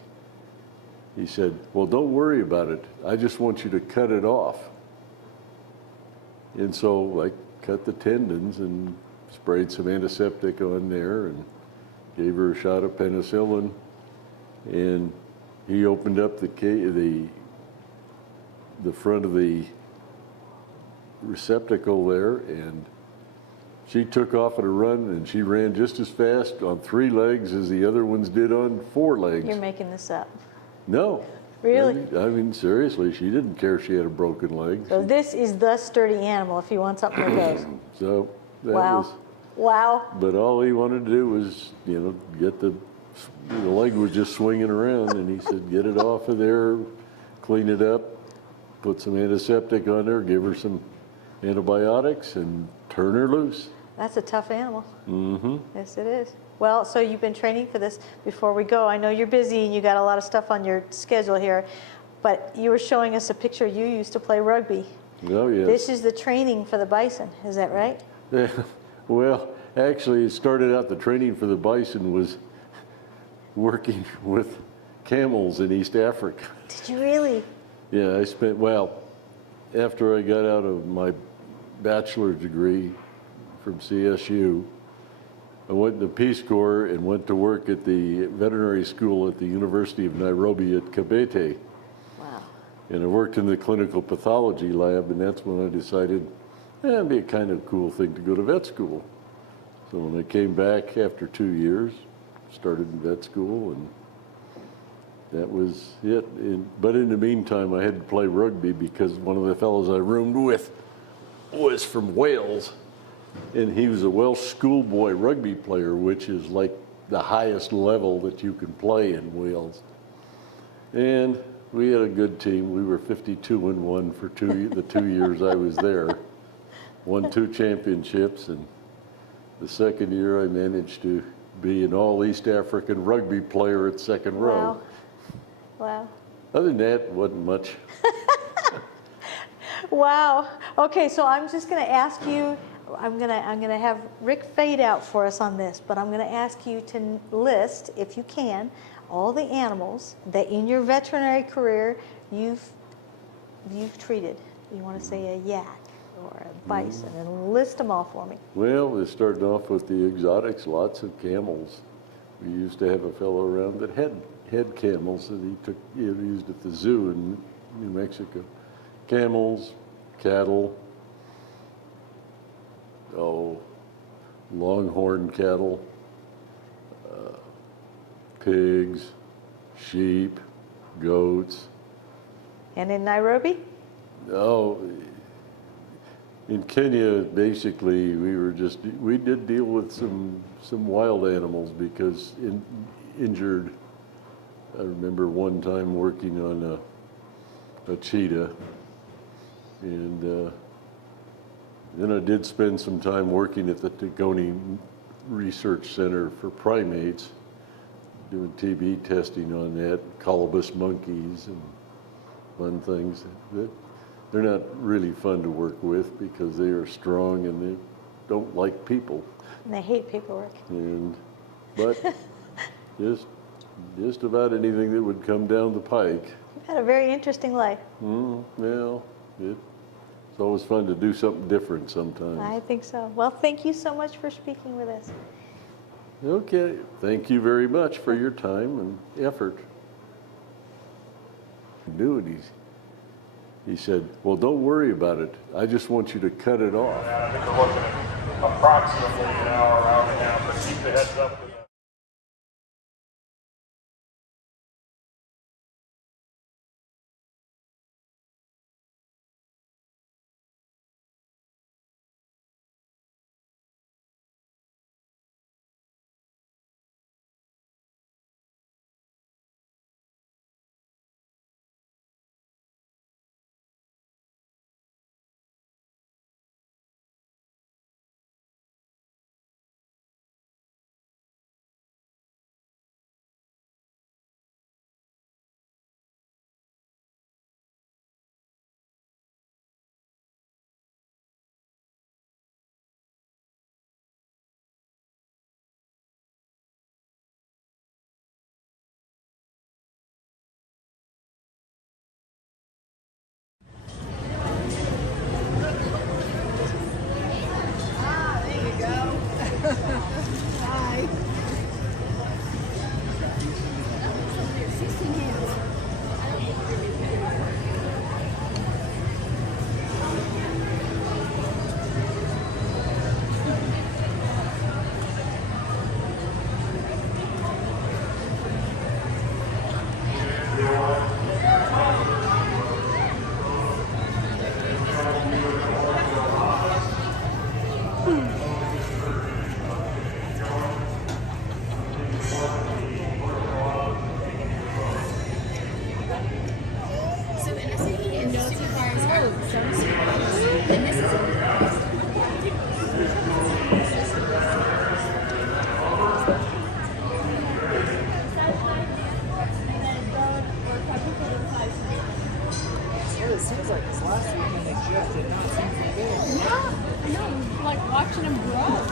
he said, "Well, don't worry about it. I just want you to cut it off." And so I cut the tendons and sprayed some antiseptic on there and gave her a shot of penicillin. And he opened up the front of the receptacle there, and she took off at a run, and she ran just as fast on 3 legs as the other ones did on 4 legs. You're making this up. No. Really? I mean, seriously, she didn't care if she had a broken leg. So this is the sturdy animal if you want something that goes. So that wow. Wow. But all he wanted to do was, get the leg was just swinging around, and he said, "Get it off of there, clean it up, put some antiseptic on her, give her some antibiotics, and turn her loose." That's a tough animal. Mm-hmm. Yes, it is. Well, so you've been training for this. Before we go, I know you're busy and you got a lot of stuff on your schedule here, but you were showing us a picture. You used to play rugby. Oh, yes. This is the training for the bison. Is that right? Yeah. Well, actually, it started out, the training for the bison was working with camels in East Africa. Did you really? Yeah, after I got out of my bachelor's degree from CSU, I went in the Peace Corps and went to work at the veterinary school at the University of Nairobi at Kabete. Wow. And I worked in the clinical pathology lab, and that's when I decided it'd be a kind of cool thing to go to vet school. So when I came back after 2 years, started in vet school, and that was it. But in the meantime, I had to play rugby because one of the fellows I roomed with was from Wales, and he was a Welsh schoolboy rugby player, which is like the highest level that you can play in Wales. And we had a good team. We were 52-1 for the 2 years I was there. Won 2 championships, and the second year I managed to be an all East African rugby player at second row. Wow. Other than that, it wasn't much. Wow. Okay, so I'm just going to ask you, I'm going to have Rick fade out for us on this, but I'm going to ask you to list, if you can, all the animals that in your veterinary career you've treated. You want to say a yak or a bison, and list them all for me. Well, we started off with the exotics, lots of camels. We used to have a fellow around that had camels that he used at the zoo in New Mexico. Camels, cattle, longhorn cattle, pigs, sheep, goats. And in Nairobi? In Kenya, basically, we did deal with some wild animals because injured. I remember one time working on a cheetah, and then I did spend some time working at the Tigoni Research Center for primates, doing TB testing on that, colobus monkeys and fun things. They're not really fun to work with because they are strong and they don't like people. And they hate paperwork. But just about anything that would come down the pike. You've had a very interesting life. Well, it's always fun to do something different sometimes. I think so. Well, thank you so much for speaking with us. Okay, thank you very much for your time and effort. He said, well, don't worry about it. I just want you to cut it off. I think we're looking at approximately an hour, hour and a half, but keep the heads up. Watching them grow.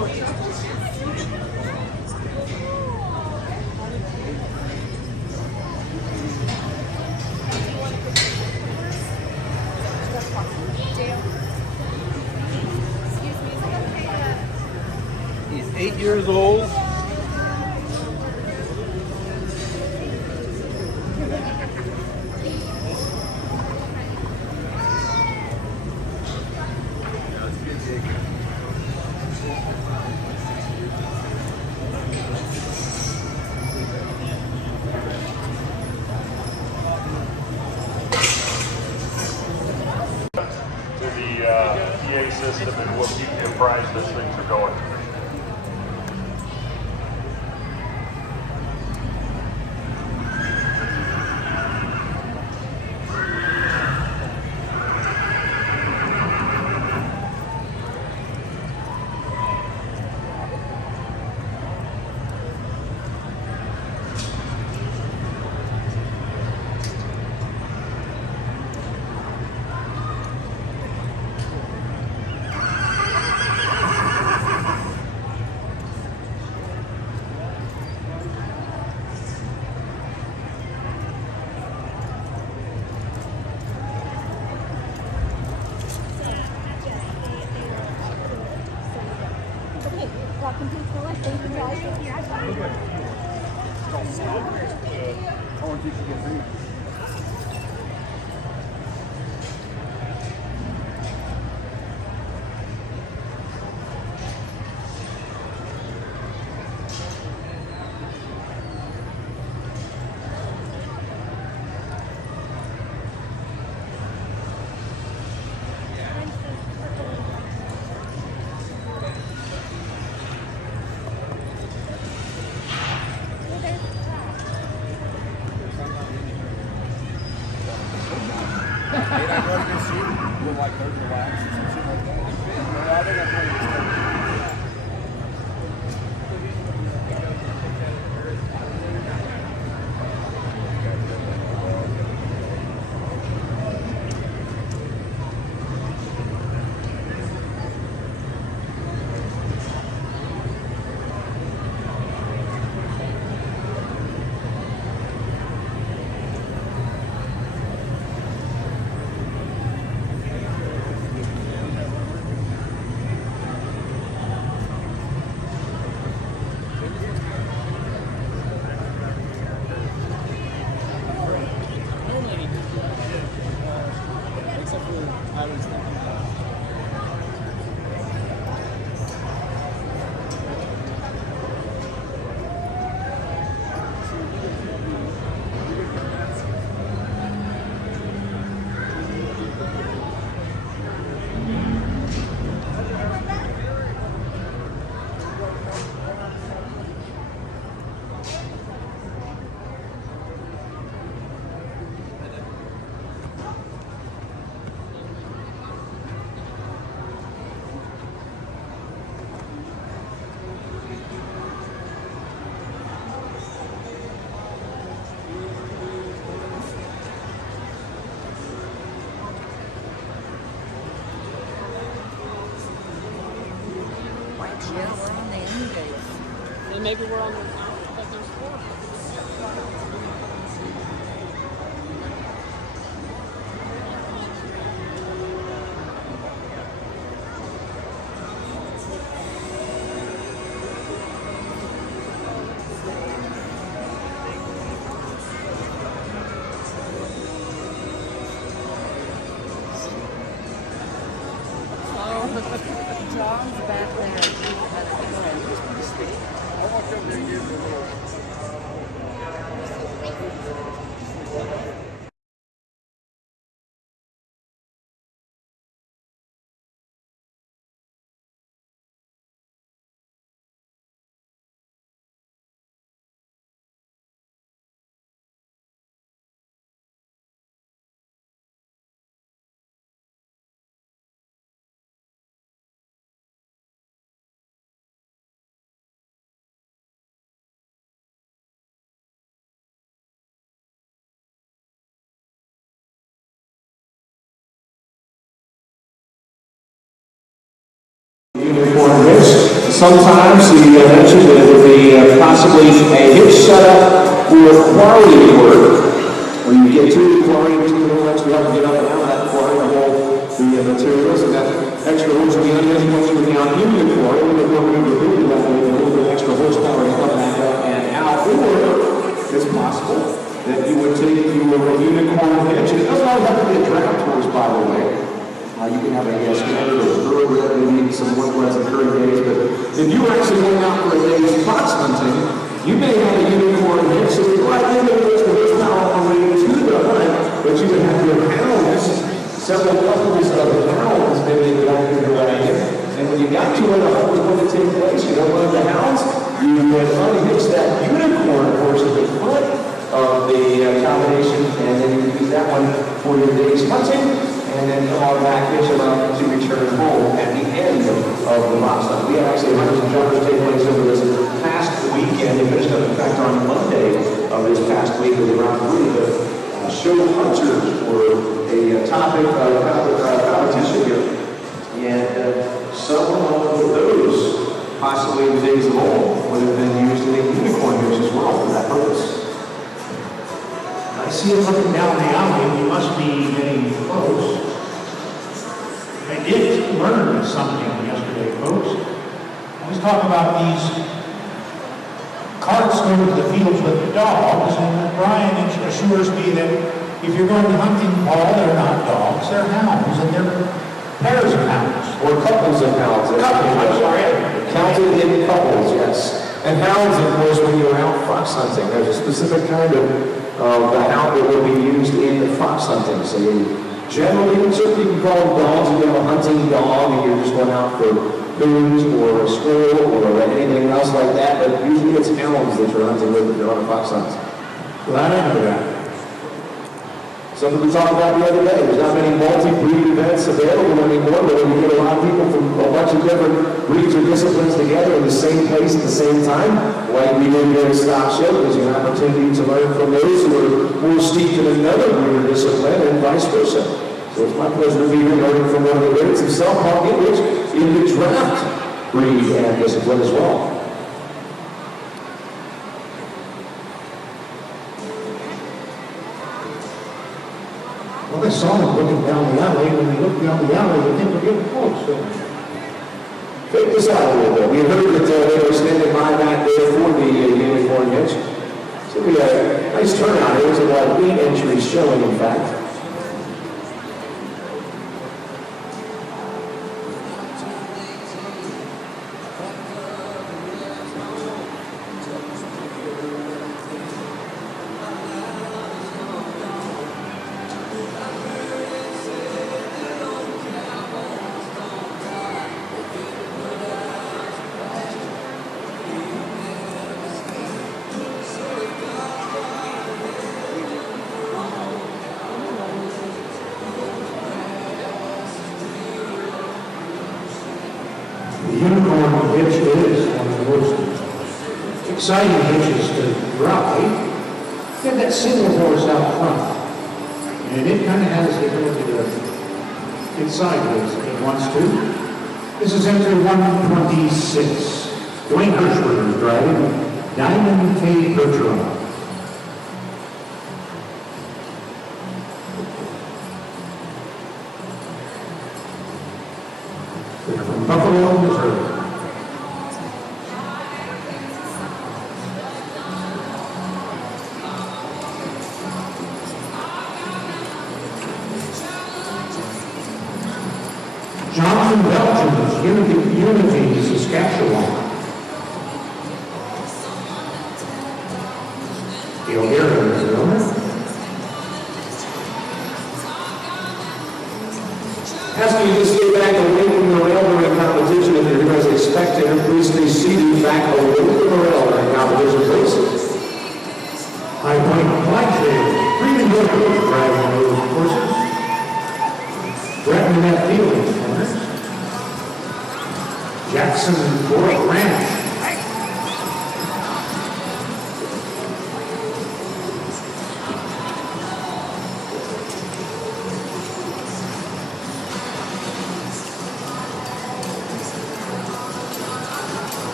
He's 8 years old. To the PA system and we'll keep you apprised as things are going. Yeah, we're on the end base. And maybe we're on the, but there's four. John's back there. I'll walk up there and give him a little. Sometimes the mentioned that it would be possibly a hitch setup for quarry work. When you get to the quarry, there's a little extra help to get up and out of that quarry to hold the materials, and that extra horse will be underneath once you're down in the quarry, when they're going to do that way, a little bit extra horsepower to come back up and out. Or it's possible that you would take your unicorn hitch. It doesn't always have to be a draft horse, by the way. You can have a standard or a thoroughbred, maybe some one-bloods and curry days, but if you were actually going out for a day's fox hunting, you may have a unicorn hitch, so it's right in the horsepower already to the hunt, but you would have your hounds, several couples of hounds maybe in the back of your wagon, and when you got to where the hunt was going to take place, you don't want the hounds, you would unhitch that unicorn horse at the front of the combination, and then you use that one for your day's hunting, and then come on back, hitch them up to return home at the end of the fox hunt. We have actually hunters and jumpers take place over this past weekend. They finished up, in fact, on Monday of this past week with round 3. The show hunters were a topic of competition here. And some of those, possibly in the days of old, would have been used in a unicorn hitch as well for that purpose. I see it looking down the alley. We must be getting close. I did learn something yesterday, folks. Let's talk about these carts going to the fields with the dogs, and Brian assures me that if you're going hunting, Paul, they're not dogs, they're hounds, and they're pairs of hounds. Or couples of hounds. Couples, I'm sorry. Counted in couples, yes. And hounds, of course, when you're out fox hunting, there's a specific kind of the hound that will be used in fox hunting. So generally, certainly you can call them dogs. If you have a hunting dog and you're just going out for coons or a squirrel or anything else like that, but usually it's hounds that you're hunting with if you're on a fox hunt. Glad I know that. Something we talked about the other day. There's not many multi-breed events available anymore, but when you get a lot of people from a bunch of different breeds or disciplines together in the same place at the same time, like we did here at Stock Show, there's an opportunity to learn from those who are more steeped in another breed or discipline and vice versa. So it's my pleasure to be here learning from one of the greats himself, Paul Gittich, in the draft breed and discipline as well. Well, I saw them looking down the alley. When they look down the alley, they think we're getting close. So. Fake this out a little bit. We heard that they were standing by back there for the unicorn hitch. So we had a nice turnout. There was about 8 entries showing, in fact. Unicorn hitch is one of the most exciting hitches to ride. You have that single horse out front, and it kind of has the ability to get sideways if it wants to. This is entry 126. Dwayne Hirschberger is driving Diamond K. Bergeron. They're from Buffalo, Missouri. Jonathan Belgium's Unity, Saskatchewan. The O'Hara is the owner. Asking you to stay back away from the rail during competition. If you're going to expect to please stay seated back away from the rail during competition, please. High Point Flight Trail, Freeman Hill, driving those horses. Bretton Net Field, corners. Jackson Fort Ranch.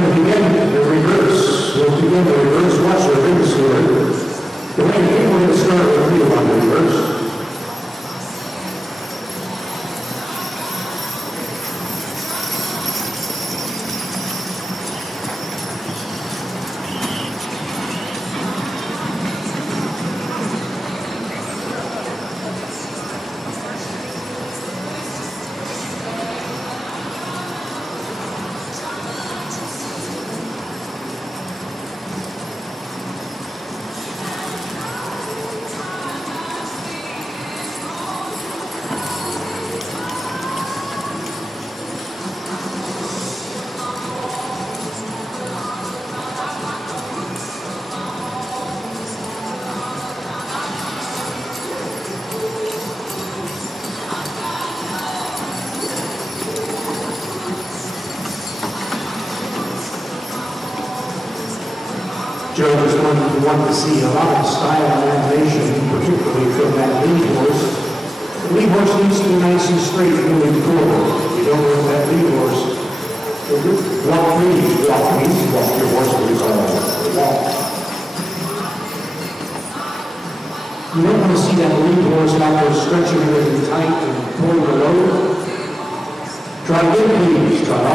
going to begin the reverse. We'll begin the reverse watch reverse here. The way we're going to start with you on the reverse. Joe just wanted to see a lot of style and animation, particularly from that lead horse. The lead horse needs to be nice and straight moving forward. You don't want that lead horse. Walk, please. Walk your horse, please. Walk. You don't want to see that lead horse out there stretching everything tight and pulling the load. Try again, please. Try.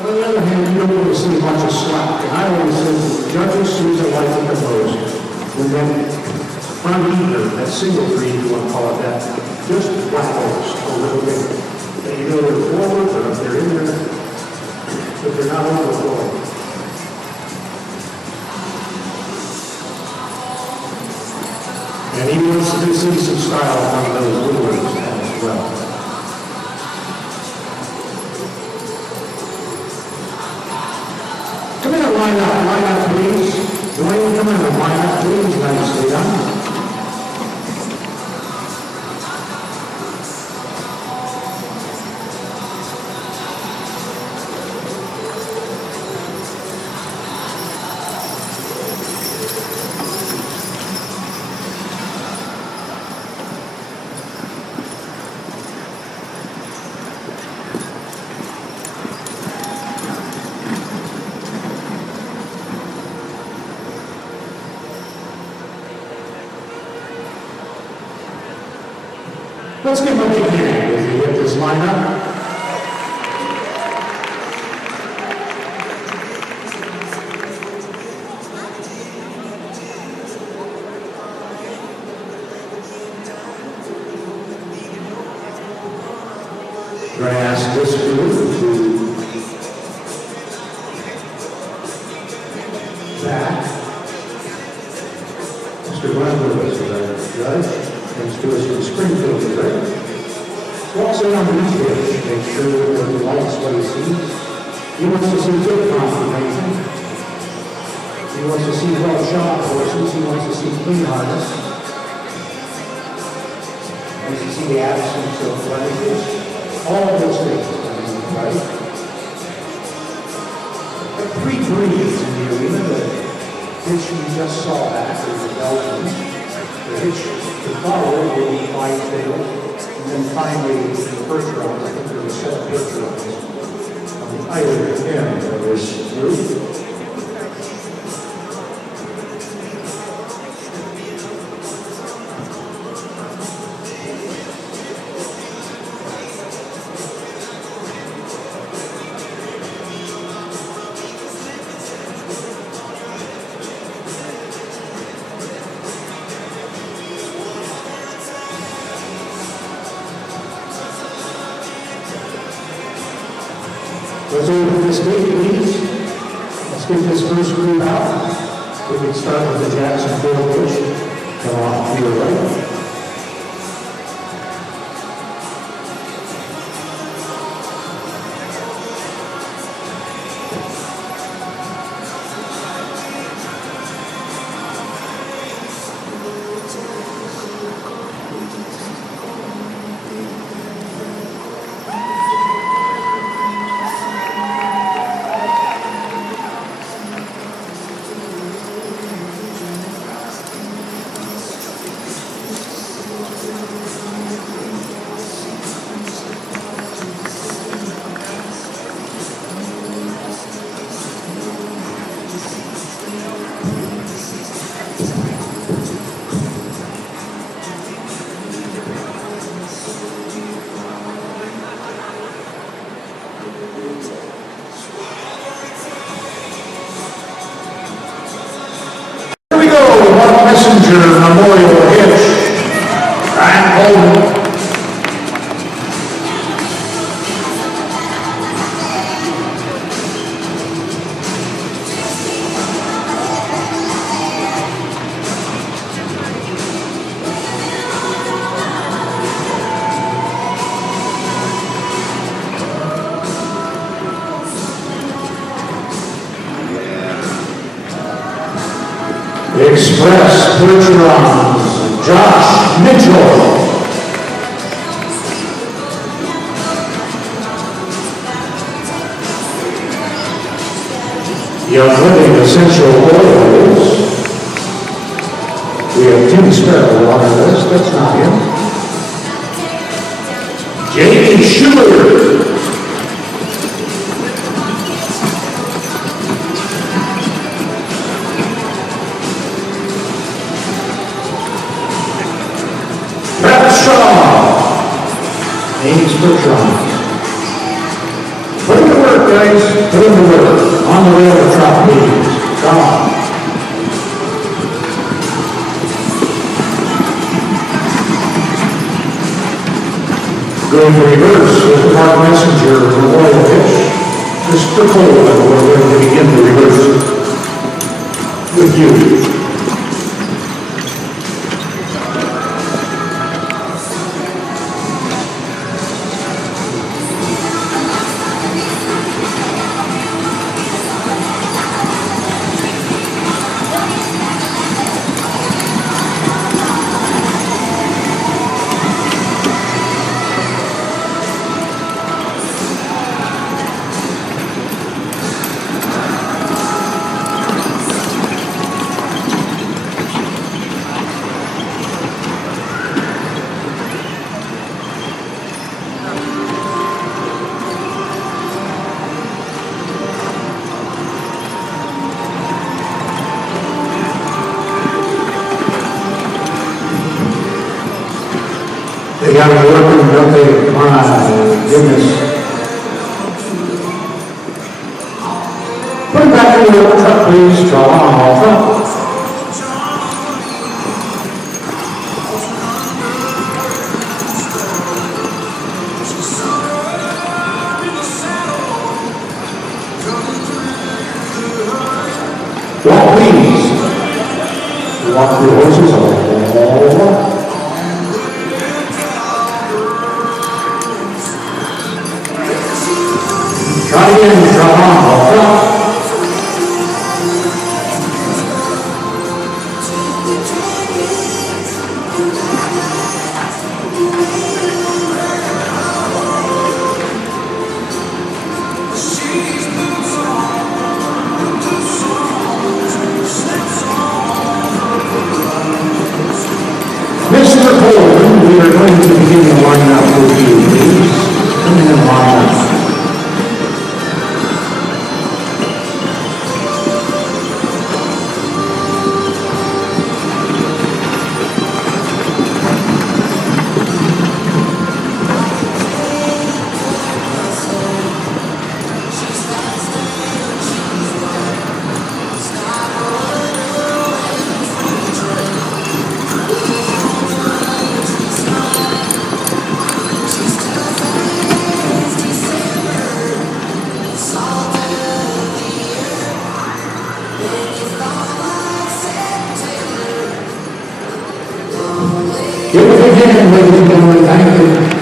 On the other hand, you don't want to see a bunch of slack. And I always say, the judges choose a light to compose. And then front either, that single breed, you want to call it that, just black horse a little bit. And you know they're forward, or if they're in there, but they're not overflowing. And he wants to see some style on those little ones as well. Come in and line up, please. Dwayne, come in and line up, please. Nicely done. Let's give him a big hand as he hit this lineup. We're going to ask this group to back. Mr. Glenn Lewis is our judge. Comes to us from Springfield, right? Walks around the reach, make sure that he likes what he sees. He wants to see good confirmation. He wants to see well-shot horses. He wants to see clean harness. He wants to see the absence of blemishes. All of those things, right? There are 3 breeds in the arena. The hitch you just saw back is the Belgian. The hitch to follow will be Clydesdale, and then finally the first round. I think there was 7 first rounds on the either end of this group. Let's open this gate, please. Let's get this first group out. We can start with the Jacksonville Bush. Come off to your right. Messenger Memorial Hitch, Ryan Coleman. Express Bertrons, Josh Mitchell. Young Living Essential Oils. We have Tim Sparrow on our list, that's not him. Jamie Schuler. James Bertrand. Put in the work, guys. Put in the work. On the rail of drop meetings. Come on. Going to reverse with the Mark Messenger Memorial Hitch. Mr. Coleman, we're going to begin the reverse with you. They got to work and don't they? My goodness. Put it back in the truck, please. Draw on all front. Walk, please. Walk the horses all front. Try again, draw on, all front. Mr. Coleman, we are going to begin the lineup with you, please. Come in and line up. Give it again, ladies and gentlemen. Thank you.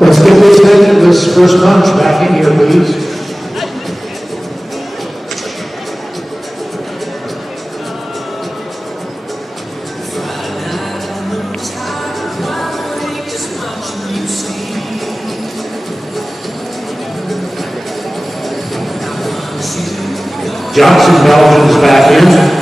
Let's get this first bunch back in here, please. Johnson Belgium's back in.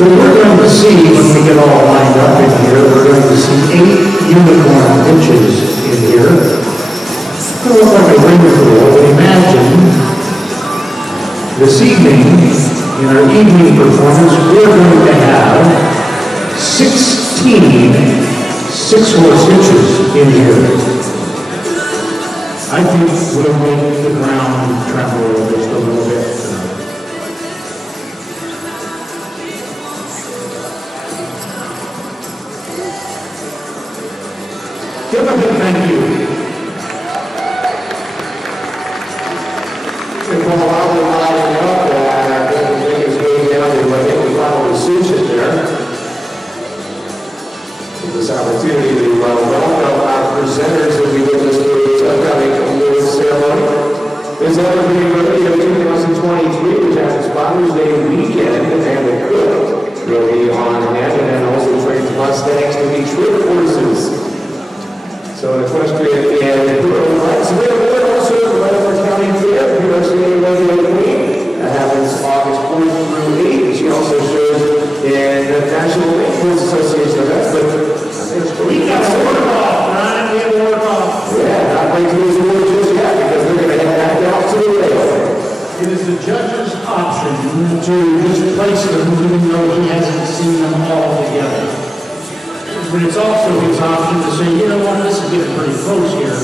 So we're going to see, when we get all lined up in here, we're going to see 8 unicorn pitches in here. It will look like a ring pool, but imagine this evening, in our evening performance, we're going to have 16 six-horse hitches in here. I think we'll make the ground tremble just a little bit. Give a big thank you. If we'll allow them lining up, I think it's going down to, I think we probably suits it there. With this opportunity to welcome our presenters that we witnessed for this upcoming awards ceremony. This Evergreen Rodeo 2023, which has its Father's Day weekend, and it could really on hand, and also trains Mustangs to be trip horses. So the equestrian and rights available also the Rutherford County Fair, University of Rodeo Queen. That happens August 4th through 8th. She also shows in the National Athletes Association events, but we got to work off, Ryan. We have to work off. Yeah, not quite to lose the award just yet because we're going to head back out to the rail. It is the judge's option to just place them even though he hasn't seen them all together. But it's also his option to say, you know what, this is getting pretty close here.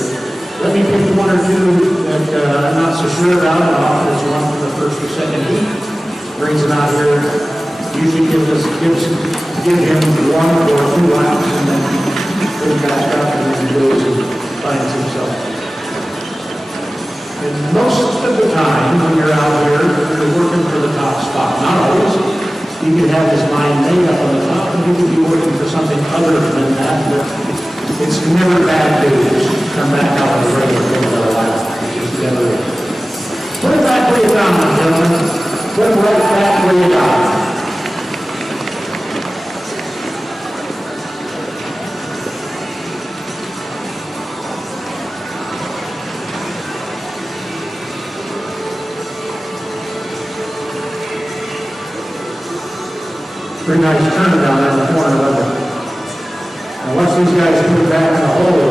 Let me pick one or two that I'm not so sure about, and offers one for the first or second heat. Brings it out here, usually give him 1 or 2 laps, and then goes back up and then goes and finds himself. And most of the time when you're out here, you're working for the top spot. Not always. You can have his mind made up on the top, and you can be working for something other than that, but it's never bad news. Come back out of the ring and take another lap. Just never. Put it back where you found it, gentlemen. Put it right back where you got it. Pretty nice turn down there in the corner of it. And once these guys put it back in the hole,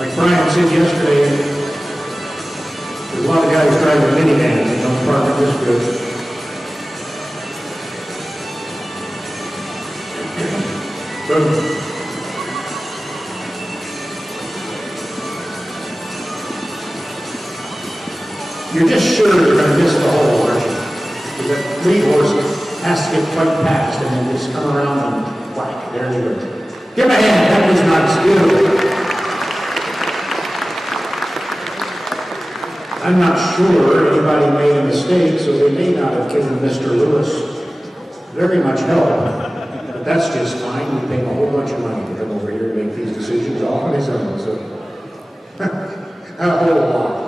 like Brian said yesterday, there's a lot of guys driving minivans that don't park at this bridge. Boom. You're just sure you're going to miss the hole, aren't you? Because that lead horse has to get quite past and then just come around and whack. There you go. Give him a hand. That was nice. Beautiful. I'm not sure anybody made a mistake, so they may not have given Mr. Lewis very much help. But that's just fine. We pay him a whole bunch of money to come over here and make these decisions all on his own. So, a whole lot.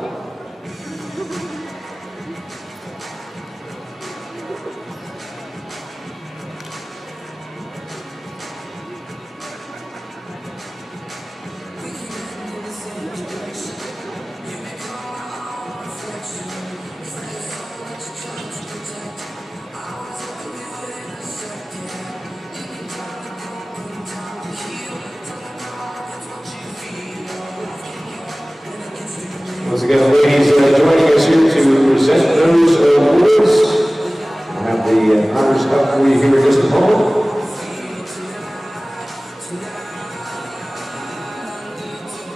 the honors up for you here in just a moment.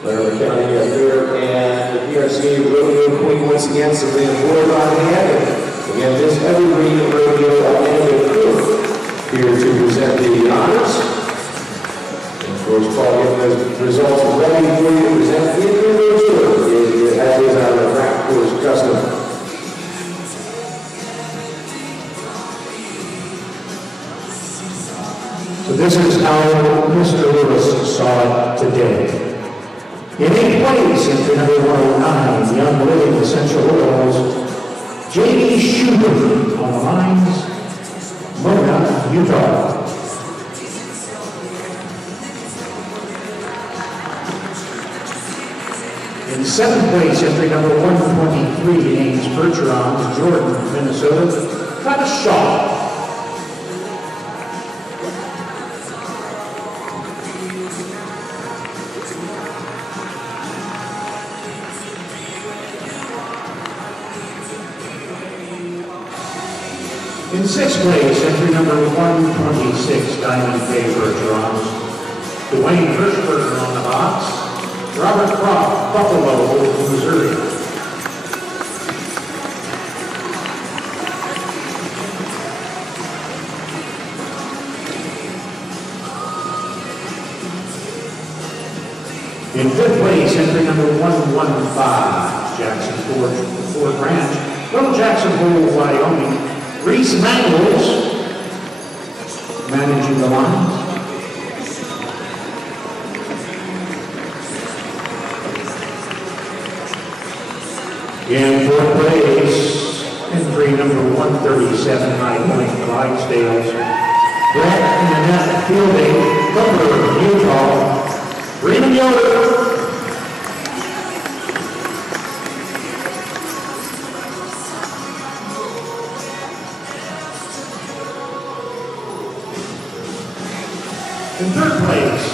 Laramie County here, and the PRC Rodeo Queen once again, Sabrina Ford on hand. Again, this Evergreen Rodeo Orlando crew here to present the honors. And of course, Paul, getting the results ready for you to present the rodeo, as is our draft course custom. So this is how Mr. Lewis saw it today. In 8th place, entry number 109, Young Living Essential Oils, J.D. Schubert on the lines, Mona, Utah. In 7th place, entry number 123, Ames Bergeron, Jordan, Minnesota, Travis Shaw. In 6th place, entry number 126, Diamond Bay Bergerons, Dwayne Hirschberger on the box, Robert Croft, Buffalo, Missouri. In 5th place, entry number 115, Jackson Ford Ranch, Little Jackson Hole, Wyoming, Reese Mangles managing the line. In 4th place, entry number 137, High Point, Clydesdales, Brett and Annette Fielding, Cumber, Utah, Raymond Yoder. In 3rd place,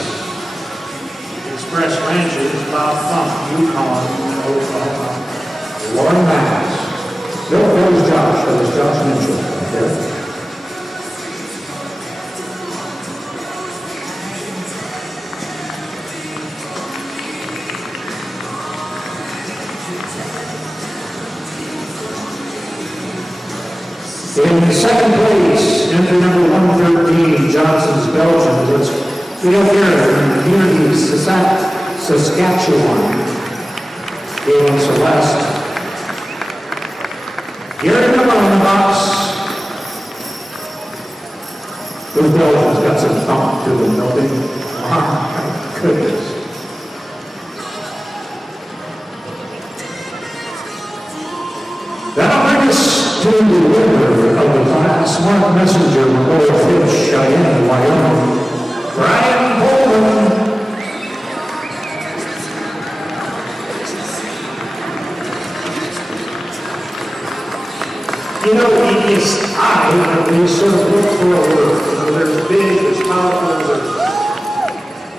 Express Ranches, Bob Funk, Yukon, Oklahoma, Warren Mass. That was Josh, that was Josh Mitchell right there. In 2nd place, entry number 113, Johnson's Belgians. Let's get up here in Unity, Saskatchewan. Galen Celeste. Gary Miller on the box. Those Belgians got some thump to them, don't they? Oh, my goodness. That'll bring us to the winner of the Class 1 Messenger Memorial Fish, Cheyenne, Wyoming, Brian Coleman. You know, it is I that we sort of look for a word. You know, there's big, there's powerful, there's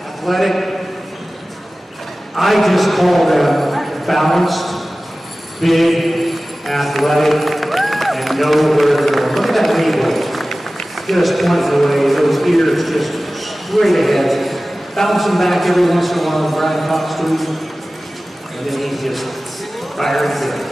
athletic. I just call them balanced, big, athletic, and know where they're going. Look at that rainbow. Just pointing away, those ears just straight ahead, bouncing back every once in a while, Brian Cox to him, and then he's just firing through.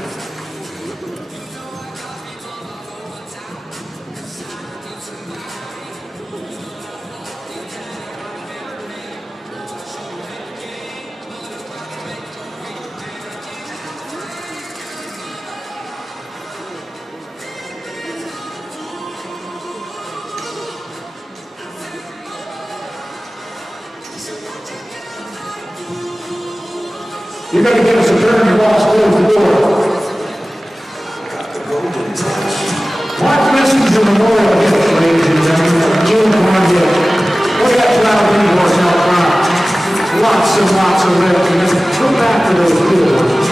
You're going to give us a turn and walk towards the door. Mark Messenger Memorial Gift, ladies and gentlemen. Unicorn gift. We got 12 indoors out front. Lots and lots of lift. Come back to those doors.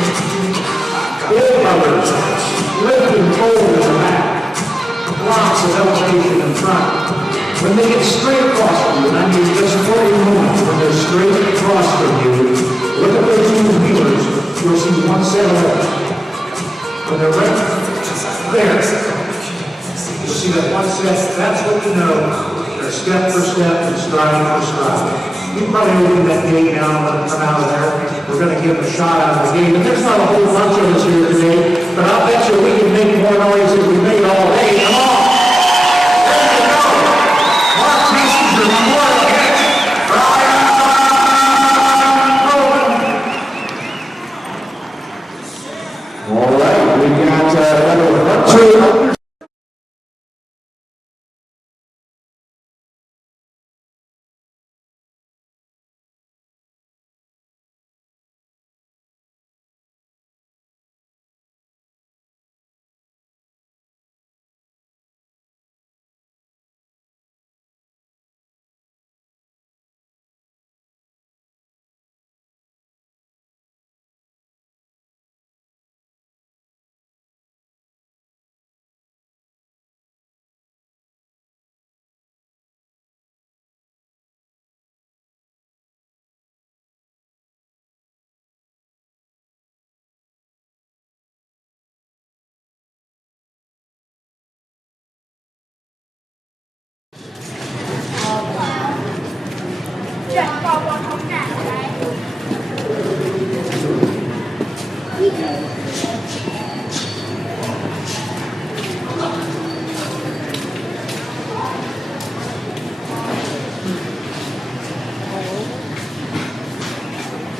Big brothers. Lifting forward in the back. Lots of elevation in front. When they get straight across from you, and I mean just for a moment, when they're straight across from you, look at those two wheelers, you'll see one set of legs. When they're right there, You'll see that one set, that's what you know. They're step for step and stride for stride. You probably open that gate down and come out of there. We're going to give them a shot out of the gate. And there's not a whole bunch of us here today, but I'll bet you we can make more noise than we made all day. Come on! There you go! Mark Messenger Memorial Hitch. All right, we got another two.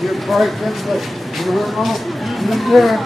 You're breaking, but you're not there.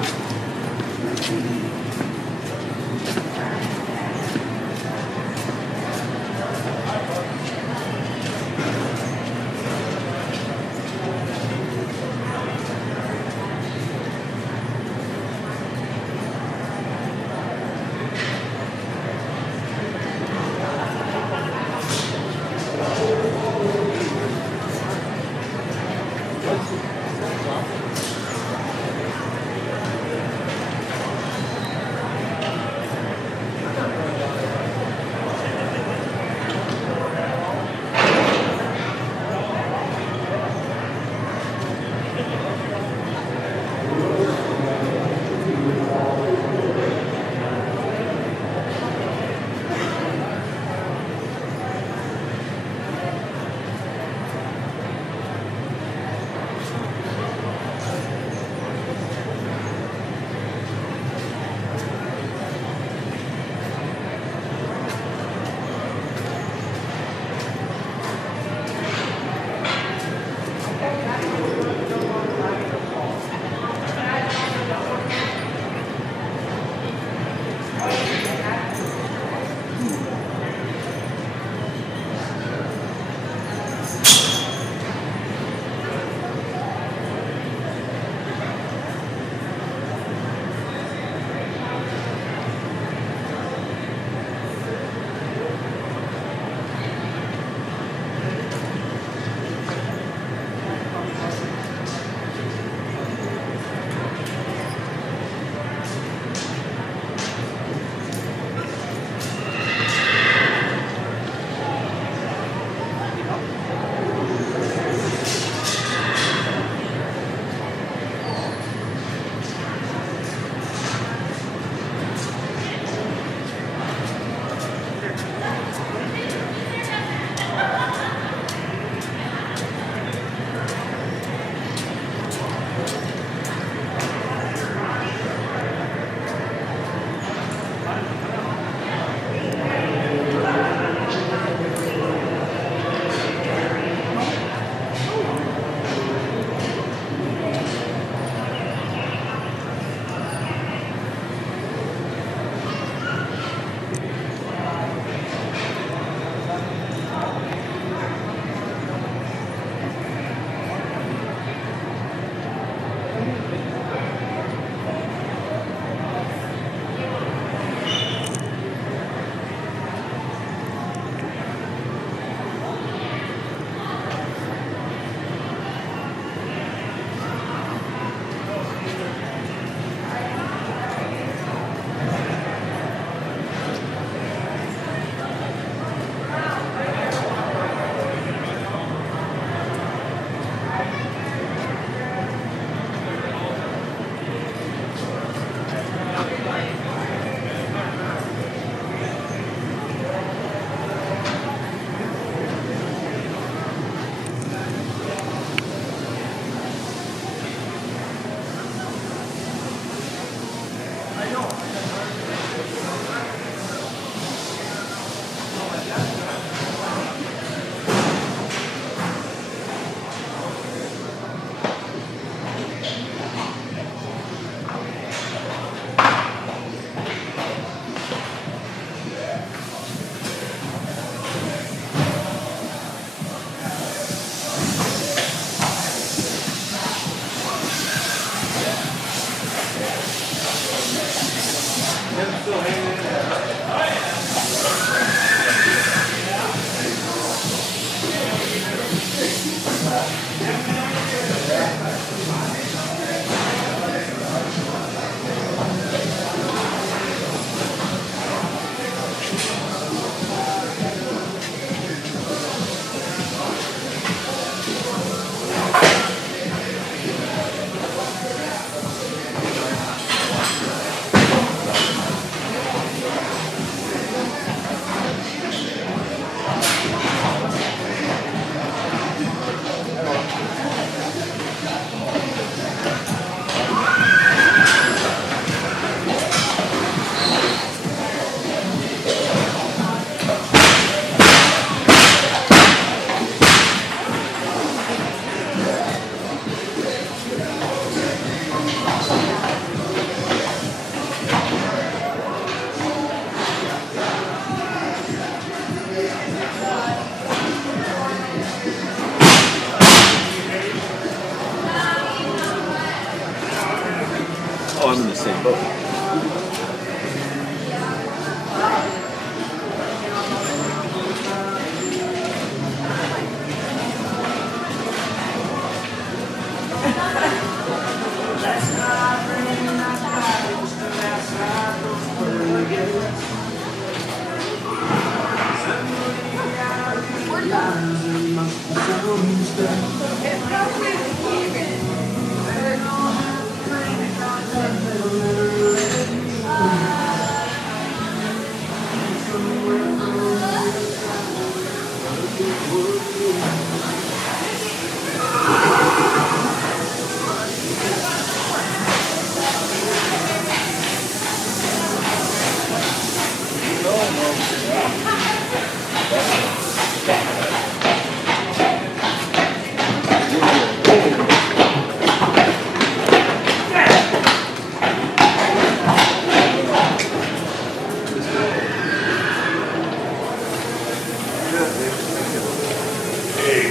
Oh, I'm in the same boat.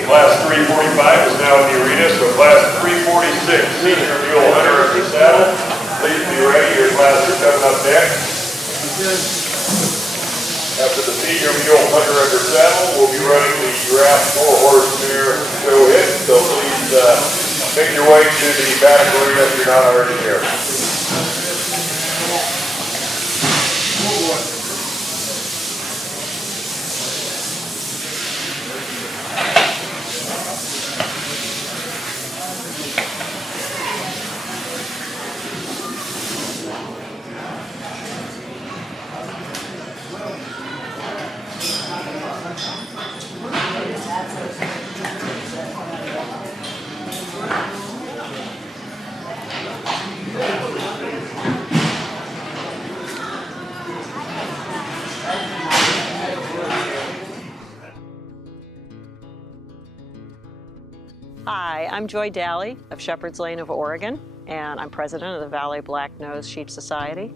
Class 345 is now in the arena, so class 346, senior mule hunter at the saddle. Please be ready, your classes coming up next. After the senior mule hunter under saddle, we'll be running the giraffe 4-horse mare show hit, so please make your way to the paddock arena if you're not already here. Hi, I'm Joy Daly of Shepherd's Lane of Oregon, and I'm president of the Valley Black-Nosed Sheep Society.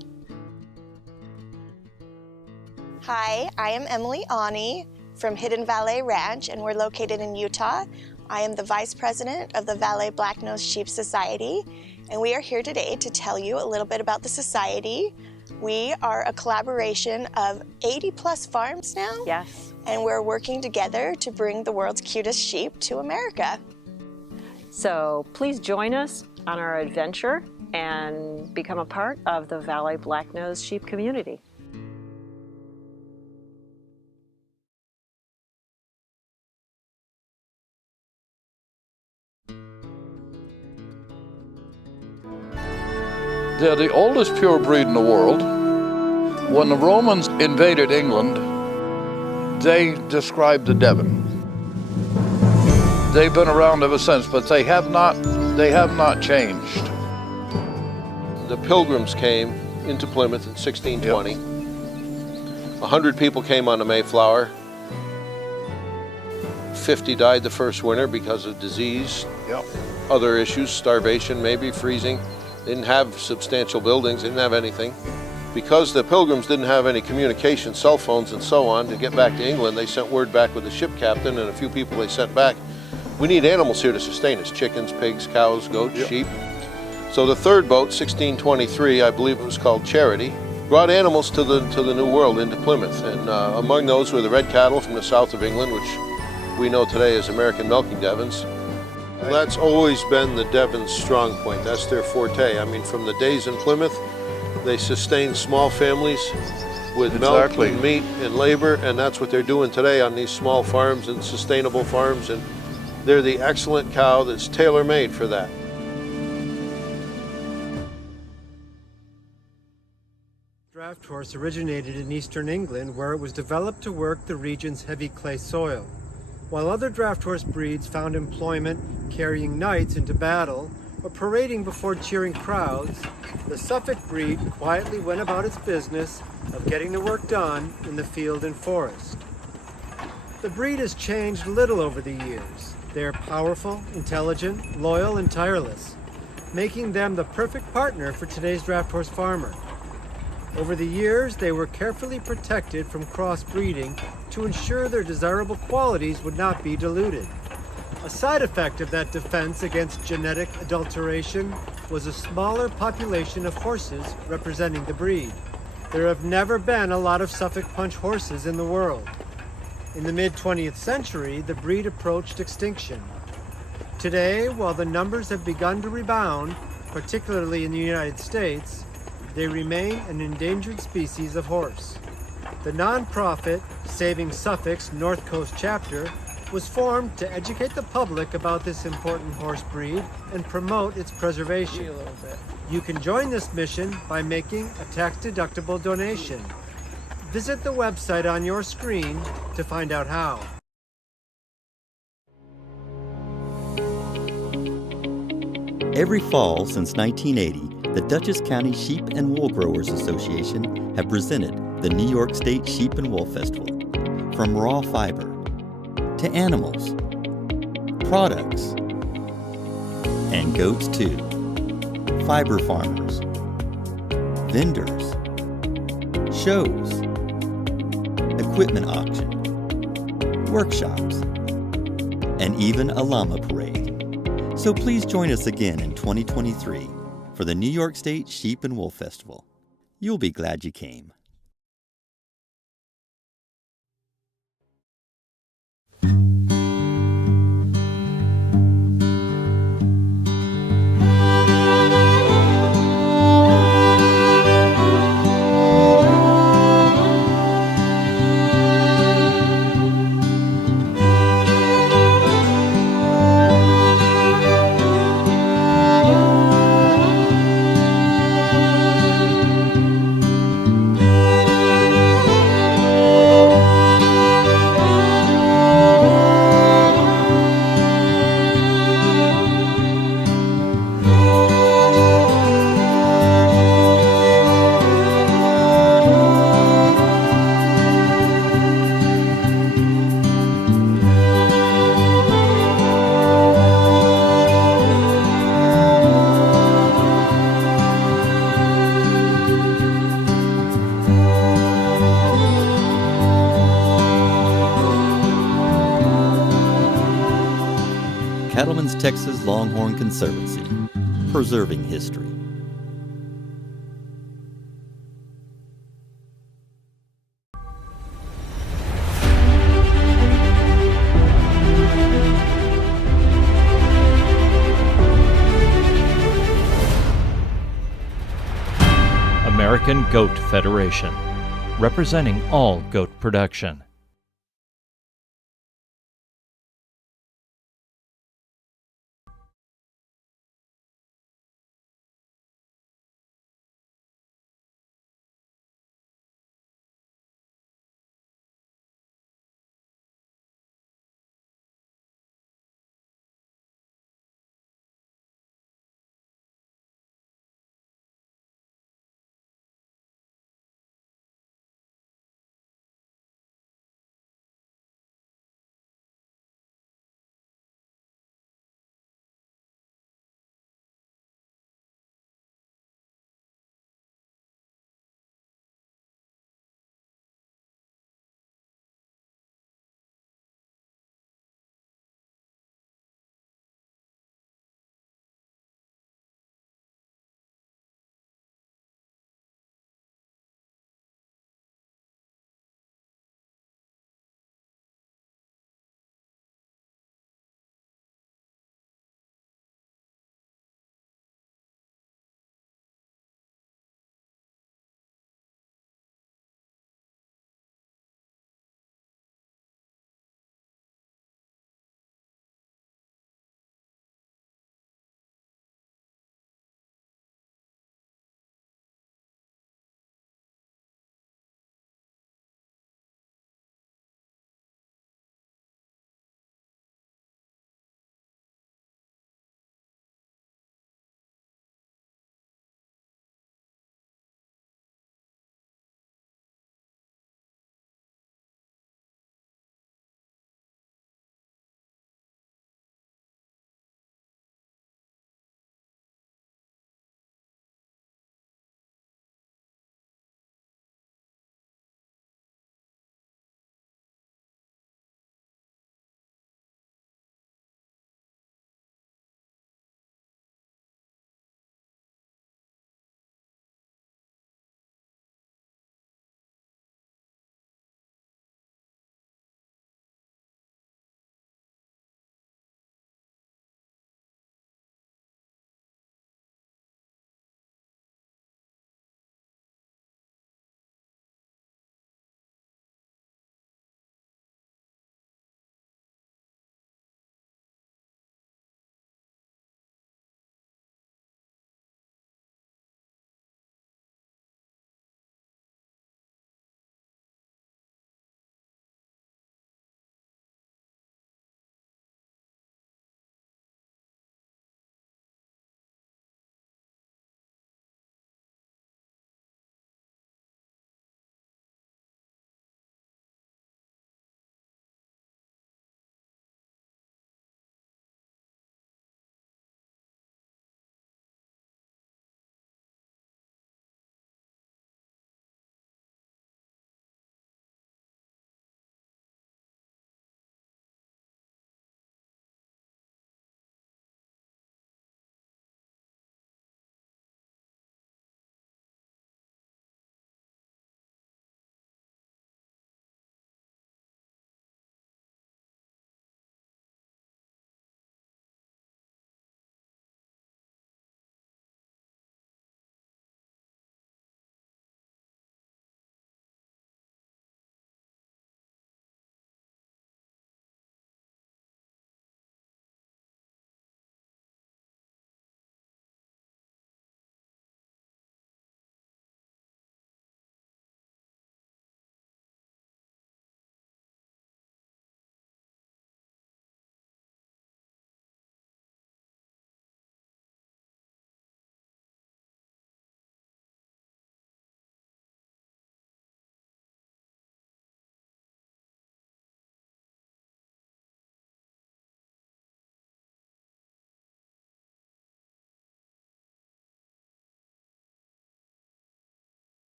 Hi, I am Emily Ani from Hidden Valley Ranch, and we're located in Utah. I am the vice president of the Valley Black-Nosed Sheep Society, and we are here today to tell you a little bit about the society. We are a collaboration of 80+ farms now. Yes. And we're working together to bring the world's cutest sheep to America. So please join us on our adventure and become a part of the Valley Black-Nosed Sheep community. They're the oldest pure breed in the world. When the Romans invaded England, they described the Devon. They've been around ever since, but they have not changed. The Pilgrims came into Plymouth in 1620. 100 people came on the Mayflower. 50 died the first winter because of disease, other issues, starvation, maybe freezing. They didn't have substantial buildings, they didn't have anything. Because the Pilgrims didn't have any communication, cell phones and so on, to get back to England, they sent word back with the ship captain and a few people they sent back. We need animals here to sustain us, chickens, pigs, cows, goats, sheep. So the third boat, 1623, I believe it was called Charity, brought animals to the New World, into Plymouth. And among those were the red cattle from the south of England, which we know today as American milking Devons. That's always been the Devon's strong point. That's their forte. I mean, from the days in Plymouth, they sustained small families with milk and meat and labor, and that's what they're doing today on these small farms and sustainable farms, and they're the excellent cow that's tailor-made for that. Draft horse originated in eastern England, where it was developed to work the region's heavy clay soil. While other draft horse breeds found employment carrying knights into battle or parading before cheering crowds, the Suffolk breed quietly went about its business of getting the work done in the field and forest. The breed has changed little over the years. They are powerful, intelligent, loyal, and tireless, making them the perfect partner for today's draft horse farmer. Over the years, they were carefully protected from crossbreeding to ensure their desirable qualities would not be diluted. A side effect of that defense against genetic adulteration was a smaller population of horses representing the breed. There have never been a lot of Suffolk Punch horses in the world. In the mid-20th century, the breed approached extinction. Today, while the numbers have begun to rebound, particularly in the United States, they remain an endangered species of horse. The nonprofit Saving Suffolk's North Coast chapter was formed to educate the public about this important horse breed and promote its preservation. You can join this mission by making a tax-deductible donation. Visit the website on your screen to find out how. Every fall since 1980, the Dutchess County Sheep and Wool Growers Association have presented the New York State Sheep and Wool Festival. From raw fiber to animals, products, and goats too, fiber farmers, vendors, shows, equipment auction, workshops, and even a llama parade. So please join us again in 2023 for the New York State Sheep and Wool Festival. You'll be glad you came. Cattlemen's Texas Longhorn Conservancy, preserving history. American Goat Federation, representing all goat production.